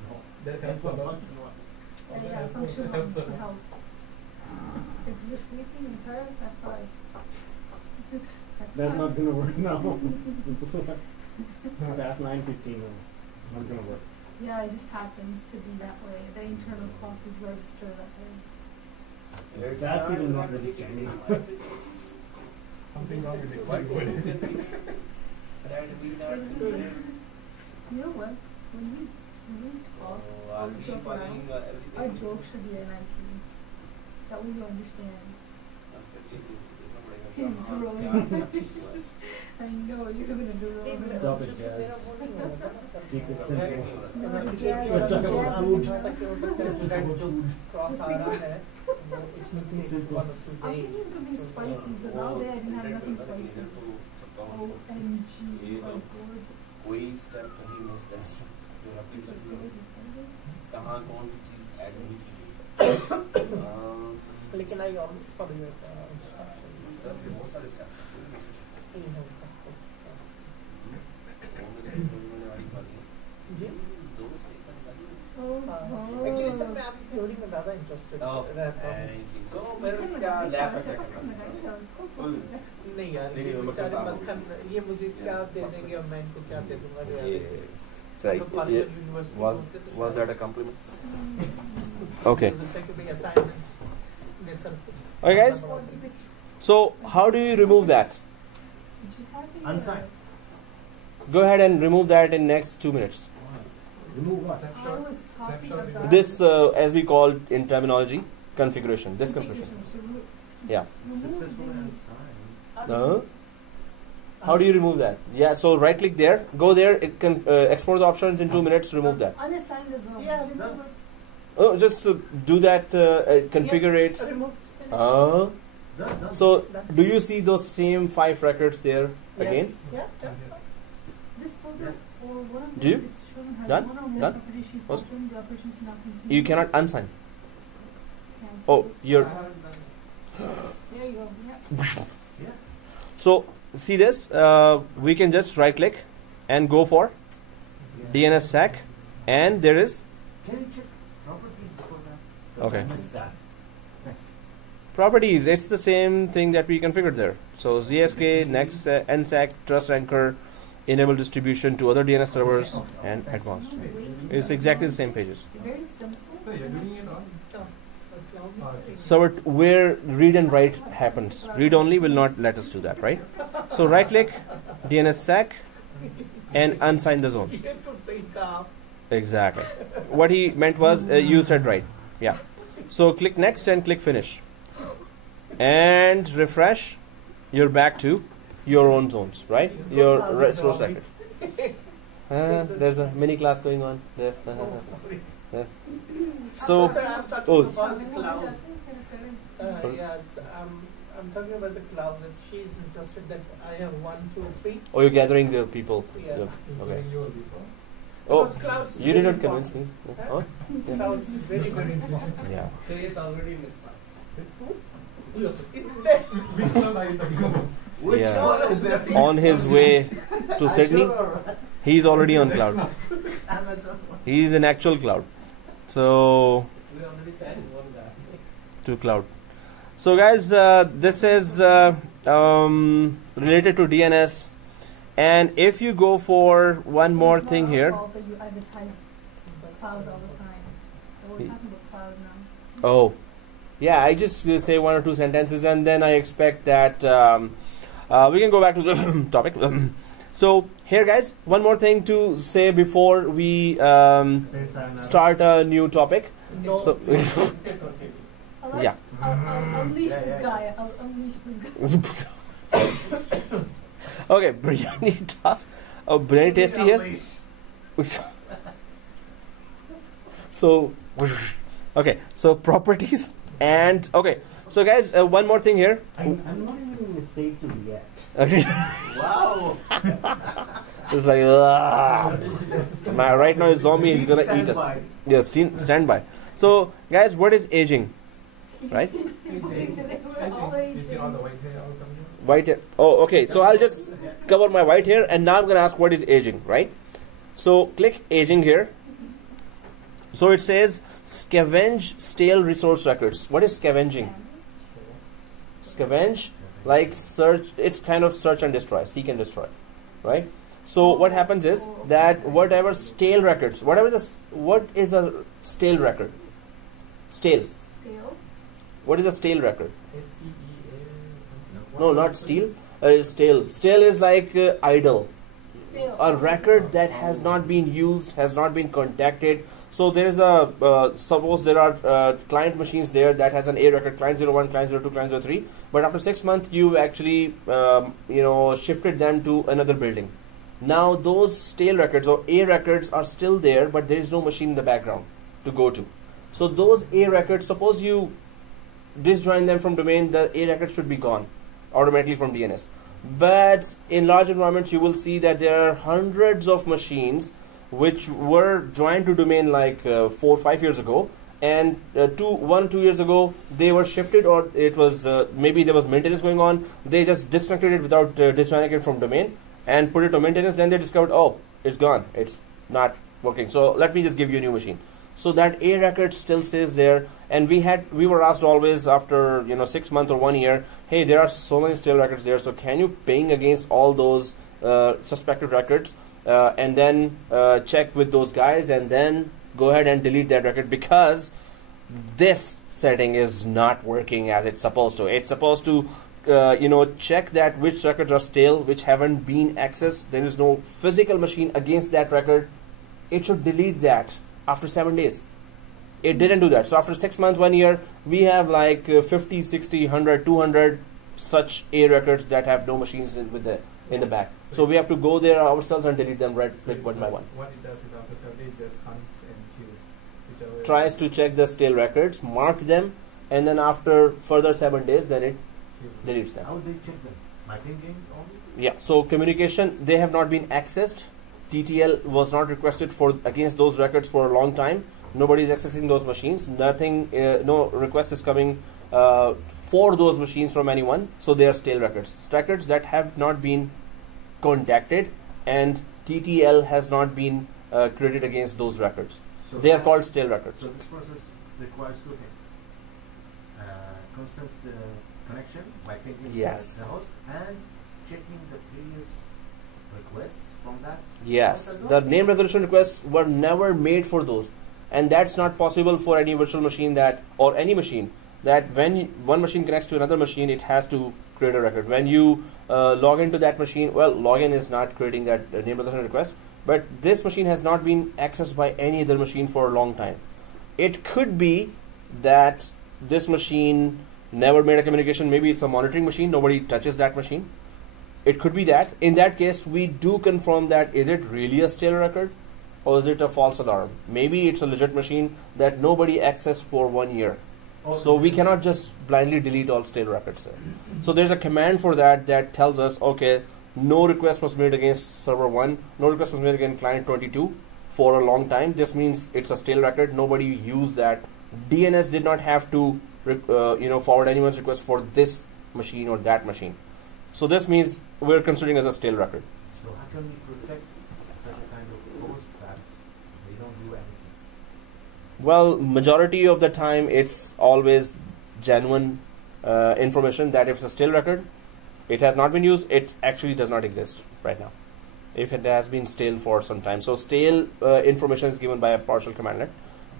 No. That helps a F1 lot. function one. Yeah, function one for help. If you're sleeping and tired, F5. That's not gonna work now. This is that's 9:15 now. Not gonna work. Yeah, it just happens to be that way. The internal clock is registered that way. That's even not registering. Something wrong with it. Why would it? You know what? When we talk, our joke around, our joke should be NIT. That way you understand. He's drooling. I know, you're gonna drool. Stop it, Jazz. Keep it simple. No, Let's talk about food. cross आ रहा है वो इसमें भी Simple. one or two I'm days. thinking something spicy because all day I didn't have nothing spicy. OMG, my god. कोई step नहीं miss जो application कहाँ कौन सी चीज ऐड नहीं की लेकिन I always follow your instructions. बहुत सारे स्टेप जी Oh, एक्चुअली सर मैं आपकी थ्योरी में ज़्यादा इंटरेस्टेड रहता हूँ सो मेरे क्या लैब का क्या करना नहीं यार नहीं, ये मैं बेचारे बताता हूँ। मक्खन ये मुझे क्या दे देंगे और मैं इनको क्या दे दूंगा यार Sorry, हम लोग yeah, कॉलेज यूनिवर्सिटी होते तो was that a compliment? Okay. बोलते कि भाई असाइनमेंट में sir Okay, guys. So how do you remove that? Unsign. Go ahead and remove that in next 2 minutes. Remove what? I was talking about This, as we call in terminology, configuration. This configuration. Yeah. Successful unsigned. No. How do you remove that? Yeah. So right click there. Go there. It can export the options in 2 minutes. Remove that. Unassigned the zone. Yeah, remember. Oh, just to do that, configure it. Remove. Uh, Done. so, do you see those same 5 records there again? Yeah. This folder or one of Do you? these it's shown has Done? one or more Done? properties she's Was- open, the operation cannot continue. You cannot unsign. Cancel Oh, this. you're. There you go. Yeah. So, see this? We can just right click and go for DNSSEC, and there is Can you check properties before that? Okay. I missed that. Next. properties. It's the same thing that we configured there. So ZSK, next NSEC, trust anchor, enable distribution to other DNS servers, and advanced. It's exactly the same pages. Very simple. So you're doing it on So where read and write happens. Read only will not let us do that, right? So right click, DNSSEC, and unsign the zone. Exactly. What he meant was you said right. Yeah. So click next and click finish. And refresh. You're back to your own zones, right? Your source record. There's a mini class going on there. Yeah. So, I'm talking oh, about the cloud. Yes, I'm talking about the cloud. That she's interested that I have 1, 2, 3. oh, you're gathering the people. Yeah. Yeah. Okay. you before. Oh, Because cloud is you did very not convince me. important. Huh? Yeah. Cloud is very, very important. Yeah. Say it already in the It's there. Which one are you talking about? Which Yeah. one is there? On his way to Sydney, he's already on cloud. Amazon. He's in actual cloud. So, We already said one guy. to cloud. So guys, this is related to DNS. And if you go for one more thing here. That you advertise cloud all the time. So we're talking about cloud now. Oh, yeah, I just say 1 or 2 sentences and then I expect that we can go back to the topic. So here guys, one more thing to say before we start a new topic. No. So, yeah. I'll unleash this guy. I'll unleash this guy. Okay, biryani task. Oh, biryani tasty here. So, okay, so properties and okay. So guys, one more thing here. I'm not even in a state to react. Okay. Wow. It's like right now, zombie is gonna eat us. Standby. Yeah, stand by. So guys, what is aging? Right? We're all You see all the white hair all coming out? White hair. Oh, okay. So I'll just cover my white hair, and now I'm gonna ask what is aging, right? So click aging here. So it says scavenge stale resource records. What is scavenging? Scavenge, like search. It's kind of search and destroy, seek and destroy, right? So what happens is that whatever stale records, what is a stale record? Stale. Scale. What is a stale record? STEA. No, not stale. Stale. Stale is like idle. Scale. A record that has not been used, has not been contacted. So there is a suppose there are client machines there that has an A record, client 01, client 02, client 03. But after 6 months, you actually shifted them to another building. Now those stale records or A records are still there, but there is no machine in the background to go to. So those A records, suppose you disjoin them from domain, the A records should be gone automatically from DNS. But in large environments, you will see that there are hundreds of machines which were joined to domain like 4 or 5 years ago, and 1 or 2 years ago they were shifted, or it was maybe there was maintenance going on. They just disconnected it without disjoining it from domain and put it to maintenance. Then they discovered, oh, it's gone, it's not working. So let me just give you a new machine. So that A record still stays there, and we were asked always after 6 months or 1 year, hey, there are so many stale records there, so can you ping against all those suspected records and then check with those guys and then go ahead and delete that record, because this setting is not working as it's supposed to. It's supposed to check that which records are stale, which haven't been accessed. There is no physical machine against that record. It should delete that after 7 days. It didn't do that. So after 6 months, 1 year, we have like 50, 60, 100, 200 such A records that have no machines in the back. So we have to go there ourselves and delete them right click one by one. What it does is after 7 days, it just hunts and kills. It tries to check the stale records, mark them, and then after further 7 days, then it deletes them. How would they check them? My pinging only? Yeah, so communication, they have not been accessed. TTL was not requested for against those records for a long time. Nobody is accessing those machines. Nothing, no request is coming for those machines from anyone. So they are stale records. Records that have not been contacted, and TTL has not been created against those records. So They are called stale records. So this process requires two things. Constant connection by pinging Yes. the host and checking the previous requests from that. Yes, host as the well? name resolution requests were never made for those, and that's not possible for any virtual machine that, or any machine that when one machine connects to another machine, it has to create a record. When you log into that machine, well, login is not creating that name resolution request, but this machine has not been accessed by any other machine for a long time. It could be that this machine never made a communication. Maybe it's a monitoring machine. Nobody touches that machine. It could be that. In that case, we do confirm that is it really a stale record or is it a false alarm? Maybe it's a legit machine that nobody accessed for 1 year. So we cannot just blindly delete all stale records there. So there's a command for that that tells us, okay, no request was made against server 1, no request was made against client 22 for a long time. This means it's a stale record. Nobody used that. DNS did not have to forward anyone's request for this machine or that machine. So this means we're considering as a stale record. So how can we protect such a kind of host that they don't do anything? Well, majority of the time it's always genuine information that if it's a stale record, it has not been used, it actually does not exist right now. If it has been stale for some time. So stale information is given by a partial commandlet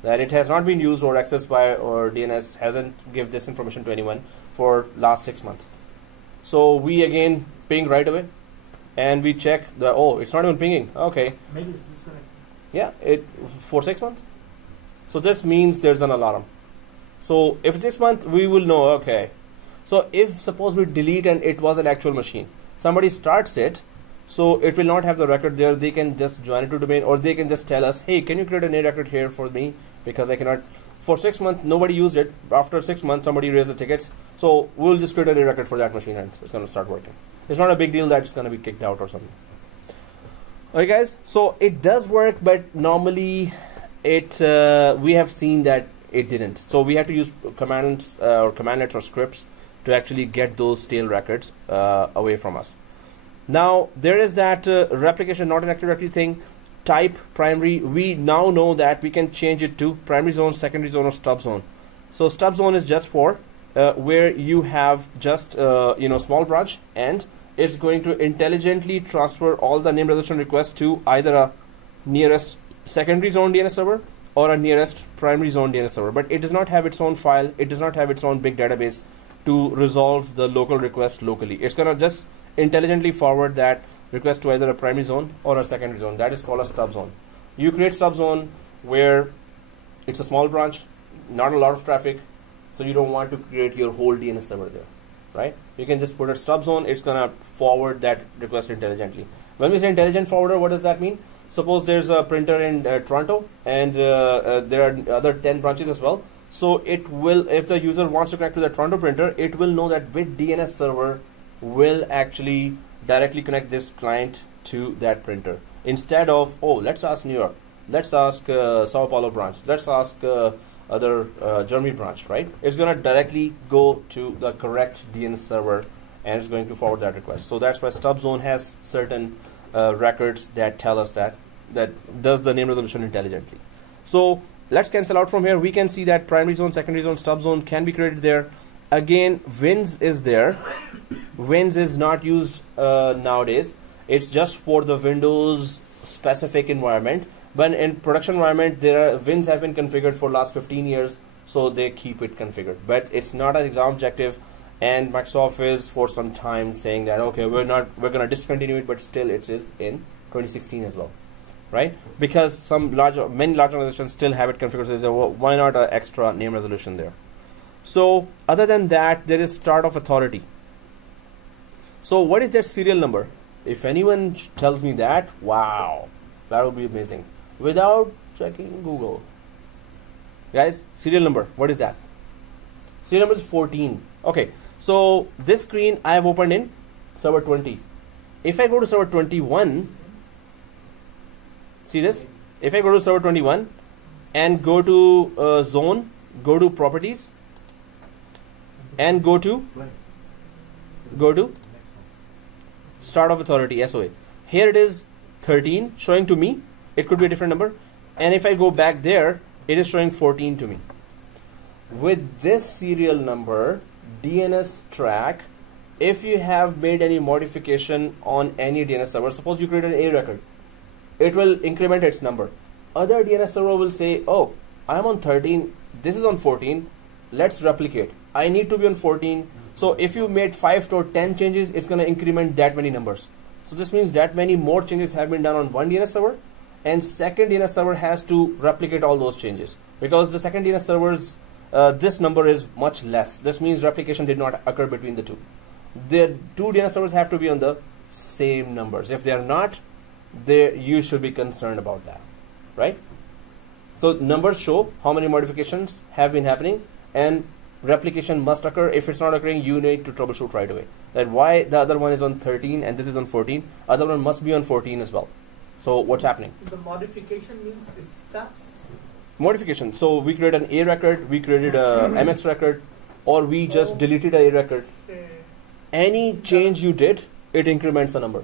that it has not been used or accessed by, or DNS hasn't give this information to anyone for last 6 months. So we again ping right away and we check the, oh, it's not even pinging. Okay. Maybe it's disconnected. Yeah, it for 6 months. So this means there's an alarm. So if it's 6 months, we will know, okay. So if suppose we delete and it was an actual machine, somebody starts it, so it will not have the record there. They can just join it to domain, or they can just tell us, hey, can you create a name record here for me? Because I cannot. For 6 months, nobody used it. After 6 months, somebody raised the tickets. So we'll just create a name record for that machine and it's going to start working. It's not a big deal that it's going to be kicked out or something. Alright guys, so it does work, but normally it we have seen that it didn't. So we had to use commands or commandlets or scripts to actually get those stale records away from us. Now there is that replication not an Active Directory thing. Type primary, we now know that we can change it to primary zone, secondary zone, or stub zone. So stub zone is just for where you have just small branch, and it's going to intelligently transfer all the name resolution requests to either a nearest secondary zone DNS server or a nearest primary zone DNS server. But it does not have its own file. It does not have its own big database to resolve the local request locally. It's gonna just intelligently forward that request to either a primary zone or a secondary zone. That is called a stub zone. You create stub zone where it's a small branch, not a lot of traffic, so you don't want to create your whole DNS server there, right? You can just put a stub zone. It's gonna forward that request intelligently. When we say intelligent forwarder, what does that mean? Suppose there's a printer in Toronto, and there are other 10 branches as well. So it will, if the user wants to connect to the Toronto printer, it will know that which DNS server will actually directly connect this client to that printer. Instead of, oh, let's ask New York, let's ask Sao Paulo branch, let's ask other Germany branch, right? It's going to directly go to the correct DNS server and it's going to forward that request. So that's why stub zone has certain records that tell us that does the name resolution intelligently. So let's cancel out from here. We can see that primary zone, secondary zone, stub zone can be created there. Again, wins is there. Wins is not used nowadays. It's just for the Windows specific environment. When in production environment, there are wins have been configured for last 15 years, so they keep it configured. But it's not an exam objective, and Microsoft is for some time saying that okay, we're going to discontinue it, but still it is in 2016 as well, right? Because many large organizations still have it configured. So they say, well, why not an extra name resolution there? So other than that, there is start of authority. So what is that serial number? If anyone tells me that, wow, that would be amazing. Without checking Google. Guys, serial number, what is that? Serial number is 14. Okay, so this screen I have opened in server 20. If I go to server 21, see this? If I go to server 21 and go to zone, go to properties, and go to start of authority, SOA. Here it is 13 showing to me. It could be a different number. And if I go back there, it is showing 14 to me. With this serial number, DNS track, if you have made any modification on any DNS server, suppose you created an A record, it will increment its number. Other DNS server will say, oh, I'm on 13, this is on 14, let's replicate. I need to be on 14. So if you made 5 to 10 changes, it's going to increment that many numbers. So this means that many more changes have been done on one DNS server, and second DNS server has to replicate all those changes. Because the second DNS server's this number is much less. This means replication did not occur between the two. The two DNS servers have to be on the same numbers. If they are not, you should be concerned about that, right? So numbers show how many modifications have been happening, and replication must occur. If it's not occurring, you need to troubleshoot right away. That why the other one is on 13 and this is on 14. Other one must be on 14 as well. So what's happening? The modification means steps. Modification. So we created an A record, we created a MX record, or we just deleted a A record. Any change you did, it increments the number,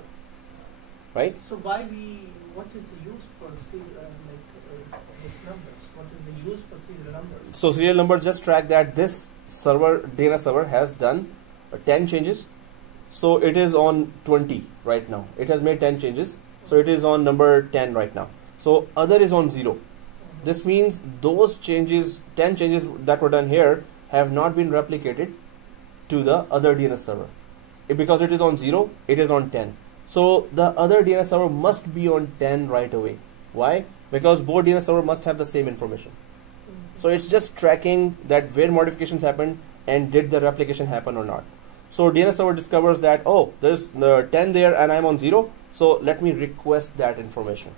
right? So what is the use for these numbers? What is the use for serial numbers? So serial number just track that this DNS server has done 10 changes. So it is on 20 right now. It has made 10 changes. So it is on number 10 right now. So other is on 0. This means those changes, 10 changes that were done here, have not been replicated to the other DNS server. Because it is on 0, it is on 10. So the other DNS server must be on 10 right away. Why? Because both DNS server must have the same information. So it's just tracking that where modifications happened and did the replication happen or not. So DNS server discovers that, oh, there's 10 there and I'm on 0. So let me request that information.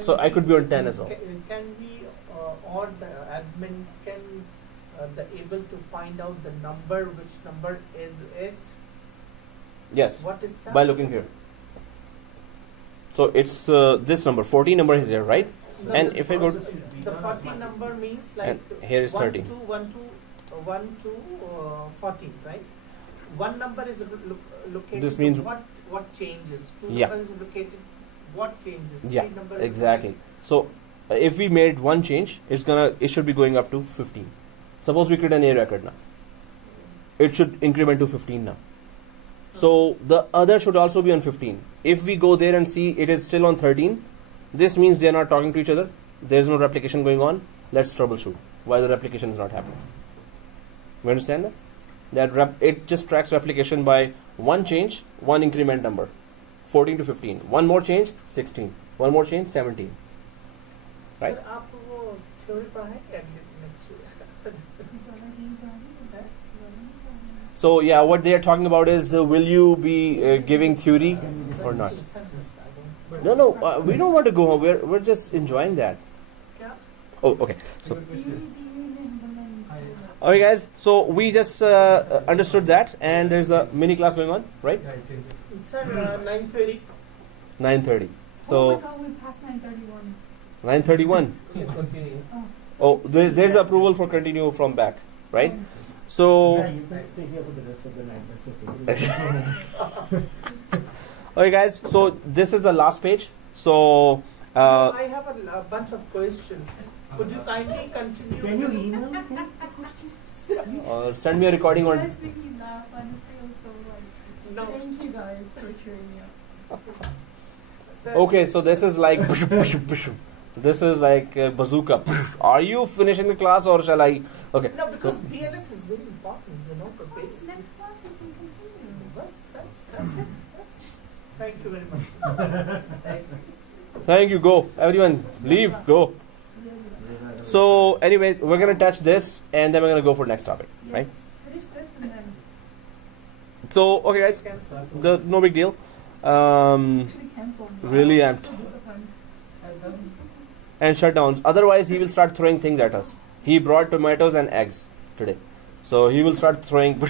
So I could be on 10 as well. Can we, or the admin, can able to find out the number, which number is it? Yes, what is by looking here. So it's this number, 14 number is here, right? No, and if I go, the 14 number means like and here is 13. 1 to 14, right? One number is located. This means what changes? Two yeah. numbers is located. What changes? Yeah, Three numbers exactly. So if we made one change, it should be going up to 15. Suppose we create an A record now. It should increment to 15 now. So the other should also be on 15. If we go there and see it is still on 13, this means they are not talking to each other. There is no replication going on. Let's troubleshoot why the replication is not happening. You understand that? It just tracks replication by one change, one increment number, 14 to 15. One more change, 16. One more change, 17. Right? Sir, आप वो theory पढ़ाएं क्या next week? So yeah, what they are talking about is will you be giving theory or not? No, we don't want to go home. We're just enjoying that. Oh, okay. So, okay, guys. So we just understood that, and there's a mini class going on, right? Yeah, it changes. Sir, 9:30. 9:30. So. Oh my God, we passed 9:31. 9:31. Continue. Oh, there's approval for continue from back, right? So. Yeah, you can stay here for the rest of the night. That's okay. Okay, guys. So this is the last page. So. I have a bunch of questions. Could you kindly continue? Can you email me the questions? Send me a recording You on. guys make me laugh. Honestly, I'm so like. No. Thank you guys for cheering me up. Sir, Okay, so this is like. This is like bazooka. Are you finishing the class or shall I? Okay. No, because DNS is very important, for Of basic. course, next class we can continue. That's it. Thank you very much. Thank you. Go. Everyone, leave. Go. So anyway, we're gonna touch this and then we're gonna go for next topic, Yes, right? finish this and then So okay, guys, Cancel. no big deal. actually cancel. Really I'm amped. so disappointed. And shut down. Otherwise, he will start throwing things at us. He brought tomatoes and eggs today. So he will start throwing.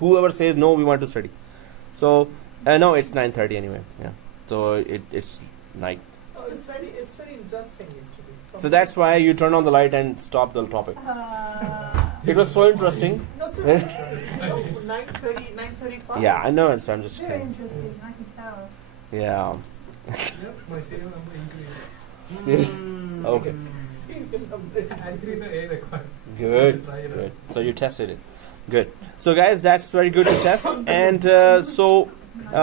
Whoever says no, we want to study. So no, it's 9:30 anyway. Yeah. So it's night. Oh, it's very interesting actually. So that's why you turn on the light and stop the topic. It was so interesting. No, sir. No, 9:35. Yeah, I know. So I'm just. Very interesting. I can tell. Yeah. Yep, my serial number increased. Okay. Serial number. Increase the A record. Good. Try it out. Good. So you tested it. Good. So guys, that's very good to test. And so Nice.